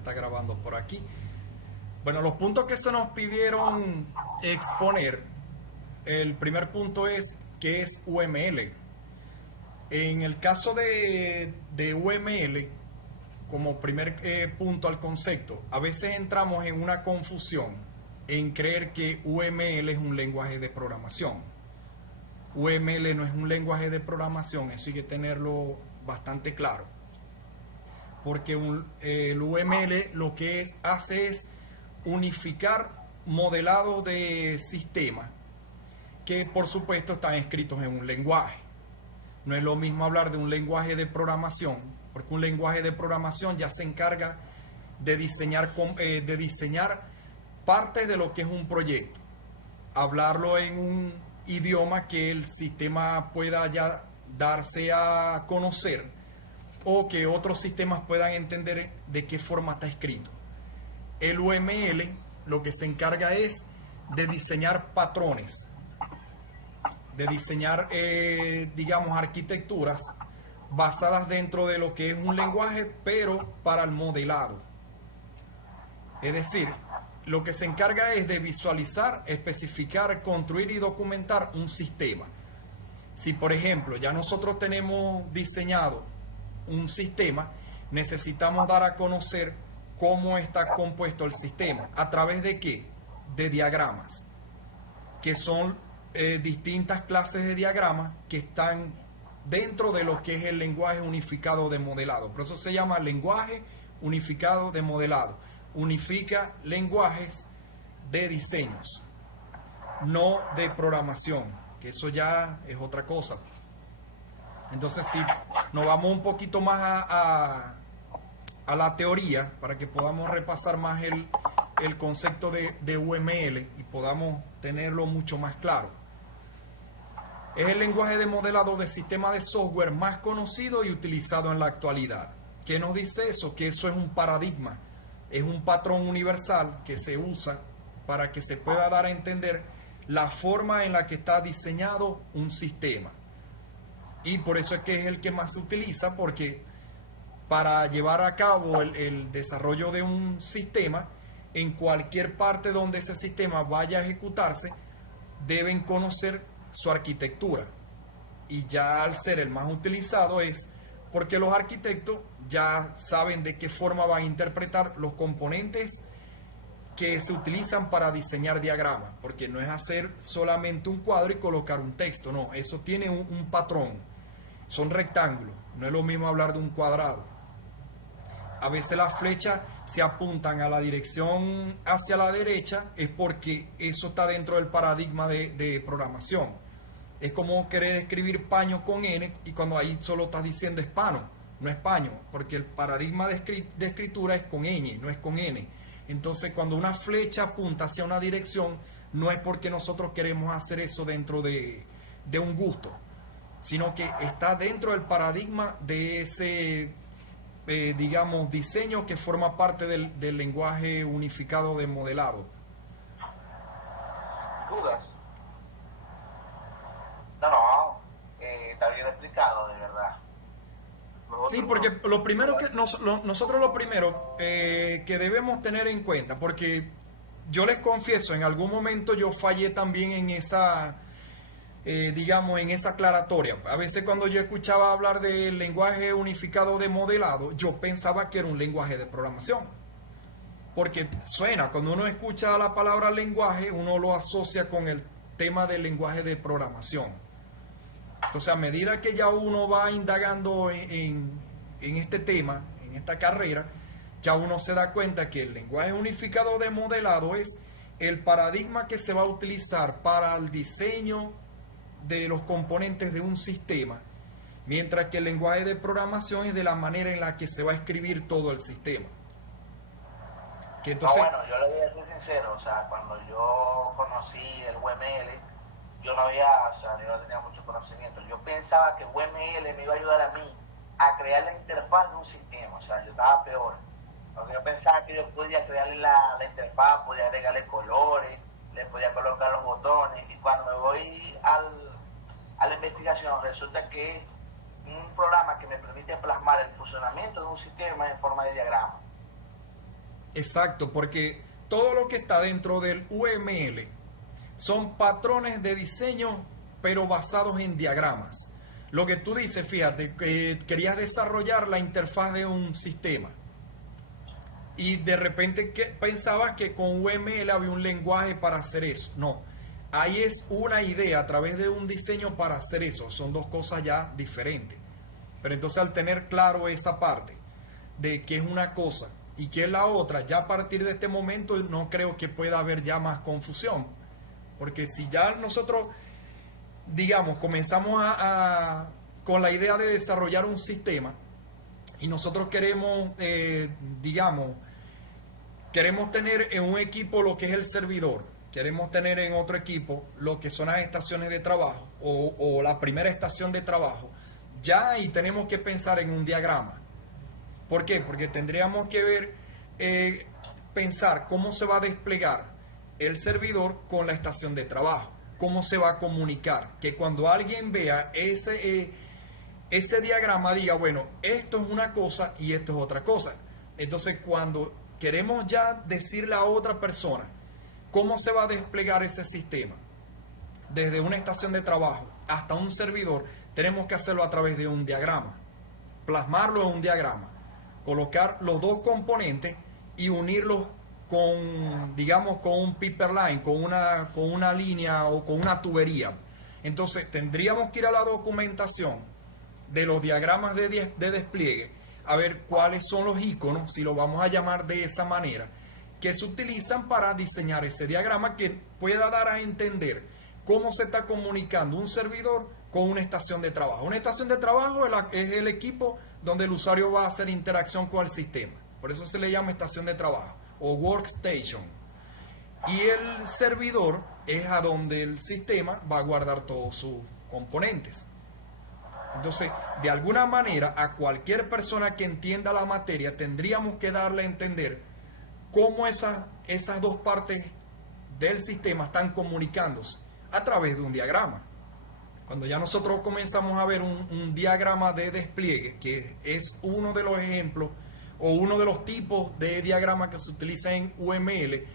está grabando por aquí. Bueno, los puntos que se nos pidieron exponer, el primer punto es ¿qué es UML? En el caso de UML, como primer punto al concepto, a veces entramos en una confusión en creer que UML es un lenguaje de programación. UML no es un lenguaje de programación, eso hay que tenerlo bastante claro. Porque el UML lo que hace es unificar modelado de sistemas que por supuesto están escritos en un lenguaje. No es lo mismo hablar de un lenguaje de programación, porque un lenguaje de programación ya se encarga de diseñar partes de lo que es un proyecto, hablarlo en un idioma que el sistema pueda ya darse a conocer o que otros sistemas puedan entender de qué forma está escrito. El UML lo que se encarga es de diseñar patrones, de diseñar, digamos, arquitecturas basadas dentro de lo que es un lenguaje, pero para el modelado. Es decir, lo que se encarga es de visualizar, especificar, construir y documentar un sistema. Si, por ejemplo, ya nosotros tenemos diseñado un sistema, necesitamos dar a conocer cómo está compuesto el sistema. ¿A través de qué? De diagramas, que son distintas clases de diagramas que están dentro de lo que es el lenguaje unificado de modelado. Por eso se llama lenguaje unificado de modelado. Unifica lenguajes de diseños, no de programación, que eso ya es otra cosa. Entonces, si nos vamos un poquito más a la teoría, para que podamos repasar más el concepto de UML y podamos tenerlo mucho más claro. Es el lenguaje de modelado de sistema de software más conocido y utilizado en la actualidad. ¿Qué nos dice eso? Que eso es un paradigma, es un patrón universal que se usa para que se pueda dar a entender la forma en la que está diseñado un sistema. Y por eso es que es el que más se utiliza, porque para llevar a cabo el desarrollo de un sistema, en cualquier parte donde ese sistema vaya a ejecutarse, deben conocer su arquitectura. Y ya al ser el más utilizado es porque los arquitectos ya saben de qué forma van a interpretar los componentes que se utilizan para diseñar diagramas, porque no es hacer solamente un cuadro y colocar un texto, no, eso tiene un patrón, son rectángulos, no es lo mismo hablar de un cuadrado. A veces las flechas se apuntan a la dirección hacia la derecha, es porque eso está dentro del paradigma de programación. Es como querer escribir paño con N y cuando ahí solo estás diciendo es pano, no es paño, porque el paradigma de escritura es con ñ, no es con N. Entonces, cuando una flecha apunta hacia una dirección, no es porque nosotros queremos hacer eso dentro de un gusto, sino que está dentro del paradigma de ese, digamos, diseño que forma parte del lenguaje unificado de modelado. ¿Dudas? No, está bien explicado, de verdad. Sí, porque lo primero que nosotros lo primero que debemos tener en cuenta, porque yo les confieso, en algún momento yo fallé también en esa, digamos, en esa aclaratoria. A veces cuando yo escuchaba hablar del lenguaje unificado de modelado, yo pensaba que era un lenguaje de programación. Porque suena, cuando uno escucha la palabra lenguaje, uno lo asocia con el tema del lenguaje de programación. Entonces, a medida que ya uno va indagando en este tema, en esta carrera, ya uno se da cuenta que el lenguaje unificado de modelado es el paradigma que se va a utilizar para el diseño de los componentes de un sistema, mientras que el lenguaje de programación es de la manera en la que se va a escribir todo el sistema. Que entonces, bueno, yo le voy a ser sincero, o sea, cuando yo conocí el UML, yo no tenía mucho conocimiento. Yo pensaba que UML me iba a ayudar a mí a crear la interfaz de un sistema, o sea, yo estaba peor. Porque yo pensaba que yo podía crearle la interfaz, podía agregarle colores, le podía colocar los botones, y cuando me voy a la investigación resulta que es un programa que me permite plasmar el funcionamiento de un sistema en forma de diagrama. Exacto, porque todo lo que está dentro del UML son patrones de diseño, pero basados en diagramas. Lo que tú dices, fíjate, que querías desarrollar la interfaz de un sistema y de repente pensabas que con UML había un lenguaje para hacer eso. No, ahí es una idea a través de un diseño para hacer eso. Son dos cosas ya diferentes. Pero entonces al tener claro esa parte de qué es una cosa y qué es la otra, ya a partir de este momento no creo que pueda haber ya más confusión. Porque si ya nosotros, digamos, comenzamos con la idea de desarrollar un sistema y nosotros queremos, digamos, queremos tener en un equipo lo que es el servidor, queremos tener en otro equipo lo que son las estaciones de trabajo o la primera estación de trabajo, ya ahí tenemos que pensar en un diagrama. ¿Por qué? Porque tendríamos que ver, pensar cómo se va a desplegar el servidor con la estación de trabajo, cómo se va a comunicar, que cuando alguien vea ese diagrama diga, bueno, esto es una cosa y esto es otra cosa. Entonces, cuando queremos ya decirle a otra persona cómo se va a desplegar ese sistema, desde una estación de trabajo hasta un servidor, tenemos que hacerlo a través de un diagrama, plasmarlo en un diagrama, colocar los dos componentes y unirlos con, digamos, con un pipeline, con una línea o con una tubería. Entonces tendríamos que ir a la documentación de los diagramas de despliegue a ver cuáles son los iconos, si lo vamos a llamar de esa manera, que se utilizan para diseñar ese diagrama que pueda dar a entender cómo se está comunicando un servidor con una estación de trabajo. Una estación de trabajo es el equipo donde el usuario va a hacer interacción con el sistema. Por eso se le llama estación de trabajo o workstation. Y el servidor es a donde el sistema va a guardar todos sus componentes. Entonces, de alguna manera, a cualquier persona que entienda la materia, tendríamos que darle a entender cómo esas dos partes del sistema están comunicándose a través de un diagrama. Cuando ya nosotros comenzamos a ver un diagrama de despliegue, que es uno de los ejemplos o uno de los tipos de diagrama que se utiliza en UML,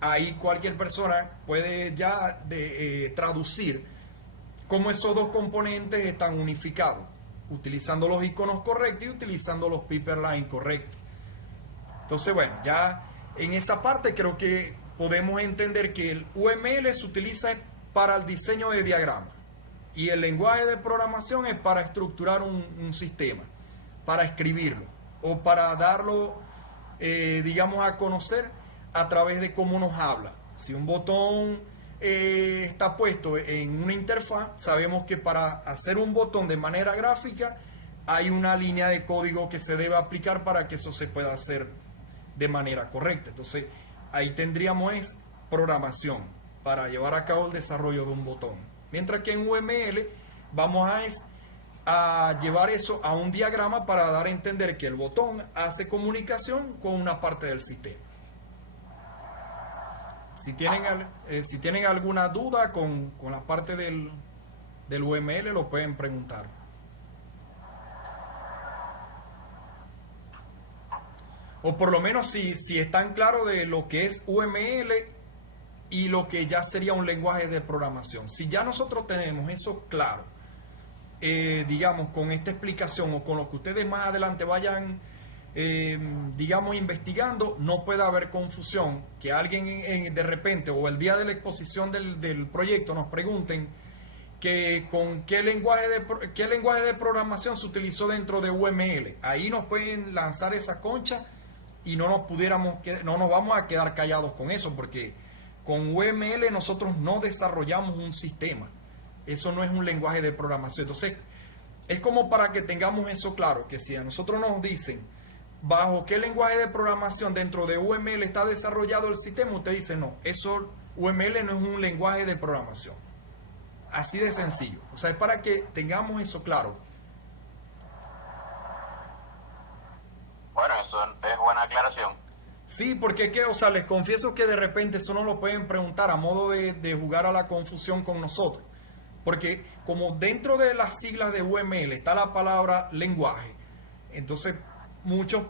ahí cualquier persona puede ya traducir cómo esos dos componentes están unificados, utilizando los iconos correctos y utilizando los pipeline correctos. Entonces, bueno, ya en esa parte creo que podemos entender que el UML se utiliza para el diseño de diagramas y el lenguaje de programación es para estructurar un sistema, para escribirlo o para darlo, digamos, a conocer a través de cómo nos habla. Si un botón está puesto en una interfaz, sabemos que para hacer un botón de manera gráfica hay una línea de código que se debe aplicar para que eso se pueda hacer de manera correcta. Entonces, ahí tendríamos programación para llevar a cabo el desarrollo de un botón. Mientras que en UML vamos a llevar eso a un diagrama para dar a entender que el botón hace comunicación con una parte del sistema. Si tienen alguna duda con la parte del UML, lo pueden preguntar. O por lo menos si están claros de lo que es UML y lo que ya sería un lenguaje de programación. Si ya nosotros tenemos eso claro, digamos, con esta explicación o con lo que ustedes más adelante vayan, digamos, investigando, no puede haber confusión, que alguien de repente o el día de la exposición del proyecto nos pregunten que con qué lenguaje de programación se utilizó dentro de UML. Ahí nos pueden lanzar esa concha y no nos vamos a quedar callados con eso, porque con UML nosotros no desarrollamos un sistema. Eso no es un lenguaje de programación. Entonces, es como para que tengamos eso claro, que si a nosotros nos dicen bajo qué lenguaje de programación dentro de UML está desarrollado el sistema, usted dice no, eso UML no es un lenguaje de programación. Así de sencillo. O sea, es para que tengamos eso claro. Bueno, eso es buena aclaración. Sí, porque les confieso que de repente eso no lo pueden preguntar a modo de jugar a la confusión con nosotros. Porque como dentro de las siglas de UML está la palabra lenguaje, entonces muchos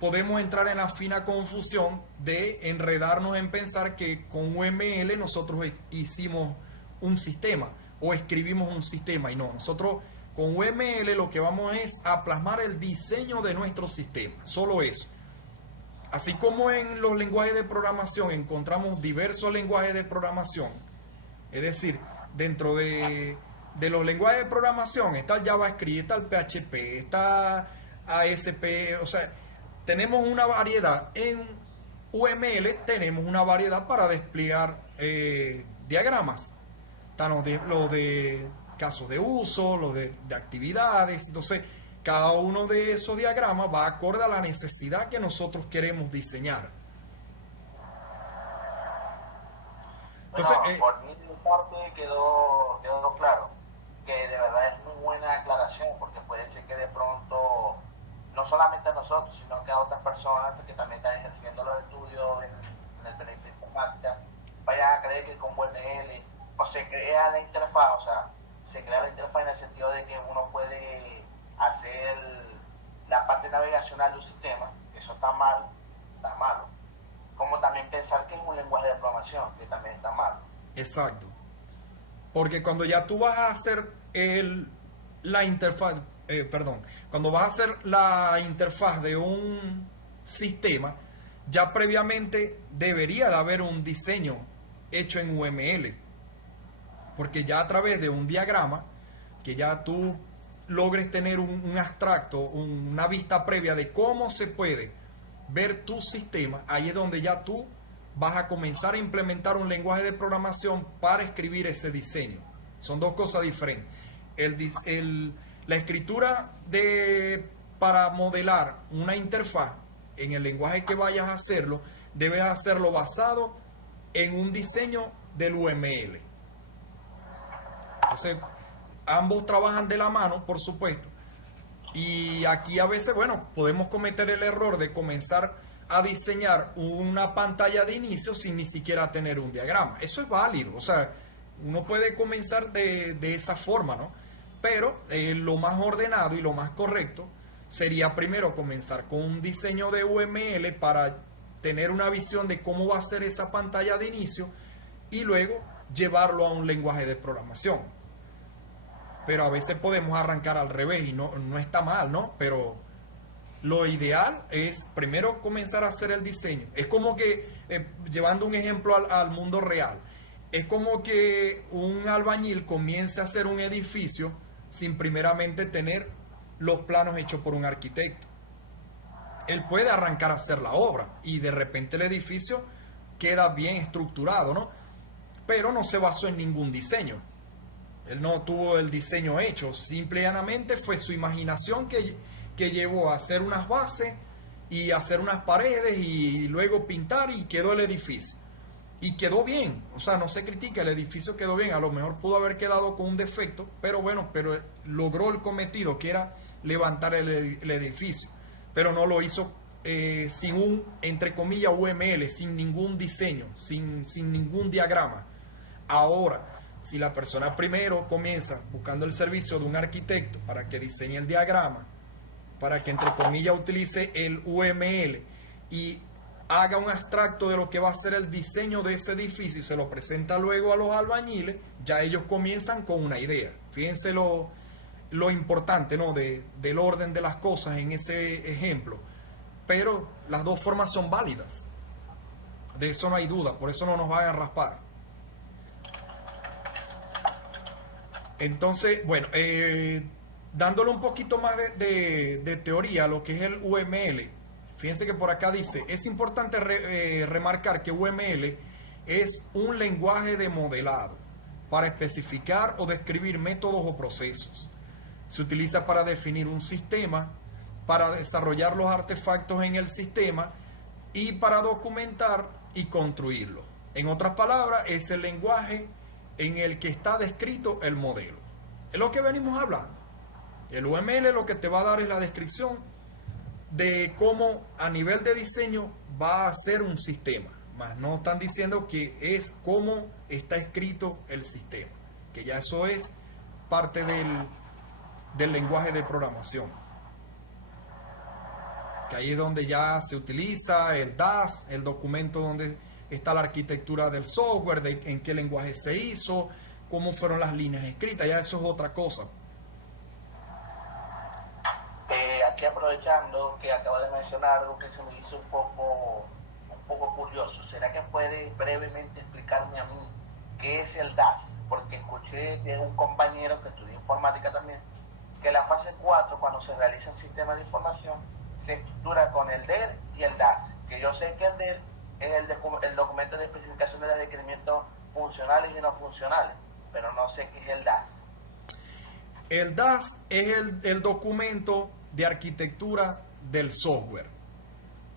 podemos entrar en la fina confusión de enredarnos en pensar que con UML nosotros hicimos un sistema o escribimos un sistema, y no, nosotros con UML lo que vamos es a plasmar el diseño de nuestro sistema, solo eso. Así como en los lenguajes de programación encontramos diversos lenguajes de programación, es decir, dentro de los lenguajes de programación está el JavaScript, está el PHP, está ASP, o sea, tenemos una variedad. En UML tenemos una variedad para desplegar diagramas. Están los de casos de uso, los de actividades. Entonces, cada uno de esos diagramas va acorde a la necesidad que nosotros queremos diseñar. Entonces, bueno, por mi parte quedó claro que de verdad es muy buena aclaración, porque puede ser que de pronto no solamente a nosotros, sino que a otras personas que también están ejerciendo los estudios en el beneficio de informática, vayan a creer que con UML o se crea la interfaz, o sea, se crea la interfaz en el sentido de que uno puede hacer la parte navegacional de un sistema, eso está malo, como también pensar que es un lenguaje de programación, que también está malo. Exacto. Porque cuando ya tú vas a hacer la interfaz, cuando vas a hacer la interfaz de un sistema, ya previamente debería de haber un diseño hecho en UML. Porque ya a través de un diagrama, que ya tú logres tener un abstracto, una vista previa de cómo se puede ver tu sistema, ahí es donde ya tú vas a comenzar a implementar un lenguaje de programación para escribir ese diseño. Son dos cosas diferentes. La escritura para modelar una interfaz en el lenguaje que vayas a hacerlo, debes hacerlo basado en un diseño del UML. Entonces, ambos trabajan de la mano, por supuesto. Y aquí a veces, bueno, podemos cometer el error de comenzar a diseñar una pantalla de inicio sin ni siquiera tener un diagrama. Eso es válido, o sea, uno puede comenzar de esa forma, ¿no? Pero lo más ordenado y lo más correcto sería primero comenzar con un diseño de UML para tener una visión de cómo va a ser esa pantalla de inicio y luego llevarlo a un lenguaje de programación. Pero a veces podemos arrancar al revés y no está mal, ¿no? Pero lo ideal es primero comenzar a hacer el diseño. Es como que, llevando un ejemplo al mundo real, es como que un albañil comience a hacer un edificio sin primeramente tener los planos hechos por un arquitecto. Él puede arrancar a hacer la obra y de repente el edificio queda bien estructurado, ¿no? Pero no se basó en ningún diseño. Él no tuvo el diseño hecho, simple y llanamente fue su imaginación que llevó a hacer unas bases y hacer unas paredes y luego pintar y quedó el edificio. Y quedó bien, o sea, no se critica, el edificio quedó bien, a lo mejor pudo haber quedado con un defecto, pero bueno, pero logró el cometido que era levantar el edificio, pero no lo hizo sin un, entre comillas, UML, sin ningún diseño, sin ningún diagrama. Ahora, si la persona primero comienza buscando el servicio de un arquitecto para que diseñe el diagrama, para que entre comillas utilice el UML y haga un abstracto de lo que va a ser el diseño de ese edificio y se lo presenta luego a los albañiles, ya ellos comienzan con una idea. Fíjense lo importante, ¿no? del orden de las cosas en ese ejemplo. Pero las dos formas son válidas. De eso no hay duda, por eso no nos van a raspar. Entonces, bueno, dándole un poquito más de teoría a lo que es el UML. Fíjense que por acá dice, es importante remarcar que UML es un lenguaje de modelado para especificar o describir métodos o procesos. Se utiliza para definir un sistema, para desarrollar los artefactos en el sistema y para documentar y construirlo. En otras palabras, es el lenguaje en el que está descrito el modelo. Es lo que venimos hablando. El UML lo que te va a dar es la descripción de cómo a nivel de diseño va a ser un sistema, más no están diciendo que es cómo está escrito el sistema, que ya eso es parte del lenguaje de programación. que ahí es donde ya se utiliza el DAS, el documento donde está la arquitectura del software, de en qué lenguaje se hizo, cómo fueron las líneas escritas, ya eso es otra cosa. Aquí aprovechando que acaba de mencionar algo que se me hizo un poco curioso, ¿será que puede brevemente explicarme a mí qué es el DAS? Porque escuché de un compañero que estudia informática también, que la fase 4, cuando se realiza el sistema de información, se estructura con el DER y el DAS, que yo sé que el DER es el documento de especificación de los requerimientos funcionales y no funcionales, pero no sé qué es el DAS. El DAS es el documento de arquitectura del software.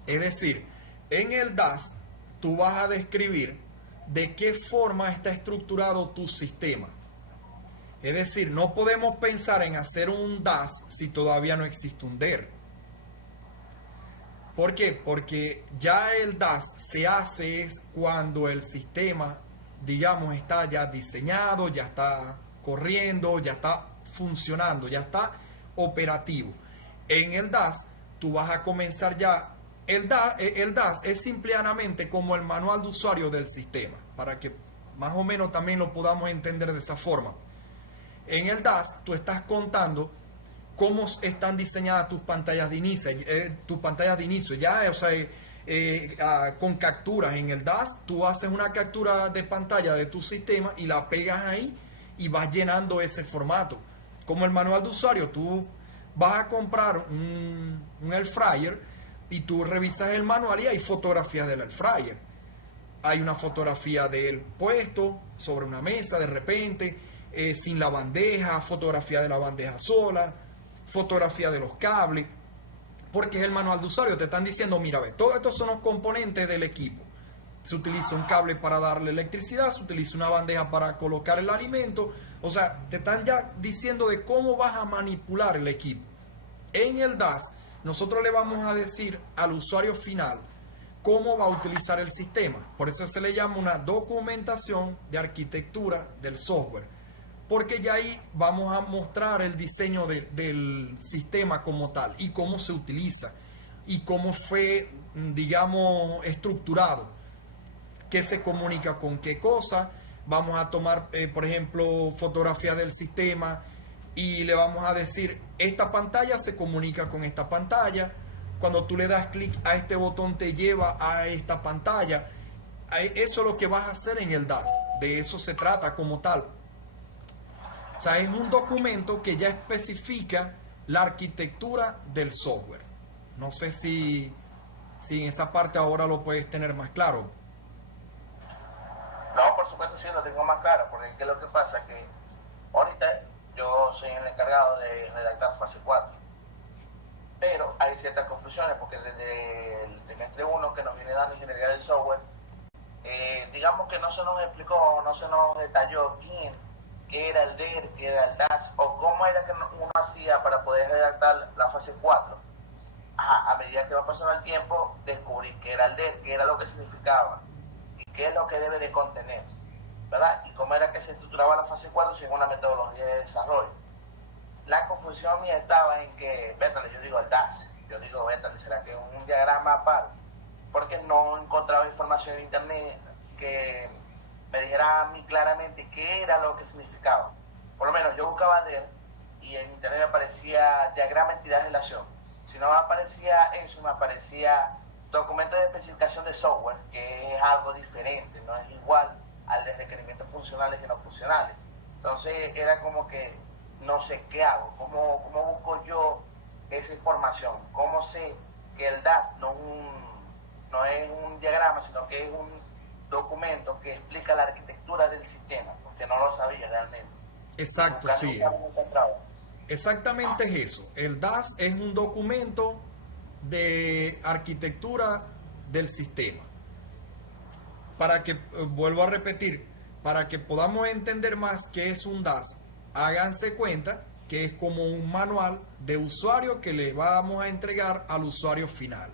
Es decir, en el DAS tú vas a describir de qué forma está estructurado tu sistema. Es decir, no podemos pensar en hacer un DAS si todavía no existe un DER. ¿Por qué? Porque ya el DAS se hace es cuando el sistema, digamos, está ya diseñado, ya está corriendo, ya está funcionando, ya está operativo. En el DAS, tú vas a comenzar ya. El DAS es simplemente como el manual de usuario del sistema, para que más o menos también lo podamos entender de esa forma. En el DAS, tú estás contando cómo están diseñadas tus pantallas de inicio, ya, o sea, con capturas. En el DAS, tú haces una captura de pantalla de tu sistema y la pegas ahí y vas llenando ese formato. Como el manual de usuario, tú vas a comprar un air fryer y tú revisas el manual y hay fotografías del air fryer. Hay una fotografía de él puesto sobre una mesa de repente, sin la bandeja, fotografía de la bandeja sola, fotografía de los cables, porque es el manual de usuario. Te están diciendo, mira, ve, todos estos son los componentes del equipo. Se utiliza un cable para darle electricidad, se utiliza una bandeja para colocar el alimento. O sea, te están ya diciendo de cómo vas a manipular el equipo. En el DAS, nosotros le vamos a decir al usuario final cómo va a utilizar el sistema. Por eso se le llama una documentación de arquitectura del software. Porque ya ahí vamos a mostrar el diseño del sistema como tal y cómo se utiliza y cómo fue, digamos, estructurado, qué se comunica con qué cosa. Vamos a tomar, por ejemplo, fotografías del sistema y le vamos a decir, esta pantalla se comunica con esta pantalla. Cuando tú le das clic a este botón te lleva a esta pantalla. Eso es lo que vas a hacer en el DAS. De eso se trata como tal. O sea, es un documento que ya especifica la arquitectura del software. No sé si en esa parte ahora lo puedes tener más claro. No, por supuesto sí lo tengo más claro, porque ¿qué es lo que pasa? Que ahorita yo soy el encargado de redactar fase 4, pero hay ciertas confusiones, porque desde el trimestre 1 que nos viene dando ingeniería del software, digamos que no se nos explicó, no se nos detalló bien qué era el DER, qué era el DAS, o cómo era que uno hacía para poder redactar la fase 4. A medida que va pasando el tiempo, descubrí qué era el DER, qué era lo que significaba, qué es lo que debe de contener, ¿verdad? Y cómo era que se estructuraba la fase 4 según una metodología de desarrollo. La confusión mía estaba en que, vétale, yo digo el DAS, yo digo, vétale, ¿será que es un diagrama aparte? Porque no encontraba información en internet que me dijera a mí claramente qué era lo que significaba. Por lo menos yo buscaba DER y en internet me aparecía diagrama entidad-relación. Si no me aparecía eso, me aparecía documento de especificación de software, que es algo diferente, no es igual al de requerimientos funcionales y no funcionales. Entonces era como que no sé qué hago, cómo busco yo esa información, cómo sé que el DAS no es un diagrama, sino que es un documento que explica la arquitectura del sistema, porque no lo sabía realmente. Exacto, sí. Exactamente es eso. El DAS es un documento de arquitectura del sistema. Para que, vuelvo a repetir, para que podamos entender más qué es un DAS, háganse cuenta que es como un manual de usuario que le vamos a entregar al usuario final.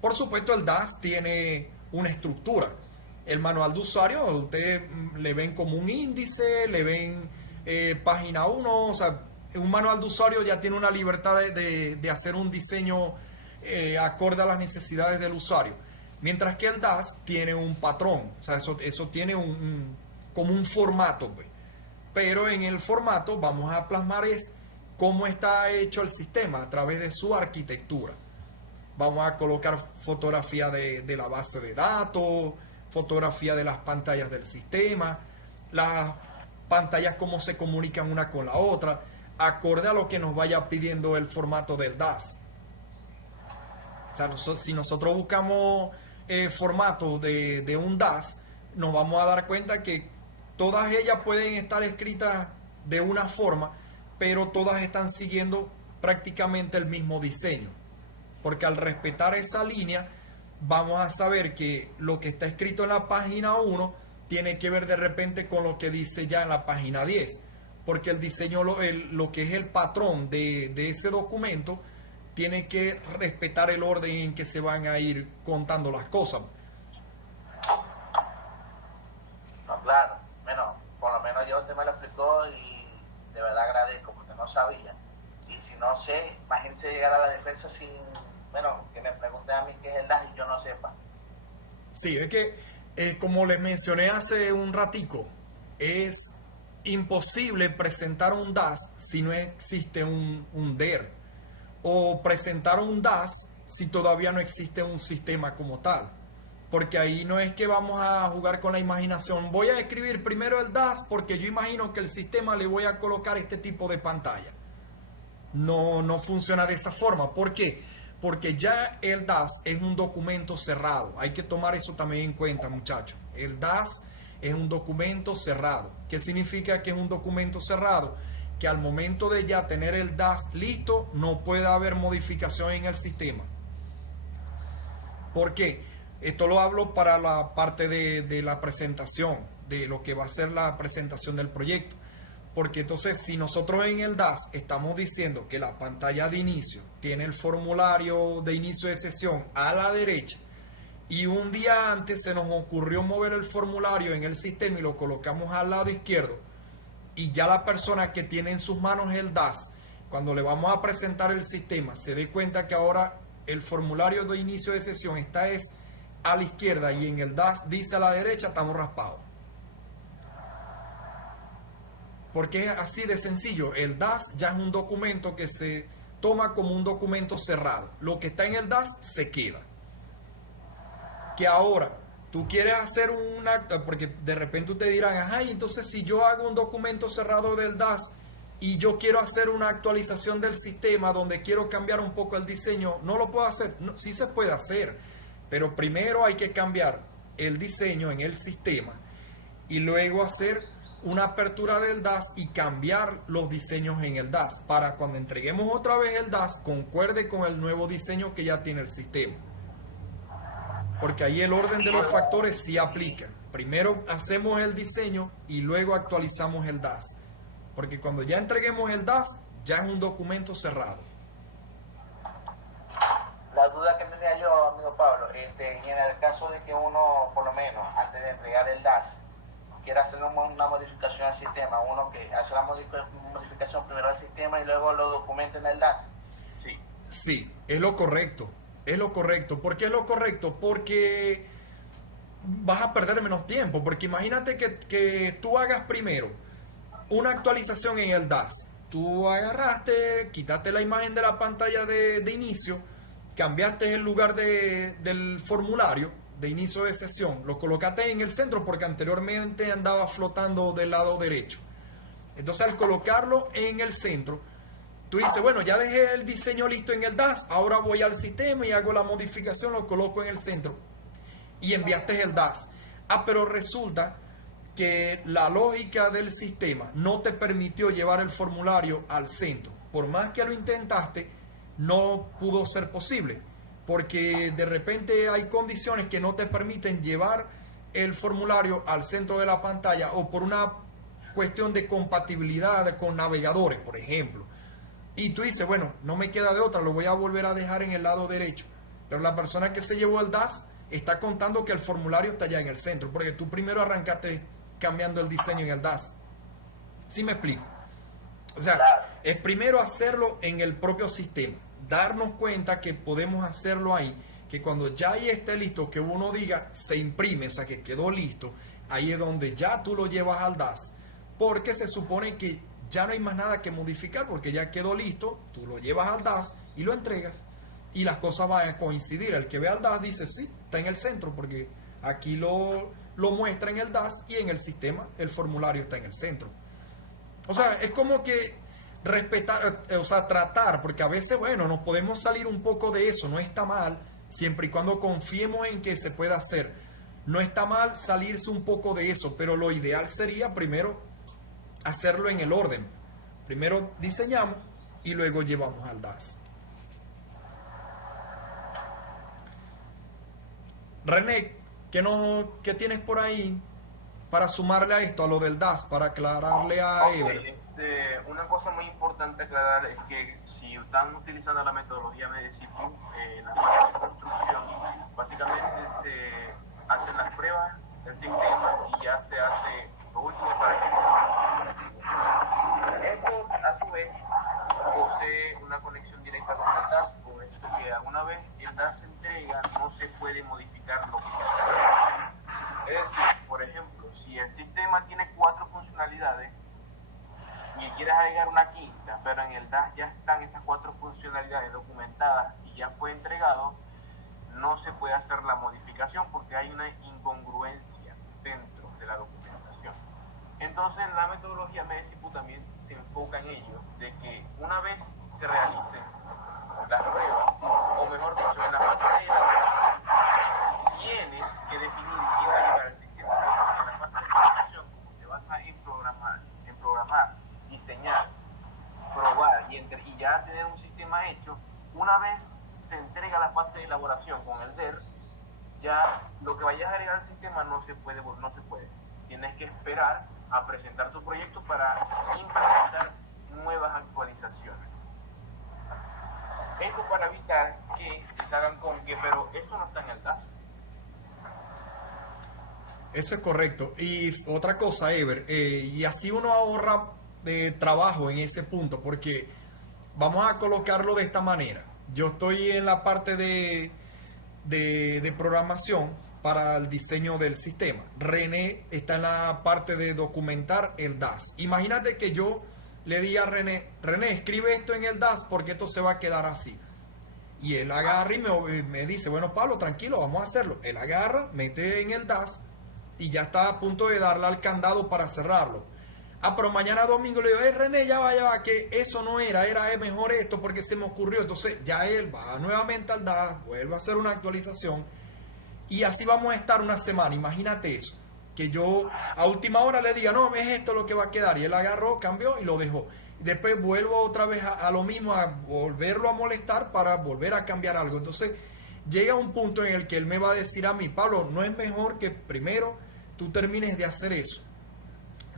Por supuesto, el DAS tiene una estructura. El manual de usuario, ustedes le ven como un índice, le ven página 1, o sea, un manual de usuario ya tiene una libertad de hacer un diseño acorde a las necesidades del usuario. Mientras que el DAS tiene un patrón, o sea, eso tiene como un formato, pues. Pero en el formato vamos a plasmar es cómo está hecho el sistema a través de su arquitectura. Vamos a colocar fotografía de la base de datos, fotografía de las pantallas del sistema, las pantallas cómo se comunican una con la otra, acorde a lo que nos vaya pidiendo el formato del DAS. O sea, si nosotros buscamos formato de un DAS, nos vamos a dar cuenta que todas ellas pueden estar escritas de una forma, pero todas están siguiendo prácticamente el mismo diseño. Porque al respetar esa línea, vamos a saber que lo que está escrito en la página 1 tiene que ver de repente con lo que dice ya en la página 10. Porque el diseño, lo que es el patrón de ese documento, tiene que respetar el orden en que se van a ir contando las cosas. No, claro. Bueno, por lo menos yo te me lo explicó y de verdad agradezco porque no sabía. Y si no sé, imagínense llegar a la defensa sin, bueno, que me pregunten a mí qué es el DAS y yo no sepa. Sí, es que, como les mencioné hace un ratico, es imposible presentar un DAS si no existe un DER. O presentar un DAS si todavía no existe un sistema como tal. Porque ahí no es que vamos a jugar con la imaginación. Voy a escribir primero el DAS porque yo imagino que el sistema le voy a colocar este tipo de pantalla. No funciona de esa forma. ¿Por qué? Porque ya el DAS es un documento cerrado. Hay que tomar eso también en cuenta, muchachos. El DAS es un documento cerrado. ¿Qué significa que es un documento cerrado? Que al momento de ya tener el DAS listo, no puede haber modificación en el sistema. ¿Por qué? Esto lo hablo para la parte de la presentación, de lo que va a ser la presentación del proyecto. Porque entonces, si nosotros en el DAS estamos diciendo que la pantalla de inicio tiene el formulario de inicio de sesión a la derecha, y un día antes se nos ocurrió mover el formulario en el sistema y lo colocamos al lado izquierdo, y ya la persona que tiene en sus manos el DAS, cuando le vamos a presentar el sistema, se dé cuenta que ahora el formulario de inicio de sesión está a la izquierda y en el DAS dice a la derecha, estamos raspados. Porque es así de sencillo. El DAS ya es un documento que se toma como un documento cerrado. Lo que está en el DAS se queda. Que ahora tú quieres hacer un acto, porque de repente te dirán, ajá, y entonces si yo hago un documento cerrado del DAS y yo quiero hacer una actualización del sistema donde quiero cambiar un poco el diseño, ¿no lo puedo hacer? No, sí se puede hacer, pero primero hay que cambiar el diseño en el sistema y luego hacer una apertura del DAS y cambiar los diseños en el DAS para cuando entreguemos otra vez el DAS concuerde con el nuevo diseño que ya tiene el sistema. Porque ahí el orden de los factores sí aplica. Primero hacemos el diseño y luego actualizamos el DAS. Porque cuando ya entreguemos el DAS, ya es un documento cerrado. La duda que tenía yo, amigo Pablo, en el caso de que uno, por lo menos, antes de entregar el DAS, quiera hacer una modificación al sistema, uno que hace la modificación primero al sistema y luego lo documenta en el DAS. Sí. Sí, es lo correcto. Es lo correcto. ¿Por qué es lo correcto? Porque vas a perder menos tiempo. Porque imagínate que tú hagas primero una actualización en el DAS. Tú agarraste, quitaste la imagen de la pantalla de inicio, cambiaste el lugar del formulario de inicio de sesión, lo colocaste en el centro porque anteriormente andaba flotando del lado derecho. Entonces al colocarlo en el centro, tú dices, bueno, ya dejé el diseño listo en el DAS, ahora voy al sistema y hago la modificación, lo coloco en el centro y enviaste el DAS. Pero resulta que la lógica del sistema no te permitió llevar el formulario al centro. Por más que lo intentaste, no pudo ser posible. Porque de repente hay condiciones que no te permiten llevar el formulario al centro de la pantalla o por una cuestión de compatibilidad con navegadores, por ejemplo. Y tú dices, bueno, no me queda de otra, lo voy a volver a dejar en el lado derecho. Pero la persona que se llevó el DAS está contando que el formulario está ya en el centro, porque tú primero arrancaste cambiando el diseño en el DAS. ¿Sí me explico? O sea, es primero hacerlo en el propio sistema. darnos cuenta que podemos hacerlo ahí, que cuando ya ahí esté listo, que uno diga se imprime, o sea que quedó listo, ahí es donde ya tú lo llevas al DAS, porque se supone que ya no hay más nada que modificar, porque ya quedó listo, tú lo llevas al DAS y lo entregas, y las cosas van a coincidir. El que ve al DAS dice, sí, está en el centro, porque aquí lo muestra en el DAS y en el sistema el formulario está en el centro. O sea, es como que respetar, o sea, tratar, porque a veces, bueno, nos podemos salir un poco de eso, no está mal, siempre y cuando confiemos en que se pueda hacer. No está mal salirse un poco de eso, pero lo ideal sería primero hacerlo en el orden. Primero diseñamos y luego llevamos al DAS. René, ¿qué tienes por ahí para sumarle a esto, a lo del DAS, para aclararle a Ever? Una cosa muy importante aclarar es que si están utilizando la metodología MEDESIPU, en la fase de construcción, básicamente se hacen las pruebas del sistema y ya se hace lo último para que esto a su vez posee una conexión directa con el DAS, con esto que alguna vez el DAS se entrega, no se puede modificar lo que ya se. Es decir, por ejemplo, si el sistema tiene 4 funcionalidades y quieres agregar una quinta, pero en el DAS ya están esas 4 funcionalidades documentadas y ya fue entregado, no se puede hacer la modificación porque hay una incongruencia dentro de la documentación. Entonces la metodología MEDESIPU también se enfoca en ello, de que una vez se realicen las pruebas, o mejor dicho, en la fase de elaboración, tienes que definir qué va a llevar el sistema. En la fase de elaboración, como te vas a programar, diseñar, probar y ya tener un sistema hecho, una vez se entrega la fase de elaboración con el DER, ya lo que vayas a agregar al sistema no se puede. Tienes que esperar a presentar tu proyecto para implementar nuevas actualizaciones. Esto para evitar que se hagan con que, pero esto no está en el DAS. Eso es correcto. Y otra cosa, Ever, y así uno ahorra de trabajo en ese punto, porque vamos a colocarlo de esta manera. Yo estoy en la parte de programación para el diseño del sistema. René está en la parte de documentar el DAS. Imagínate que yo le di a René, escribe esto en el DAS porque esto se va a quedar así. Y él agarra y me dice, bueno, Pablo, tranquilo, vamos a hacerlo. Él agarra, mete en el DAS y ya está a punto de darle al candado para cerrarlo. Ah, pero mañana domingo le digo, René, ya va, que eso no era mejor esto porque se me ocurrió. Entonces ya él va nuevamente al DAS, vuelve a hacer una actualización y así vamos a estar una semana. Imagínate eso, que yo a última hora le diga, no, es esto lo que va a quedar. Y él agarró, cambió y lo dejó. Y después vuelvo otra vez a lo mismo, a volverlo a molestar para volver a cambiar algo. Entonces llega un punto en el que él me va a decir a mí, Pablo, no es mejor que primero tú termines de hacer eso.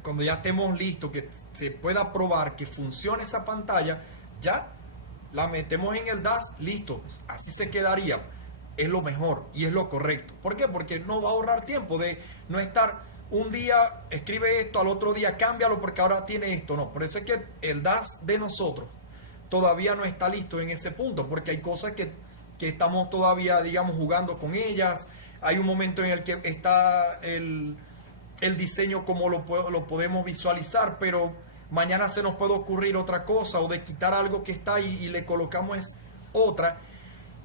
Cuando ya estemos listos, que se pueda probar que funcione esa pantalla, ya la metemos en el DAS, listo, así se quedaría. Es lo mejor y es lo correcto. ¿Por qué? Porque no va a ahorrar tiempo de no estar un día, escribe esto, al otro día cámbialo porque ahora tiene esto. No, por eso es que el DAS de nosotros todavía no está listo en ese punto, porque hay cosas que estamos todavía, digamos, jugando con ellas. Hay un momento en el que está el diseño como lo podemos visualizar, pero mañana se nos puede ocurrir otra cosa o de quitar algo que está ahí y le colocamos otra.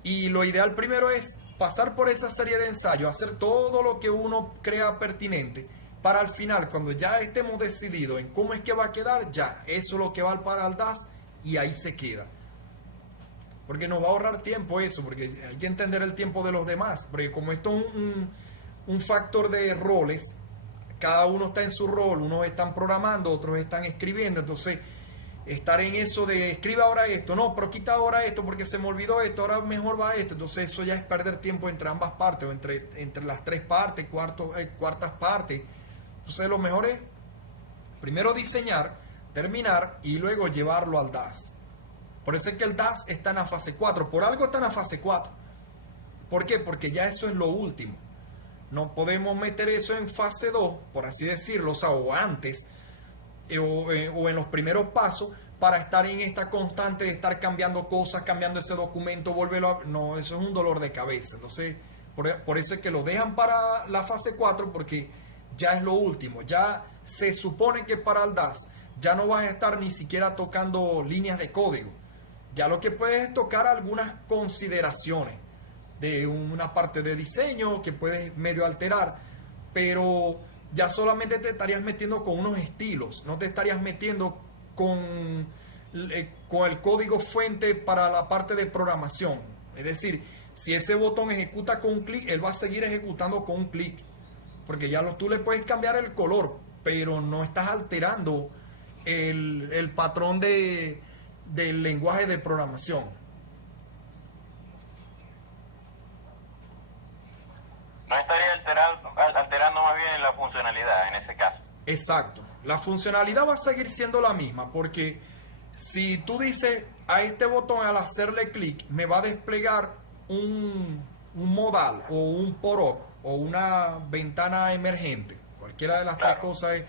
Y lo ideal primero es pasar por esa serie de ensayos, hacer todo lo que uno crea pertinente para al final, cuando ya estemos decididos en cómo es que va a quedar, ya eso es lo que va para el DAS y ahí se queda. Porque nos va a ahorrar tiempo eso, porque hay que entender el tiempo de los demás, porque como esto es un factor de roles, cada uno está en su rol, unos están programando, otros están escribiendo, entonces estar en eso de escribe ahora esto, no, pero quita ahora esto porque se me olvidó esto, ahora mejor va esto, entonces eso ya es perder tiempo entre ambas partes, o entre las tres partes, cuartas partes. Entonces lo mejor es primero diseñar, terminar y luego llevarlo al DAS. Por eso es que el DAS está en la fase 4, por algo está en la fase 4. ¿Por qué? Porque ya eso es lo último. No podemos meter eso en fase 2, por así decirlo, o sea, o antes, o en los primeros pasos, para estar en esta constante de estar cambiando cosas, cambiando ese documento, volverlo a... No, eso es un dolor de cabeza. Entonces, por eso es que lo dejan para la fase 4, porque ya es lo último. Ya se supone que para el DAS ya no vas a estar ni siquiera tocando líneas de código. Ya lo que puedes es tocar algunas consideraciones de una parte de diseño que puedes medio alterar, pero ya solamente te estarías metiendo con unos estilos, no te estarías metiendo con el código fuente para la parte de programación. Es decir, si ese botón ejecuta con un clic, él va a seguir ejecutando con un clic, porque ya tú le puedes cambiar el color, pero no estás alterando el patrón del lenguaje de programación. No estaría alterando más bien la funcionalidad en ese caso. Exacto. La funcionalidad va a seguir siendo la misma, porque si tú dices a este botón al hacerle clic me va a desplegar un modal o un pop-up o una ventana emergente, cualquiera de las tres cosas es,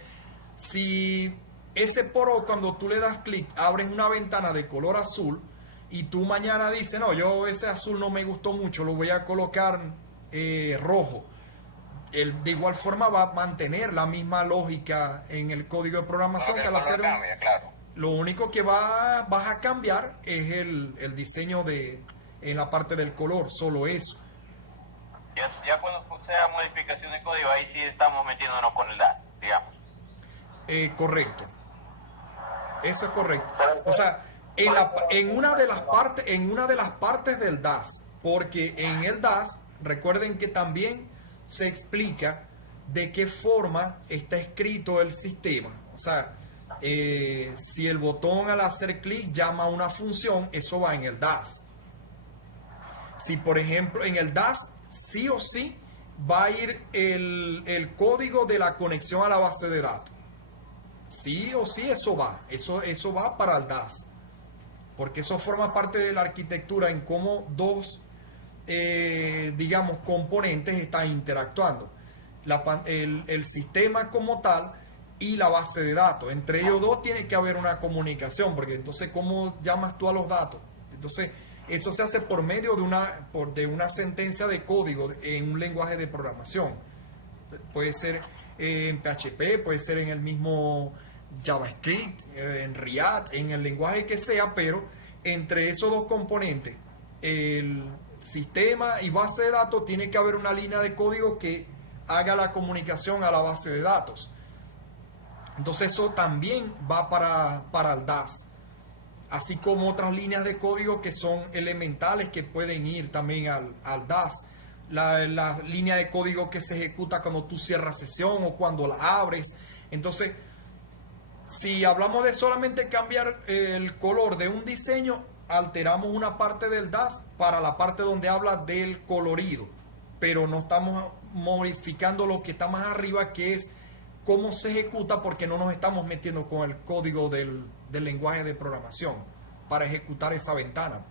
si ese pop-up cuando tú le das clic abres una ventana de color azul y tú mañana dices, no, yo ese azul no me gustó mucho, lo voy a colocar rojo. Él de igual forma va a mantener la misma lógica en el código de programación que al hacer cambia, claro. Lo único que vas a cambiar es el diseño en la parte del color, solo eso. Ya cuando sea modificación de código, ahí sí estamos metiéndonos con el DAS, digamos. Correcto. Eso es correcto. O sea, en una de las partes del DAS, porque en el DAS, recuerden que también se explica de qué forma está escrito el sistema. O sea, si el botón al hacer clic llama a una función, eso va en el DAS. Si por ejemplo en el DAS sí o sí va a ir el código de la conexión a la base de datos. Sí o sí eso va. Eso va para el DAS. Porque eso forma parte de la arquitectura en cómo dos digamos, componentes están interactuando. El sistema como tal y la base de datos. Entre ellos dos tiene que haber una comunicación, porque entonces, ¿cómo llamas tú a los datos? Entonces, eso se hace por medio de una sentencia de código en un lenguaje de programación. Puede ser en PHP, puede ser en el mismo JavaScript, en React, en el lenguaje que sea, pero entre esos dos componentes, el sistema y base de datos, tiene que haber una línea de código que haga la comunicación a la base de datos. Entonces eso también va para el DAS, así como otras líneas de código que son elementales que pueden ir también al DAS. La línea de código que se ejecuta cuando tú cierras sesión o cuando la abres. Entonces, si hablamos de solamente cambiar el color de un diseño, alteramos una parte del DAS para la parte donde habla del colorido, pero no estamos modificando lo que está más arriba, que es cómo se ejecuta, porque no nos estamos metiendo con el código del lenguaje de programación para ejecutar esa ventana.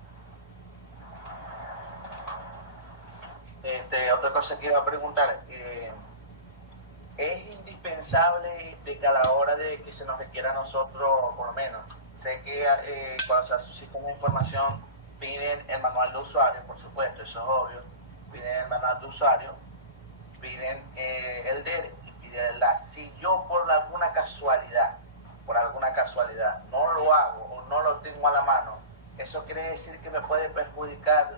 Otra cosa que iba a preguntar, es indispensable de que a la hora de que se nos requiera a nosotros, por lo menos, sé que cuando se hace un sistema de información piden el manual de usuario, por supuesto, eso es obvio, piden el manual de usuario, piden el DER y piden el DAS. Si yo por alguna casualidad no lo hago o no lo tengo a la mano, eso quiere decir que me puede perjudicar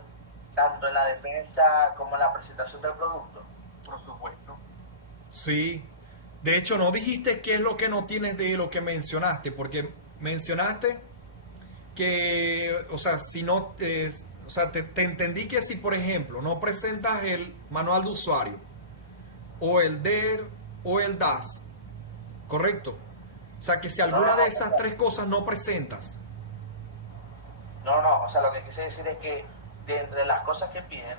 tanto en la defensa como en la presentación del producto. Por supuesto. Sí. De hecho, no dijiste qué es lo que no tienes de lo que mencionaste, porque mencionaste que, o sea, si no, o sea, te entendí que si, por ejemplo, no presentas el manual de usuario, o el DER, o el DAS, ¿correcto? O sea, que si alguna de esas tres cosas no presentas. No, o sea, lo que quise decir es que de entre las cosas que piden,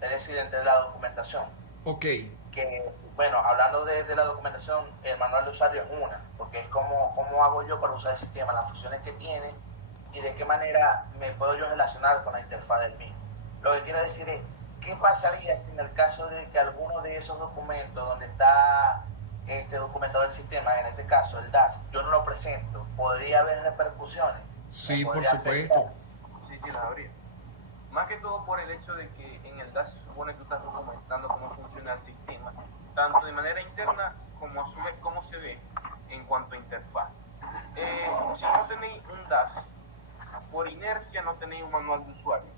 es decir, entre la documentación. Ok. Que, bueno, hablando de la documentación, el manual de usuario es una, porque es cómo hago yo para usar el sistema, las funciones que tiene y de qué manera me puedo yo relacionar con la interfaz del mismo. Lo que quiero decir es, ¿qué pasaría en el caso de que alguno de esos documentos donde está este documento del sistema, en este caso el DAS, yo no lo presento, ¿podría haber repercusiones? Sí, ¿Me por podría supuesto. afectar? Sí, sí, las habría. Más que todo por el hecho de que en el DAS se supone que tú estás documentando cómo funciona el sistema, tanto de manera interna como a su vez cómo se ve en cuanto a interfaz. Si no tenéis un DAS, por inercia no tenéis un manual de usuario.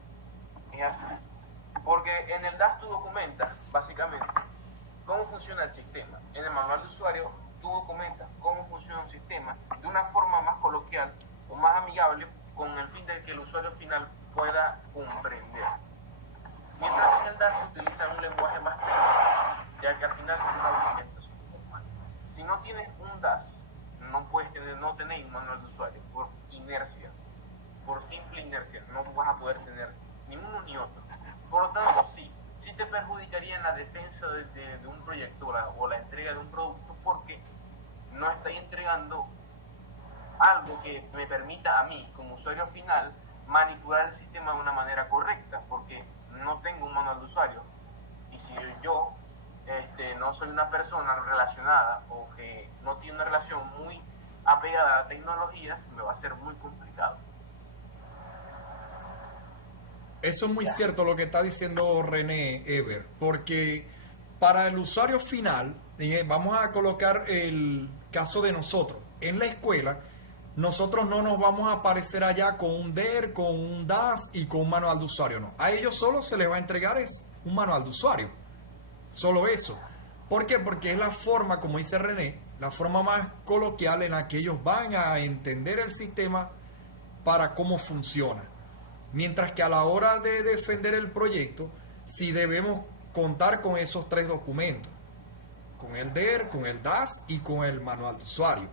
Es así. Porque en el DAS tú documentas, básicamente, cómo funciona el sistema. En el manual de usuario tú documentas cómo funciona un sistema de una forma más coloquial o más amigable con el fin de que el usuario final pueda comprender. Mientras que en el DAS se utiliza un lenguaje más técnico, ya que al final es una documentación formal. Si no tienes un DAS, no puedes tener, no tenéis un manual de usuario por inercia, por simple inercia, no vas a poder tener ni uno ni otro. Por lo tanto, sí te perjudicaría en la defensa de un proyecto o la entrega de un producto, porque no estáis entregando algo que me permita a mí, como usuario final, manipular el sistema de una manera correcta, porque no tengo un manual de usuario. Y si yo no soy una persona relacionada o que no tiene una relación muy apegada a la tecnología, me va a ser muy complicado. Eso es muy cierto lo que está diciendo René Ever, porque para el usuario final, vamos a colocar el caso de nosotros. En la escuela, nosotros no nos vamos a aparecer allá con un DER, con un DAS y con un manual de usuario, no. A ellos solo se les va a entregar es un manual de usuario. Solo eso. ¿Por qué? Porque es la forma, como dice René, la forma más coloquial en la que ellos van a entender el sistema para cómo funciona. Mientras que a la hora de defender el proyecto, sí debemos contar con esos tres documentos. Con el DER, con el DAS y con el manual de usuario.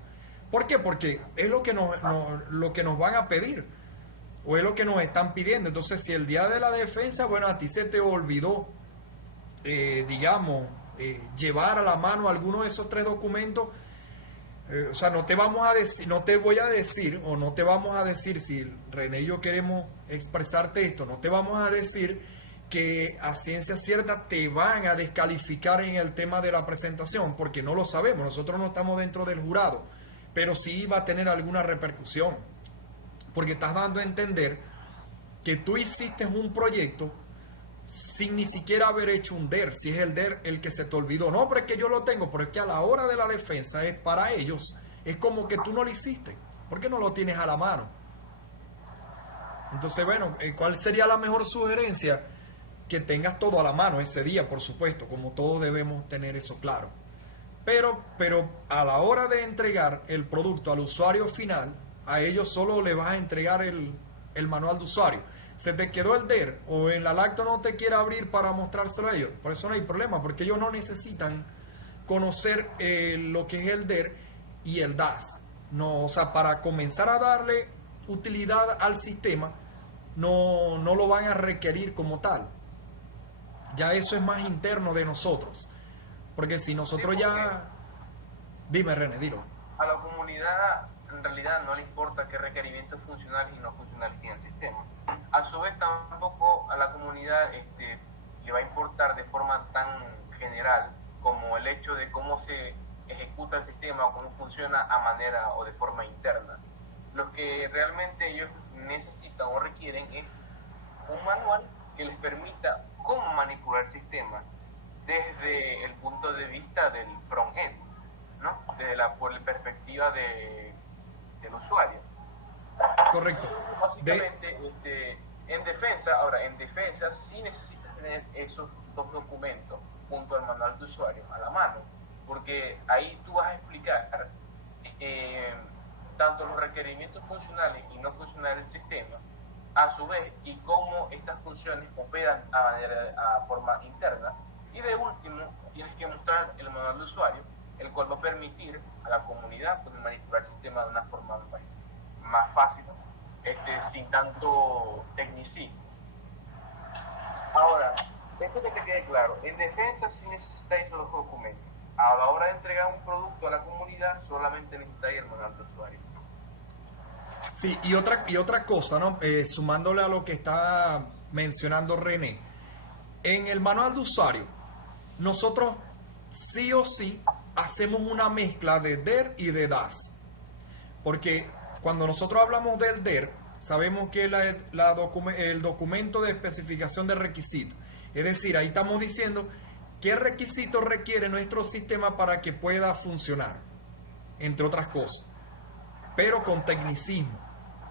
¿Por qué? Porque es lo que lo que nos van a pedir. O es lo que nos están pidiendo. Entonces, si el día de la defensa, bueno, a ti se te olvidó, llevar a la mano alguno de esos tres documentos, o sea, no te vamos a decir, no te voy a decir, o no te vamos a decir, si René y yo queremos expresarte esto, no te vamos a decir que a ciencia cierta te van a descalificar en el tema de la presentación, porque no lo sabemos, nosotros no estamos dentro del jurado, pero sí va a tener alguna repercusión, porque estás dando a entender que tú hiciste un proyecto sin ni siquiera haber hecho un DER, si es el DER el que se te olvidó. No, pero es que yo lo tengo, pero es que a la hora de la defensa es para ellos, es como que tú no lo hiciste, porque no lo tienes a la mano. Entonces, bueno, ¿cuál sería la mejor sugerencia? Que tengas todo a la mano ese día, por supuesto, como todos debemos tener eso claro. Pero a la hora de entregar el producto al usuario final, a ellos solo le vas a entregar el manual de usuario. Se te quedó el DER o en la lacto no te quiere abrir para mostrárselo a ellos, por eso no hay problema, porque ellos no necesitan conocer lo que es el DER y el DAS. No, o sea, para comenzar a darle utilidad al sistema, no lo van a requerir como tal. Ya eso es más interno de nosotros. Porque si nosotros sí, ya... Dime, René, dilo. A la comunidad en realidad no le importa qué requerimientos funcionales y no funcionales tiene el sistema. A su vez tampoco a la comunidad le va a importar de forma tan general como el hecho de cómo se ejecuta el sistema o cómo funciona a manera o de forma interna. Lo que realmente ellos necesitan o requieren es un manual que les permita cómo manipular el sistema desde el punto de vista del front-end, ¿no? Por la perspectiva del usuario. Correcto. Básicamente, en defensa sí necesitas tener esos dos documentos junto al manual de usuario a la mano, porque ahí tú vas a explicar tanto los requerimientos funcionales y no funcionales del sistema, a su vez, y cómo estas funciones operan a forma interna. Y de último, tienes que mostrar el manual de usuario, el cual va a permitir a la comunidad poder manipular el sistema de una forma más fácil, sin tanto tecnicismo. Ahora, esto de que quede claro, en defensa sí necesitáis esos documentos. A la hora de entregar un producto a la comunidad, solamente necesitáis el manual de usuario. Sí, y otra cosa, ¿no? Sumándole a lo que está mencionando René, en el manual de usuario, nosotros sí o sí, hacemos una mezcla de DER y de DAS. Porque cuando nosotros hablamos del DER, sabemos que el documento de especificación de requisitos. Es decir, ahí estamos diciendo qué requisitos requiere nuestro sistema para que pueda funcionar, entre otras cosas, pero con tecnicismo,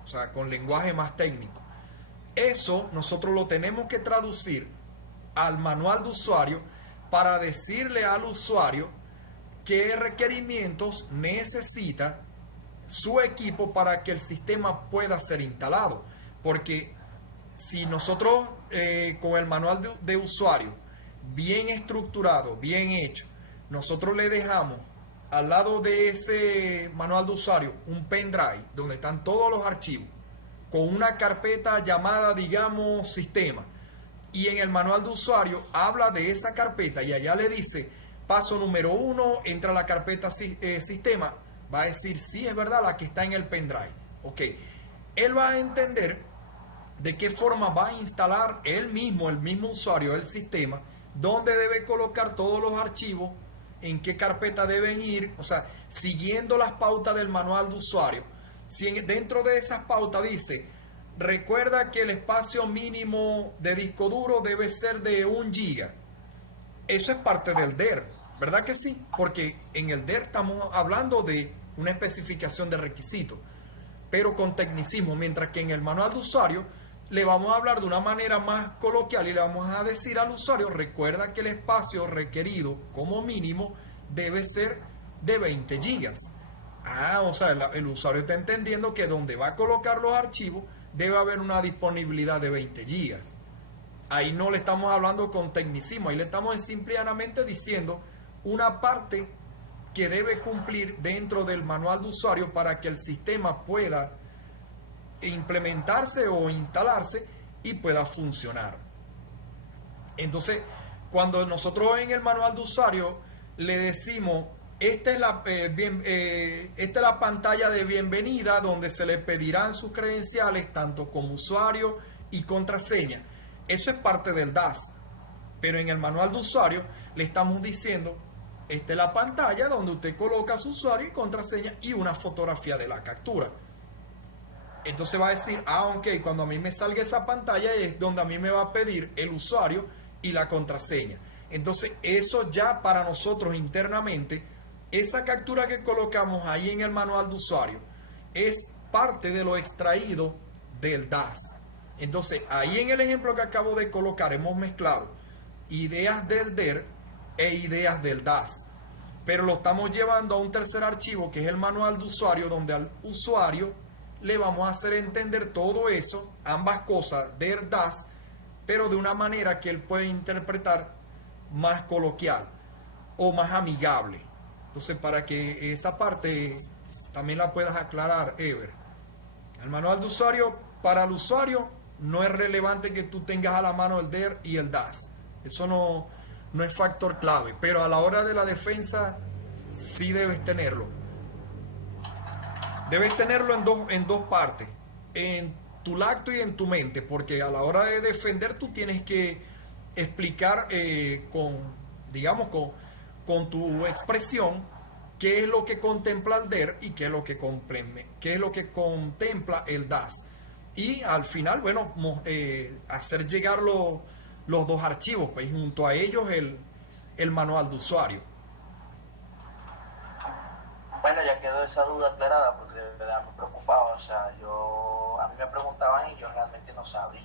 o sea, con lenguaje más técnico. Eso nosotros lo tenemos que traducir al manual de usuario para decirle al usuario qué requerimientos necesita su equipo para que el sistema pueda ser instalado. Porque si nosotros con el manual de usuario bien estructurado, bien hecho, nosotros le dejamos al lado de ese manual de usuario un pendrive donde están todos los archivos con una carpeta llamada, digamos, sistema, y en el manual de usuario habla de esa carpeta y allá le dice paso número 1, entra a la carpeta sistema, va a decir sí, es verdad, la que está en el pendrive. Ok, él va a entender de qué forma va a instalar el mismo usuario, el sistema, dónde debe colocar todos los archivos, en qué carpeta deben ir, o sea, siguiendo las pautas del manual de usuario. Si dentro de esas pautas dice, recuerda que el espacio mínimo de disco duro debe ser de 1 giga. Eso es parte del DER, ¿verdad que sí? Porque en el DER estamos hablando de una especificación de requisitos, pero con tecnicismo, mientras que en el manual de usuario le vamos a hablar de una manera más coloquial y le vamos a decir al usuario, recuerda que el espacio requerido como mínimo debe ser de 20 gigas. O sea, el usuario está entendiendo que donde va a colocar los archivos debe haber una disponibilidad de 20 gigas. Ahí no le estamos hablando con tecnicismo, ahí le estamos simplemente diciendo una parte que debe cumplir dentro del manual de usuario para que el sistema pueda implementarse o instalarse y pueda funcionar. Entonces, cuando nosotros en el manual de usuario le decimos, esta es la pantalla de bienvenida donde se le pedirán sus credenciales tanto como usuario y contraseña, eso es parte del DAS. Pero en el manual de usuario le estamos diciendo, esta es la pantalla donde usted coloca su usuario y contraseña y una fotografía de la captura. Entonces va a decir, ok, cuando a mí me salga esa pantalla es donde a mí me va a pedir el usuario y la contraseña. Entonces eso ya para nosotros internamente, esa captura que colocamos ahí en el manual de usuario es parte de lo extraído del DAS. Entonces ahí en el ejemplo que acabo de colocar hemos mezclado ideas del DER e ideas del DAS. Pero lo estamos llevando a un tercer archivo que es el manual de usuario, donde al usuario le vamos a hacer entender todo eso, ambas cosas, DER, DAS, pero de una manera que él puede interpretar más coloquial o más amigable. Entonces, para que esa parte también la puedas aclarar, Ever. El manual de usuario, para el usuario, no es relevante que tú tengas a la mano el DER y el DAS. Eso no es factor clave, pero a la hora de la defensa sí debes tenerlo. Debes tenerlo en dos partes, en tu lacto y en tu mente, porque a la hora de defender tú tienes que explicar con tu expresión qué es lo que contempla el DER y qué es lo que contempla el DAS. Y al final, bueno, hacer llegar los dos archivos, pues junto a ellos el manual de usuario. Bueno, ya quedó esa duda aclarada porque de verdad me preocupaba. O sea, a mí me preguntaban y yo realmente no sabría.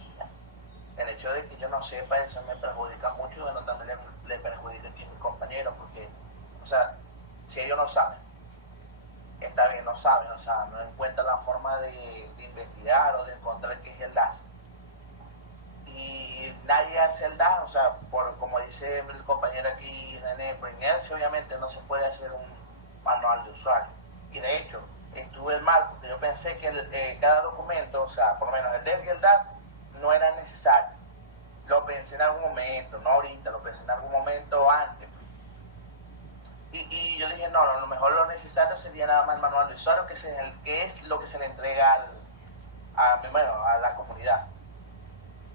El hecho de que yo no sepa eso me perjudica mucho y bueno, también le perjudica a mis compañeros porque, o sea, si ellos no saben, está bien, no saben, o sea, no encuentran la forma de investigar o de encontrar qué es el DAS. Y nadie hace el DAS, o sea, como dice el compañero aquí, René, por inercia obviamente no se puede hacer un manual de usuario. Y de hecho, estuve mal porque yo pensé que cada documento, o sea, por lo menos el DER y el DAS, no era necesario. Lo pensé en algún momento, no ahorita, lo pensé en algún momento antes. Y yo dije, no, a lo mejor lo necesario sería nada más el manual de usuario, que es lo que se le entrega a la comunidad.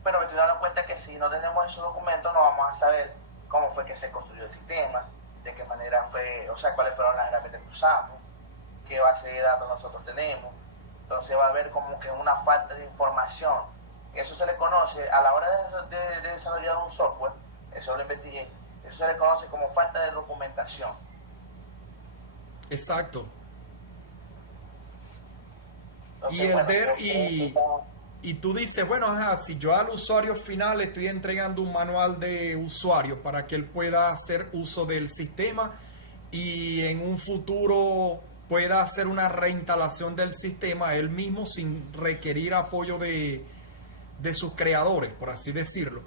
Pero me estoy dando cuenta que si no tenemos esos documentos no vamos a saber cómo fue que se construyó el sistema, de qué manera fue, o sea, cuáles fueron las herramientas que usamos, qué base de datos nosotros tenemos. Entonces va a haber como que una falta de información. Eso se le conoce a la hora de desarrollar un software, eso lo investigué, eso se le conoce como falta de documentación. Exacto. Entonces, Y el bueno, DER, yo- y tú dices, bueno, ajá, si yo al usuario final le estoy entregando un manual de usuario para que él pueda hacer uso del sistema y en un futuro pueda hacer una reinstalación del sistema él mismo sin requerir apoyo de sus creadores, por así decirlo.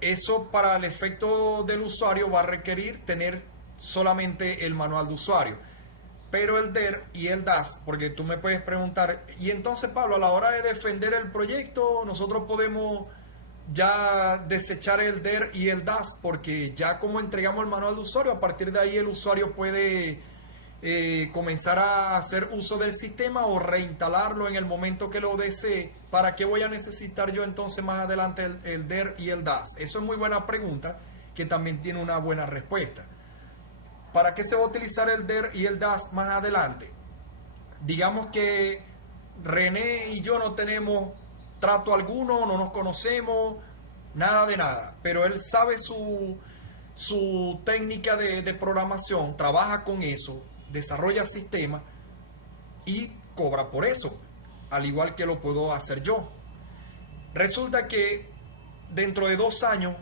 Eso para el efecto del usuario va a requerir tener solamente el manual de usuario. Pero el DER y el DAS, porque tú me puedes preguntar, y entonces Pablo, a la hora de defender el proyecto, nosotros podemos ya desechar el DER y el DAS, porque ya como entregamos el manual de usuario, a partir de ahí el usuario puede comenzar a hacer uso del sistema o reinstalarlo en el momento que lo desee. ¿Para qué voy a necesitar yo entonces más adelante el DER y el DAS? Eso es muy buena pregunta, que también tiene una buena respuesta. ¿Para qué se va a utilizar el DER y el DAS más adelante? Digamos que René y yo no tenemos trato alguno, no nos conocemos, nada de nada, pero él sabe su técnica de programación, trabaja con eso, desarrolla sistemas y cobra por eso, al igual que lo puedo hacer yo. Resulta que dentro de 2 años,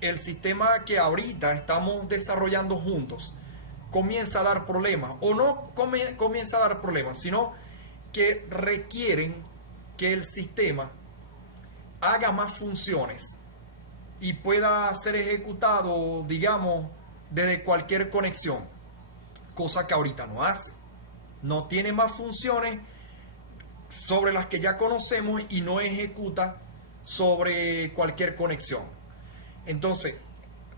el sistema que ahorita estamos desarrollando juntos comienza a dar problemas, o no comienza a dar problemas, sino que requieren que el sistema haga más funciones y pueda ser ejecutado, digamos, desde cualquier conexión, cosa que ahorita no hace. No tiene más funciones sobre las que ya conocemos y no ejecuta sobre cualquier conexión. Entonces,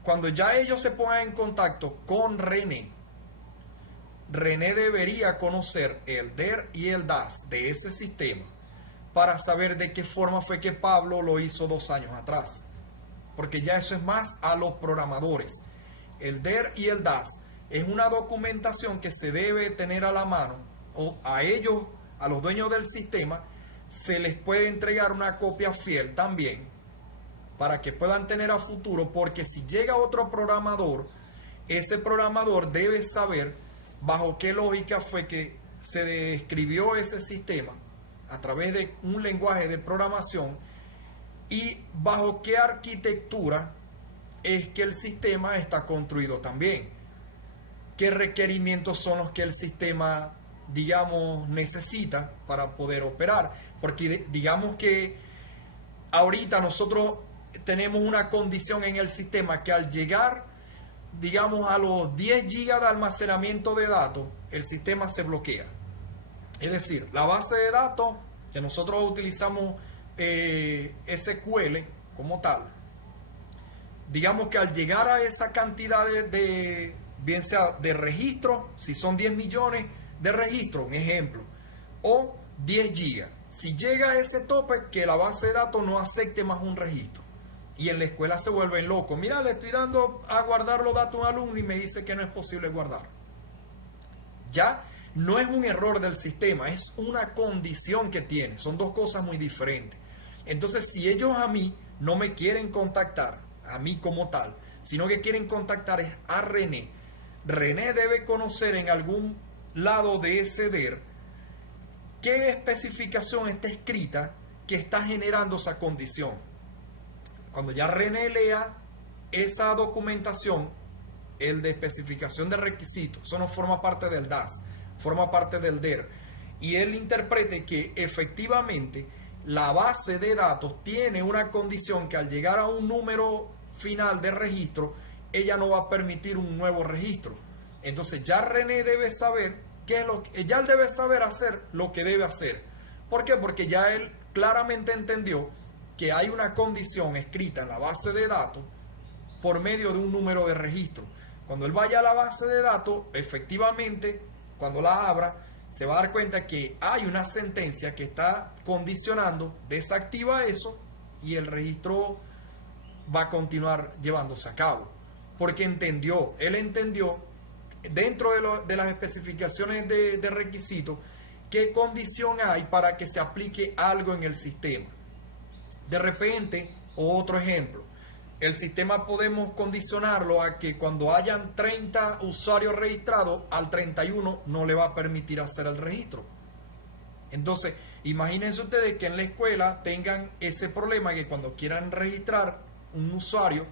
cuando ya ellos se pongan en contacto con René debería conocer el DER y el DAS de ese sistema para saber de qué forma fue que Pablo lo hizo 2 años atrás. Porque ya eso es más a los programadores. El DER y el DAS es una documentación que se debe tener a la mano, o a ellos, a los dueños del sistema, se les puede entregar una copia fiel también para que puedan tener a futuro, porque si llega otro programador, ese programador debe saber bajo qué lógica fue que se describió ese sistema a través de un lenguaje de programación y bajo qué arquitectura es que el sistema está construido también. ¿Qué requerimientos son los que el sistema, digamos, necesita para poder operar? Porque digamos que ahorita nosotros tenemos una condición en el sistema que al llegar, digamos, a los 10 gigas de almacenamiento de datos, el sistema se bloquea. Es decir, la base de datos que nosotros utilizamos SQL como tal, digamos que al llegar a esa cantidad de bien sea de registro, si son 10 millones de registros, un ejemplo, o 10 gigas, si llega a ese tope, que la base de datos no acepte más un registro. Y en la escuela se vuelven locos. Mira, le estoy dando a guardar los datos a un alumno y me dice que no es posible guardar. Ya no es un error del sistema, es una condición que tiene. Son dos cosas muy diferentes. Entonces, si ellos a mí no me quieren contactar, a mí como tal, sino que quieren contactar es a René, René debe conocer en algún lado de ese DER qué especificación está escrita que está generando esa condición. Cuando ya René lea esa documentación, el de especificación de requisitos, eso no forma parte del DAS, forma parte del DER, y él interprete que efectivamente la base de datos tiene una condición que al llegar a un número final de registro, ella no va a permitir un nuevo registro. Entonces ya René debe saber qué es lo que, ya él debe saber hacer lo que debe hacer. ¿Por qué? Porque ya él claramente entendió que hay una condición escrita en la base de datos por medio de un número de registro. Cuando él vaya a la base de datos, efectivamente, cuando la abra, se va a dar cuenta que hay una sentencia que está condicionando, desactiva eso y el registro va a continuar llevándose a cabo. porque él entendió dentro de las especificaciones de requisitos qué condición hay para que se aplique algo en el sistema. De repente, otro ejemplo, el sistema podemos condicionarlo a que cuando hayan 30 usuarios registrados, al 31 no le va a permitir hacer el registro. Entonces, imagínense ustedes que en la escuela tengan ese problema, que cuando quieran registrar un usuario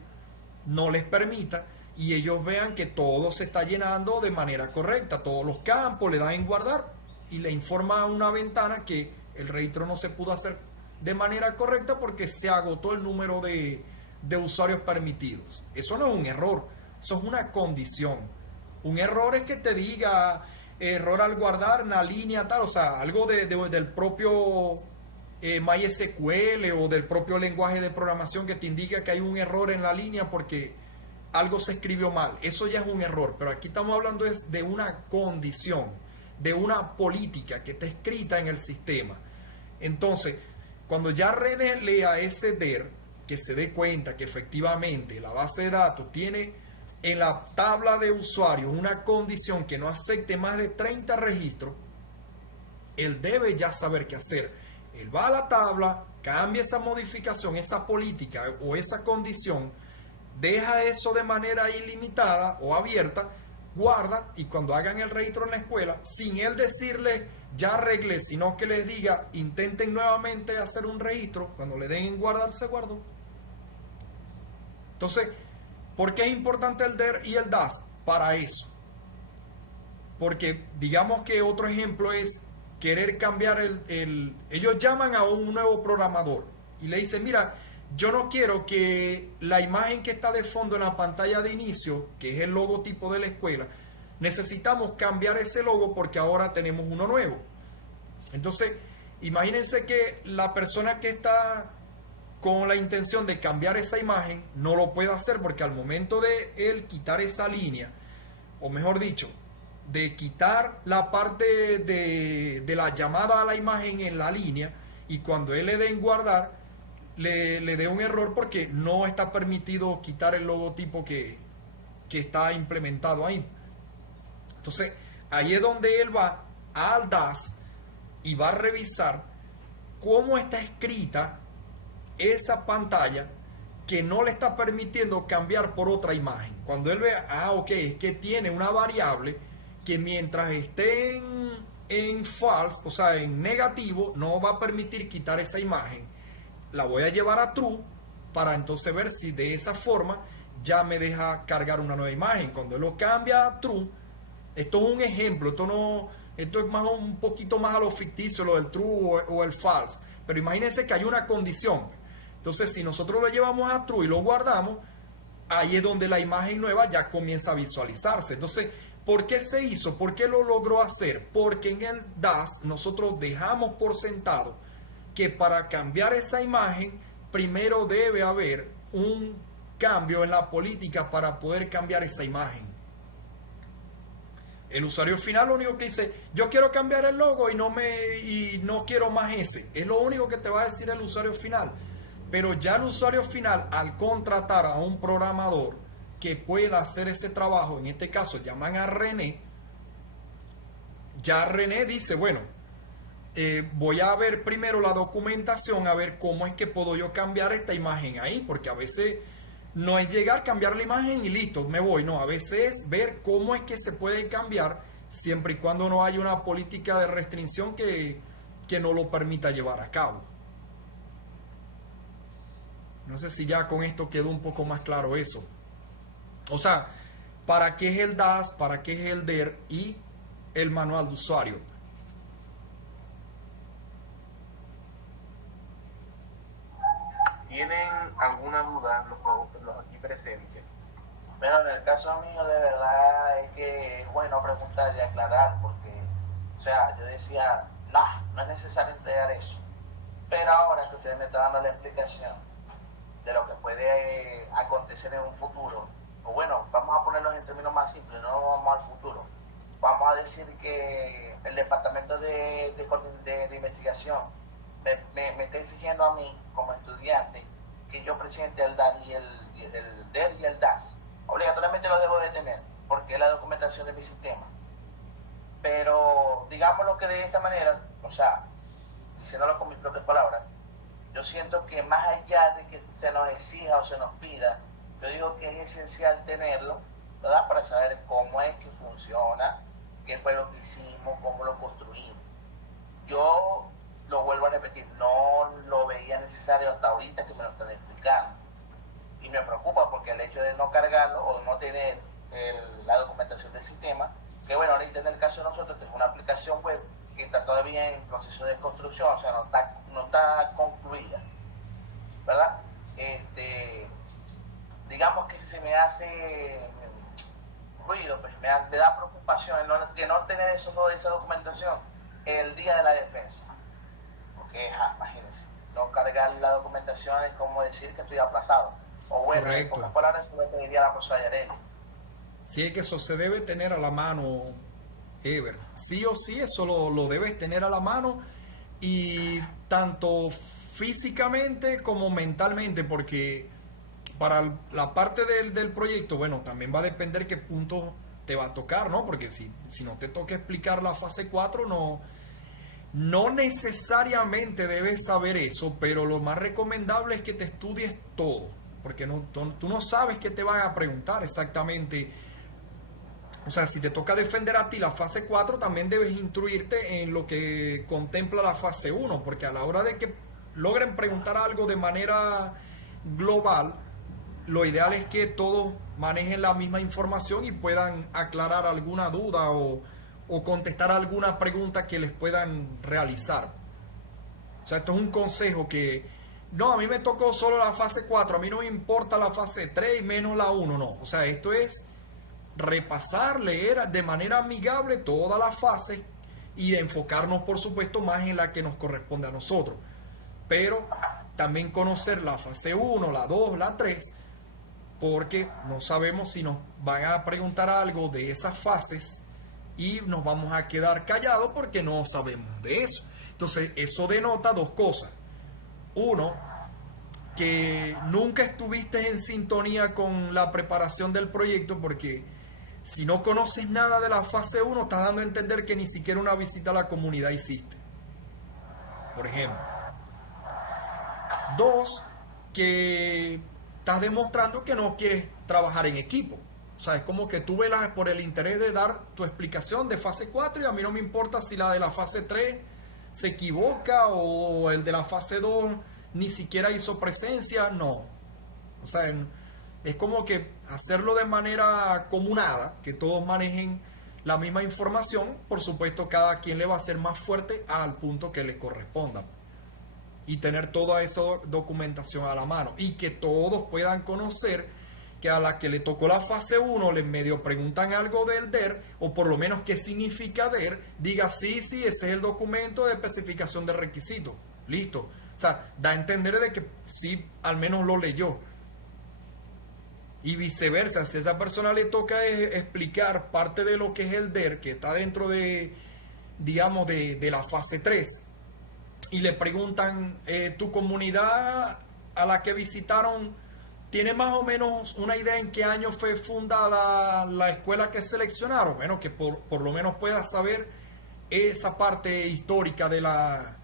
no les permita, y ellos vean que todo se está llenando de manera correcta, todos los campos le dan en guardar y le informa a una ventana que el registro no se pudo hacer de manera correcta porque se agotó el número de usuarios permitidos. Eso no es un error, eso es una condición. Un error es que te diga error al guardar una línea tal, o sea, algo del propio MySQL o del propio lenguaje de programación que te indica que hay un error en la línea porque algo se escribió mal. Eso ya es un error, pero aquí estamos hablando es de una condición, de una política que está escrita en el sistema. Entonces, cuando ya René lea ese DER, que se dé cuenta que efectivamente la base de datos tiene en la tabla de usuarios una condición que no acepte más de 30 registros, él debe ya saber qué hacer. Él va a la tabla, cambia esa modificación, esa política o esa condición, deja eso de manera ilimitada o abierta, guarda, y cuando hagan el registro en la escuela, sin él decirle ya arreglé, sino que les diga intenten nuevamente hacer un registro, cuando le den en guardar se guardó. Entonces, ¿por qué es importante el DER y el DAS? Para eso. Porque digamos que otro ejemplo es querer cambiar ellos llaman a un nuevo programador y le dicen, mira, yo no quiero que la imagen que está de fondo en la pantalla de inicio, que es el logotipo de la escuela, necesitamos cambiar ese logo porque ahora tenemos uno nuevo. Entonces, imagínense que la persona que está con la intención de cambiar esa imagen no lo puede hacer porque al momento de él quitar esa línea, o mejor dicho, de quitar la parte de la llamada a la imagen en la línea, y cuando él le dé en guardar, le dé un error porque no está permitido quitar el logotipo que está implementado ahí. Entonces, ahí es donde él va al DAS y va a revisar cómo está escrita esa pantalla que no le está permitiendo cambiar por otra imagen. Cuando él vea, ok, es que tiene una variable que mientras esté en false, o sea, en negativo, no va a permitir quitar esa imagen. La voy a llevar a true para entonces ver si de esa forma ya me deja cargar una nueva imagen. Cuando él lo cambia a true, esto es un ejemplo, esto es más un poquito más a lo ficticio, lo del true o el false. Pero imagínense que hay una condición. Entonces, si nosotros lo llevamos a true y lo guardamos, ahí es donde la imagen nueva ya comienza a visualizarse. Entonces, ¿por qué se hizo? ¿Por qué lo logró hacer? Porque en el DAS nosotros dejamos por sentado que para cambiar esa imagen, primero debe haber un cambio en la política para poder cambiar esa imagen. El usuario final lo único que dice, yo quiero cambiar el logo y no quiero más ese. Es lo único que te va a decir el usuario final. Pero ya el usuario final, al contratar a un programador que pueda hacer ese trabajo, en este caso llaman a René, ya René dice, bueno, voy a ver primero la documentación, a ver cómo es que puedo yo cambiar esta imagen ahí, porque a veces no es llegar, cambiar la imagen y listo, me voy. No, a veces es ver cómo es que se puede cambiar siempre y cuando no haya una política de restricción que no lo permita llevar a cabo. No sé si ya con esto quedó un poco más claro eso. O sea, ¿para qué es el DAS? ¿Para qué es el DER? Y el manual de usuario. ¿Tienen alguna duda los aquí presentes? Pero en el caso mío, de verdad, es que es bueno preguntar y aclarar, porque, o sea, yo decía, no es necesario entregar eso. Pero ahora que ustedes me están dando la explicación de lo que puede acontecer en un futuro, o bueno, vamos a ponerlo en términos más simples, no vamos al futuro. Vamos a decir que el departamento de investigación me está exigiendo a mí, como estudiante, que yo presente el DAR y el DER y el DAS. Obligatoriamente documentación de mi sistema. Pero digámoslo que de esta manera, o sea, diciéndolo con mis propias palabras, yo siento que más allá de que se nos exija o se nos pida, yo digo que es esencial tenerlo, ¿verdad? Para saber cómo es que funciona, qué fue lo que hicimos, cómo lo construimos. Yo lo vuelvo a repetir, no lo veía necesario hasta ahorita que me lo están explicando. Y me preocupa porque el hecho de no cargarlo o de no tener la documentación del sistema, que bueno, ahorita en el caso de nosotros, que es una aplicación web que está todavía en proceso de construcción, o sea, no está concluida, ¿verdad? Digamos que se me hace ruido, pues me da preocupación que no tener esa documentación el día de la defensa. Porque, imagínense, no cargar la documentación es como decir que estoy aplazado. O bueno, Correcto. en pocas palabras, eso me pediría la profesora Yareli. Sí, es que eso se debe tener a la mano, Ever. Sí o sí, eso lo debes tener a la mano, y tanto físicamente como mentalmente, porque para la parte del proyecto, bueno, también va a depender qué punto te va a tocar, ¿no? Porque si no te toca explicar la fase 4, no necesariamente debes saber eso, pero lo más recomendable es que te estudies todo, porque tú no sabes qué te van a preguntar exactamente. O sea, si te toca defender a ti la fase 4, también debes instruirte en lo que contempla la fase 1, porque a la hora de que logren preguntar algo de manera global, lo ideal es que todos manejen la misma información y puedan aclarar alguna duda o contestar alguna pregunta que les puedan realizar. O sea, esto es un consejo que no, a mí me tocó solo la fase 4, a mí no me importa la fase 3 y menos la 1, no. O sea, esto es repasar, leer de manera amigable todas las fases y enfocarnos, por supuesto, más en la que nos corresponde a nosotros. Pero también conocer la fase 1, la 2, la 3, porque no sabemos si nos van a preguntar algo de esas fases y nos vamos a quedar callados porque no sabemos de eso. Entonces, eso denota dos cosas. Uno, que nunca estuviste en sintonía con la preparación del proyecto, porque si no conoces nada de la fase 1, estás dando a entender que ni siquiera una visita a la comunidad hiciste, por ejemplo. Dos, que estás demostrando que no quieres trabajar en equipo. O sea, es como que tú velas por el interés de dar tu explicación de fase 4 y a mí no me importa si la de la fase 3 se equivoca o el de la fase 2 ni siquiera hizo presencia. No. O sea, es como que hacerlo de manera comunada, que todos manejen la misma información. Por supuesto, cada quien le va a ser más fuerte al punto que le corresponda. Y tener toda esa documentación a la mano. Y que todos puedan conocer que a la que le tocó la fase 1 les medio preguntan algo del DER, o por lo menos qué significa DER, diga sí, ese es el documento de especificación de requisitos. Listo. O sea, da a entender de que sí, al menos lo leyó. Y viceversa, si a esa persona le toca explicar parte de lo que es el DER, que está dentro de, digamos, de la fase 3, y le preguntan, ¿tu comunidad a la que visitaron tiene más o menos una idea en qué año fue fundada la escuela que seleccionaron? Bueno, que por lo menos pueda saber esa parte histórica de la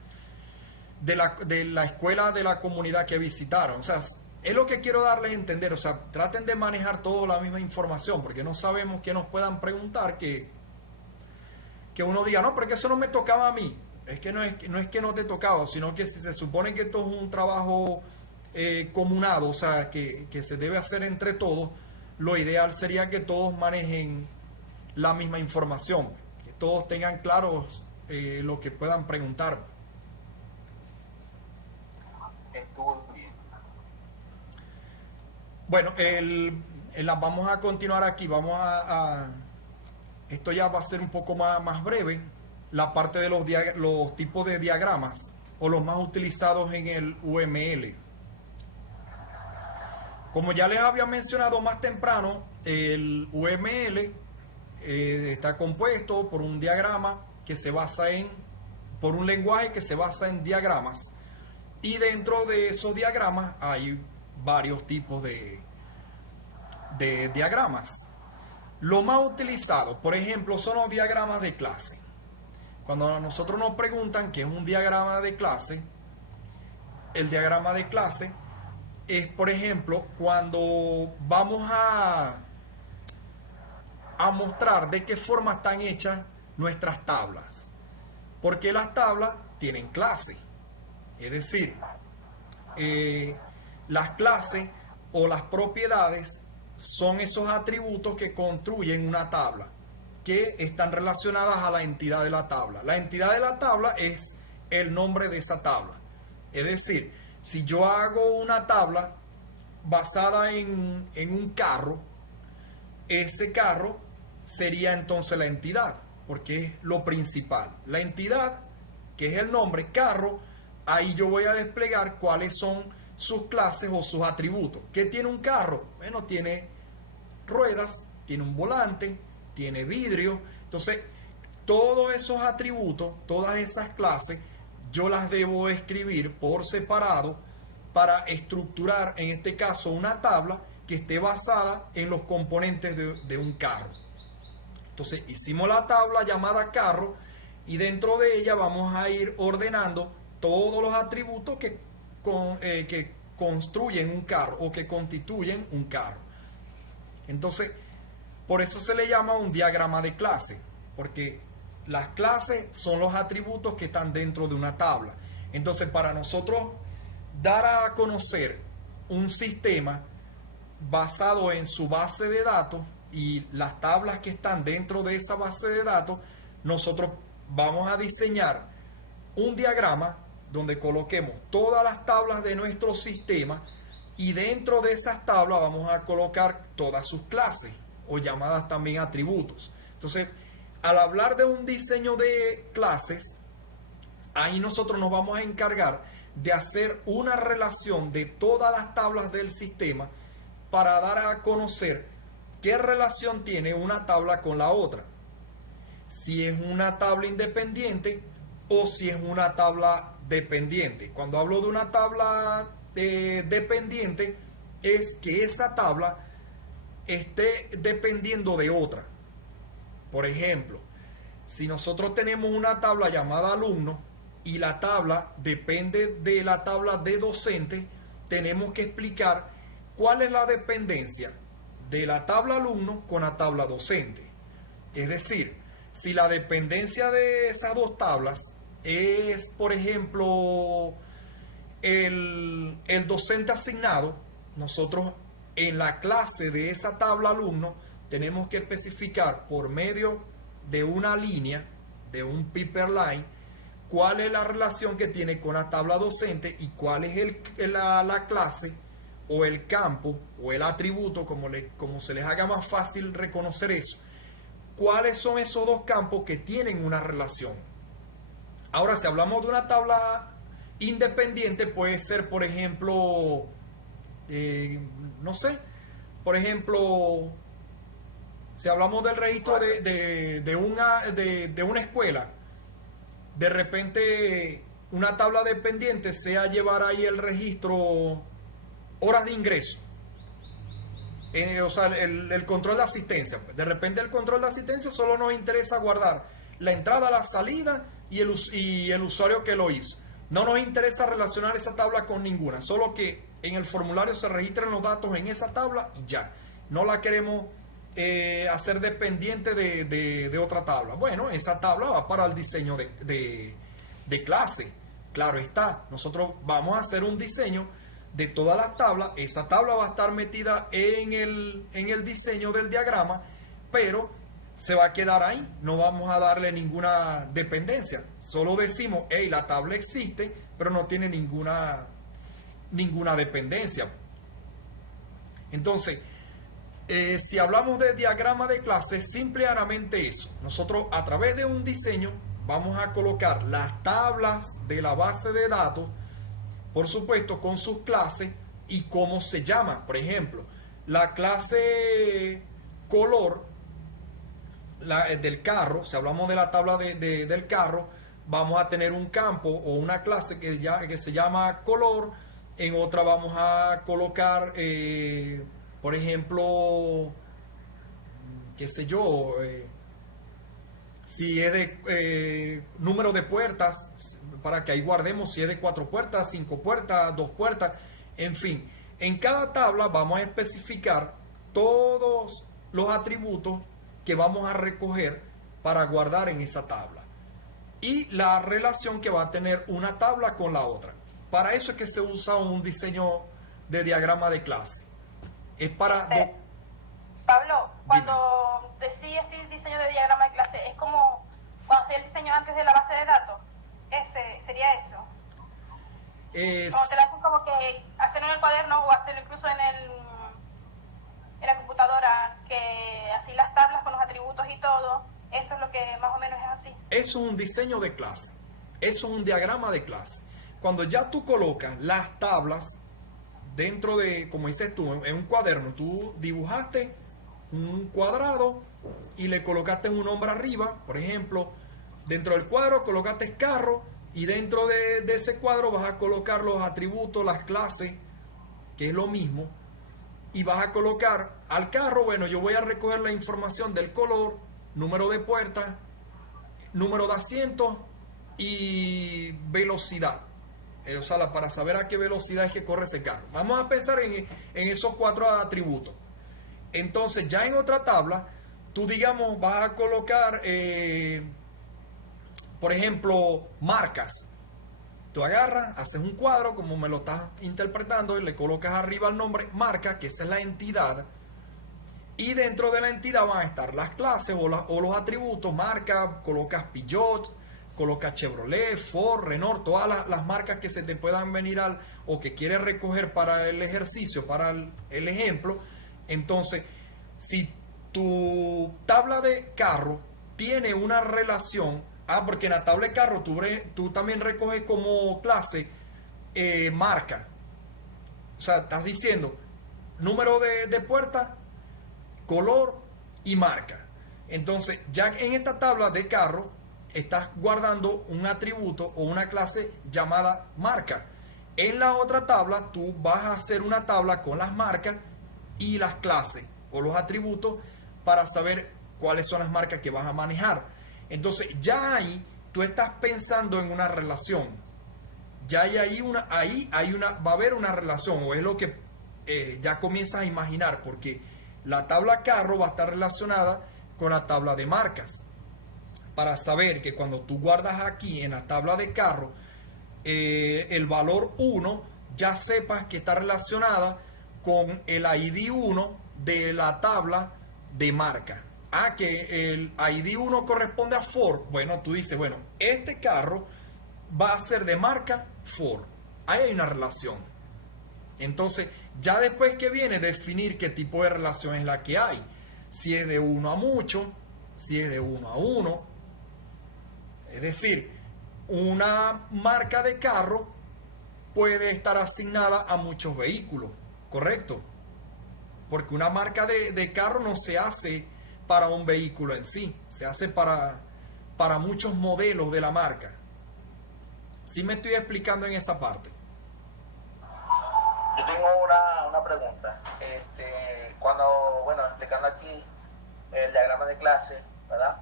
escuela de la comunidad que visitaron. O sea, es lo que quiero darles a entender. O sea, traten de manejar toda la misma información, porque no sabemos qué nos puedan preguntar, que uno diga, no, pero que eso no me tocaba a mí. Es que no es que no te tocaba, sino que si se supone que esto es un trabajo comunado, o sea, que se debe hacer entre todos, lo ideal sería que todos manejen la misma información, que todos tengan claros lo que puedan preguntar. Estuvo bien. Bueno, vamos a continuar aquí, esto ya va a ser un poco más breve, la parte de los tipos de diagramas o los más utilizados en el UML. Como ya les había mencionado más temprano, el UML está compuesto por un diagrama que se basa por un lenguaje que se basa en diagramas, y dentro de esos diagramas hay varios tipos de diagramas. Lo más utilizado, por ejemplo, son los diagramas de clase. Cuando a nosotros nos preguntan qué es un diagrama de clase, el diagrama de clase es, por ejemplo, cuando vamos a mostrar de qué forma están hechas nuestras tablas. Porque las tablas tienen clase. Es decir, las clases o las propiedades son esos atributos que construyen una tabla, que están relacionadas a la entidad de la tabla. La entidad de la tabla es el nombre de esa tabla. Es decir, si yo hago una tabla basada en un carro, ese carro sería entonces la entidad, porque es lo principal. La entidad, que es el nombre, carro, ahí yo voy a desplegar cuáles son sus clases o sus atributos. ¿Qué tiene un carro? Bueno, tiene ruedas, tiene un volante, tiene vidrio. Entonces, todos esos atributos, todas esas clases, yo las debo escribir por separado para estructurar, en este caso, una tabla que esté basada en los componentes de un carro. Entonces, hicimos la tabla llamada carro y dentro de ella vamos a ir ordenando todos los atributos que construyen un carro o que constituyen un carro. Entonces, por eso se le llama un diagrama de clase, porque las clases son los atributos que están dentro de una tabla. Entonces, para nosotros dar a conocer un sistema basado en su base de datos y las tablas que están dentro de esa base de datos, nosotros vamos a diseñar un diagrama donde coloquemos todas las tablas de nuestro sistema y dentro de esas tablas vamos a colocar todas sus clases o llamadas también atributos. Entonces, al hablar de un diseño de clases, ahí nosotros nos vamos a encargar de hacer una relación de todas las tablas del sistema para dar a conocer qué relación tiene una tabla con la otra. Si es una tabla independiente o si es una tabla dependiente. Cuando hablo de una tabla dependiente, es que esa tabla esté dependiendo de otra. Por ejemplo, si nosotros tenemos una tabla llamada alumno y la tabla depende de la tabla de docente, tenemos que explicar cuál es la dependencia de la tabla alumno con la tabla docente. Es decir, si la dependencia de esas dos tablas es, por ejemplo, el docente asignado, nosotros en la clase de esa tabla alumno tenemos que especificar por medio de una línea, de un piper line, cuál es la relación que tiene con la tabla docente y cuál es la clase o el campo o el atributo, como se les haga más fácil reconocer eso. ¿Cuáles son esos dos campos que tienen una relación? Ahora, si hablamos de una tabla independiente, puede ser, por ejemplo, no sé, por ejemplo, si hablamos del registro de una escuela, de repente una tabla dependiente sea llevar ahí el registro horas de ingreso. O sea, el control de asistencia. De repente el control de asistencia solo nos interesa guardar la entrada, la salida y el usuario que lo hizo. No nos interesa relacionar esa tabla con ninguna, solo que en el formulario se registren los datos en esa tabla y ya. No la queremos hacer dependiente de otra tabla. Bueno, esa tabla va para el diseño de clase. Claro está, nosotros vamos a hacer un diseño de todas las tablas. Esa tabla va a estar metida en el diseño del diagrama, pero se va a quedar ahí. No vamos a darle ninguna dependencia. Solo decimos, hey, la tabla existe, pero no tiene ninguna dependencia. Entonces, si hablamos de diagrama de clase, simplemente eso. Nosotros a través de un diseño vamos a colocar las tablas de la base de datos, por supuesto, con sus clases y cómo se llama. Por ejemplo, la clase color del carro, si hablamos de la tabla del carro, vamos a tener un campo o una clase que se llama color. En otra vamos a colocar, por ejemplo, qué sé yo, si es de número de puertas, para que ahí guardemos si es de 4 puertas, 5 puertas, 2 puertas, en fin. En cada tabla vamos a especificar todos los atributos que vamos a recoger para guardar en esa tabla y la relación que va a tener una tabla con la otra. Para eso es que se usa un diseño de diagrama de clase. Es para... Pablo, cuando decía así diseño de diagrama de clase, es como cuando hacía el diseño antes de la base de datos. Sería eso. Como te lo hacen como que hacerlo en el cuaderno o hacerlo incluso en la computadora, que así las tablas con los atributos y todo, eso es lo que más o menos es así. Eso es un diseño de clase. Eso es un diagrama de clase. Cuando ya tú colocas las tablas dentro de, como dices tú, en un cuaderno, tú dibujaste un cuadrado y le colocaste un nombre arriba, por ejemplo, dentro del cuadro colocaste carro y dentro de ese cuadro vas a colocar los atributos, las clases, que es lo mismo, y vas a colocar al carro, bueno, yo voy a recoger la información del color, número de puertas, número de asientos y velocidad. O sea, para saber a qué velocidad es que corre ese carro. Vamos a pensar en esos 4 atributos. Entonces, ya en otra tabla, tú, digamos, vas a colocar, por ejemplo, marcas. Tú agarras, haces un cuadro, como me lo estás interpretando, y le colocas arriba el nombre marca, que esa es la entidad. Y dentro de la entidad van a estar las clases o los atributos. Marca, colocas Peugeot, colocas Chevrolet, Ford, Renault, todas las marcas que se te puedan venir o que quieres recoger para el ejercicio, para el ejemplo. Entonces, si tu tabla de carro tiene una relación, porque en la tabla de carro tú también recoges como clase marca. O sea, estás diciendo número de puerta, color y marca. Entonces, ya en esta tabla de carro estás guardando un atributo o una clase llamada marca. En la otra tabla tú vas a hacer una tabla con las marcas y las clases o los atributos para saber cuáles son las marcas que vas a manejar. Entonces ya ahí tú estás pensando en una relación. Ya ahí va a haber una relación, o es lo que ya comienzas a imaginar, porque la tabla carro va a estar relacionada con la tabla de marcas. Para saber que cuando tú guardas aquí en la tabla de carro el valor 1, ya sepas que está relacionada con el ID 1 de la tabla de marca. Que el ID 1 corresponde a Ford. Bueno, tú dices, bueno, este carro va a ser de marca Ford. Ahí hay una relación. Entonces, ya después que viene definir qué tipo de relación es la que hay. Si es de 1 a mucho, si es de 1 a 1. Es decir, una marca de carro puede estar asignada a muchos vehículos, ¿correcto? Porque una marca de carro no se hace para un vehículo en sí, se hace para muchos modelos de la marca. ¿Sí me estoy explicando en esa parte? Yo tengo una pregunta. Cuando, explicando aquí el diagrama de clase, ¿verdad?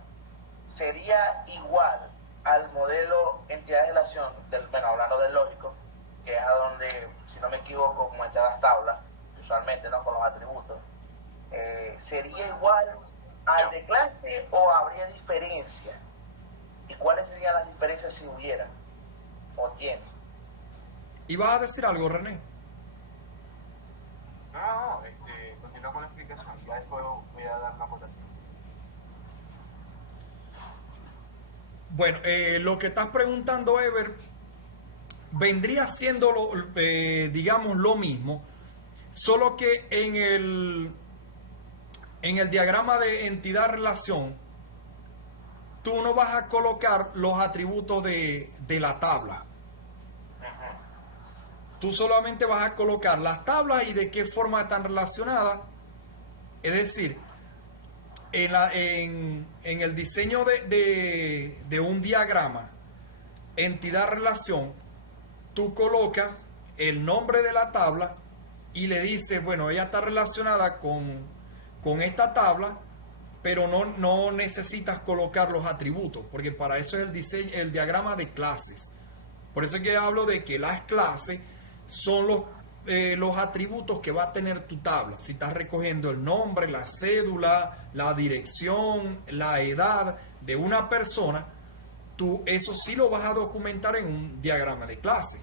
¿Sería igual al modelo entidad de relación, hablando del lógico, que es a donde, si no me equivoco, como están las tablas, usualmente, ¿no? Con los atributos, ¿sería igual al de clase o habría diferencia? ¿Y cuáles serían las diferencias si hubiera o tiene? ¿Y vas a decir algo, René? No, continúa con la explicación, ya después voy a dar la votación. Bueno, lo que estás preguntando, Ever, vendría siendo, digamos, lo mismo, solo que en el diagrama de entidad-relación, tú no vas a colocar los atributos de la tabla. Tú solamente vas a colocar las tablas y de qué forma están relacionadas. Es decir, en el diseño de un diagrama, entidad-relación, tú colocas el nombre de la tabla y le dices, bueno, ella está relacionada con esta tabla pero no necesitas colocar los atributos, porque para eso es el diagrama de clases. Por eso es que hablo de que las clases son los atributos que va a tener tu tabla. Si estás recogiendo el nombre, la cédula, la dirección, la edad de una persona, tú eso sí lo vas a documentar en un diagrama de clase.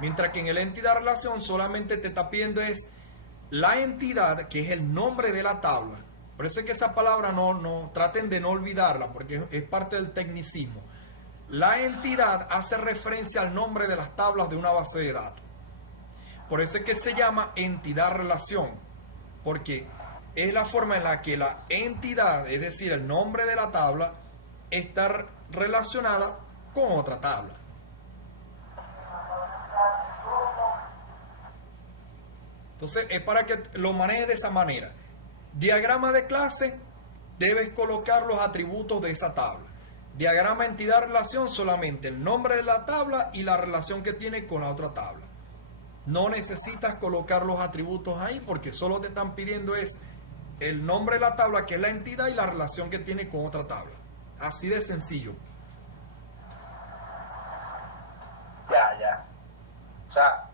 Mientras que en el entidad relación solamente te está pidiendo es la entidad, que es el nombre de la tabla. Por eso es que esa palabra no traten de no olvidarla, porque es parte del tecnicismo. La entidad hace referencia al nombre de las tablas de una base de datos. Por eso es que se llama entidad relación, porque es la forma en la que la entidad, es decir, el nombre de la tabla, está relacionada con otra tabla. Entonces es para que lo manejes de esa manera. Diagrama de clase, debes colocar los atributos de esa tabla. Diagrama entidad relación, solamente el nombre de la tabla y la relación que tiene con la otra tabla. No necesitas colocar los atributos ahí porque solo te están pidiendo es el nombre de la tabla, que es la entidad, y la relación que tiene con otra tabla. Así de sencillo. Ya. O sea,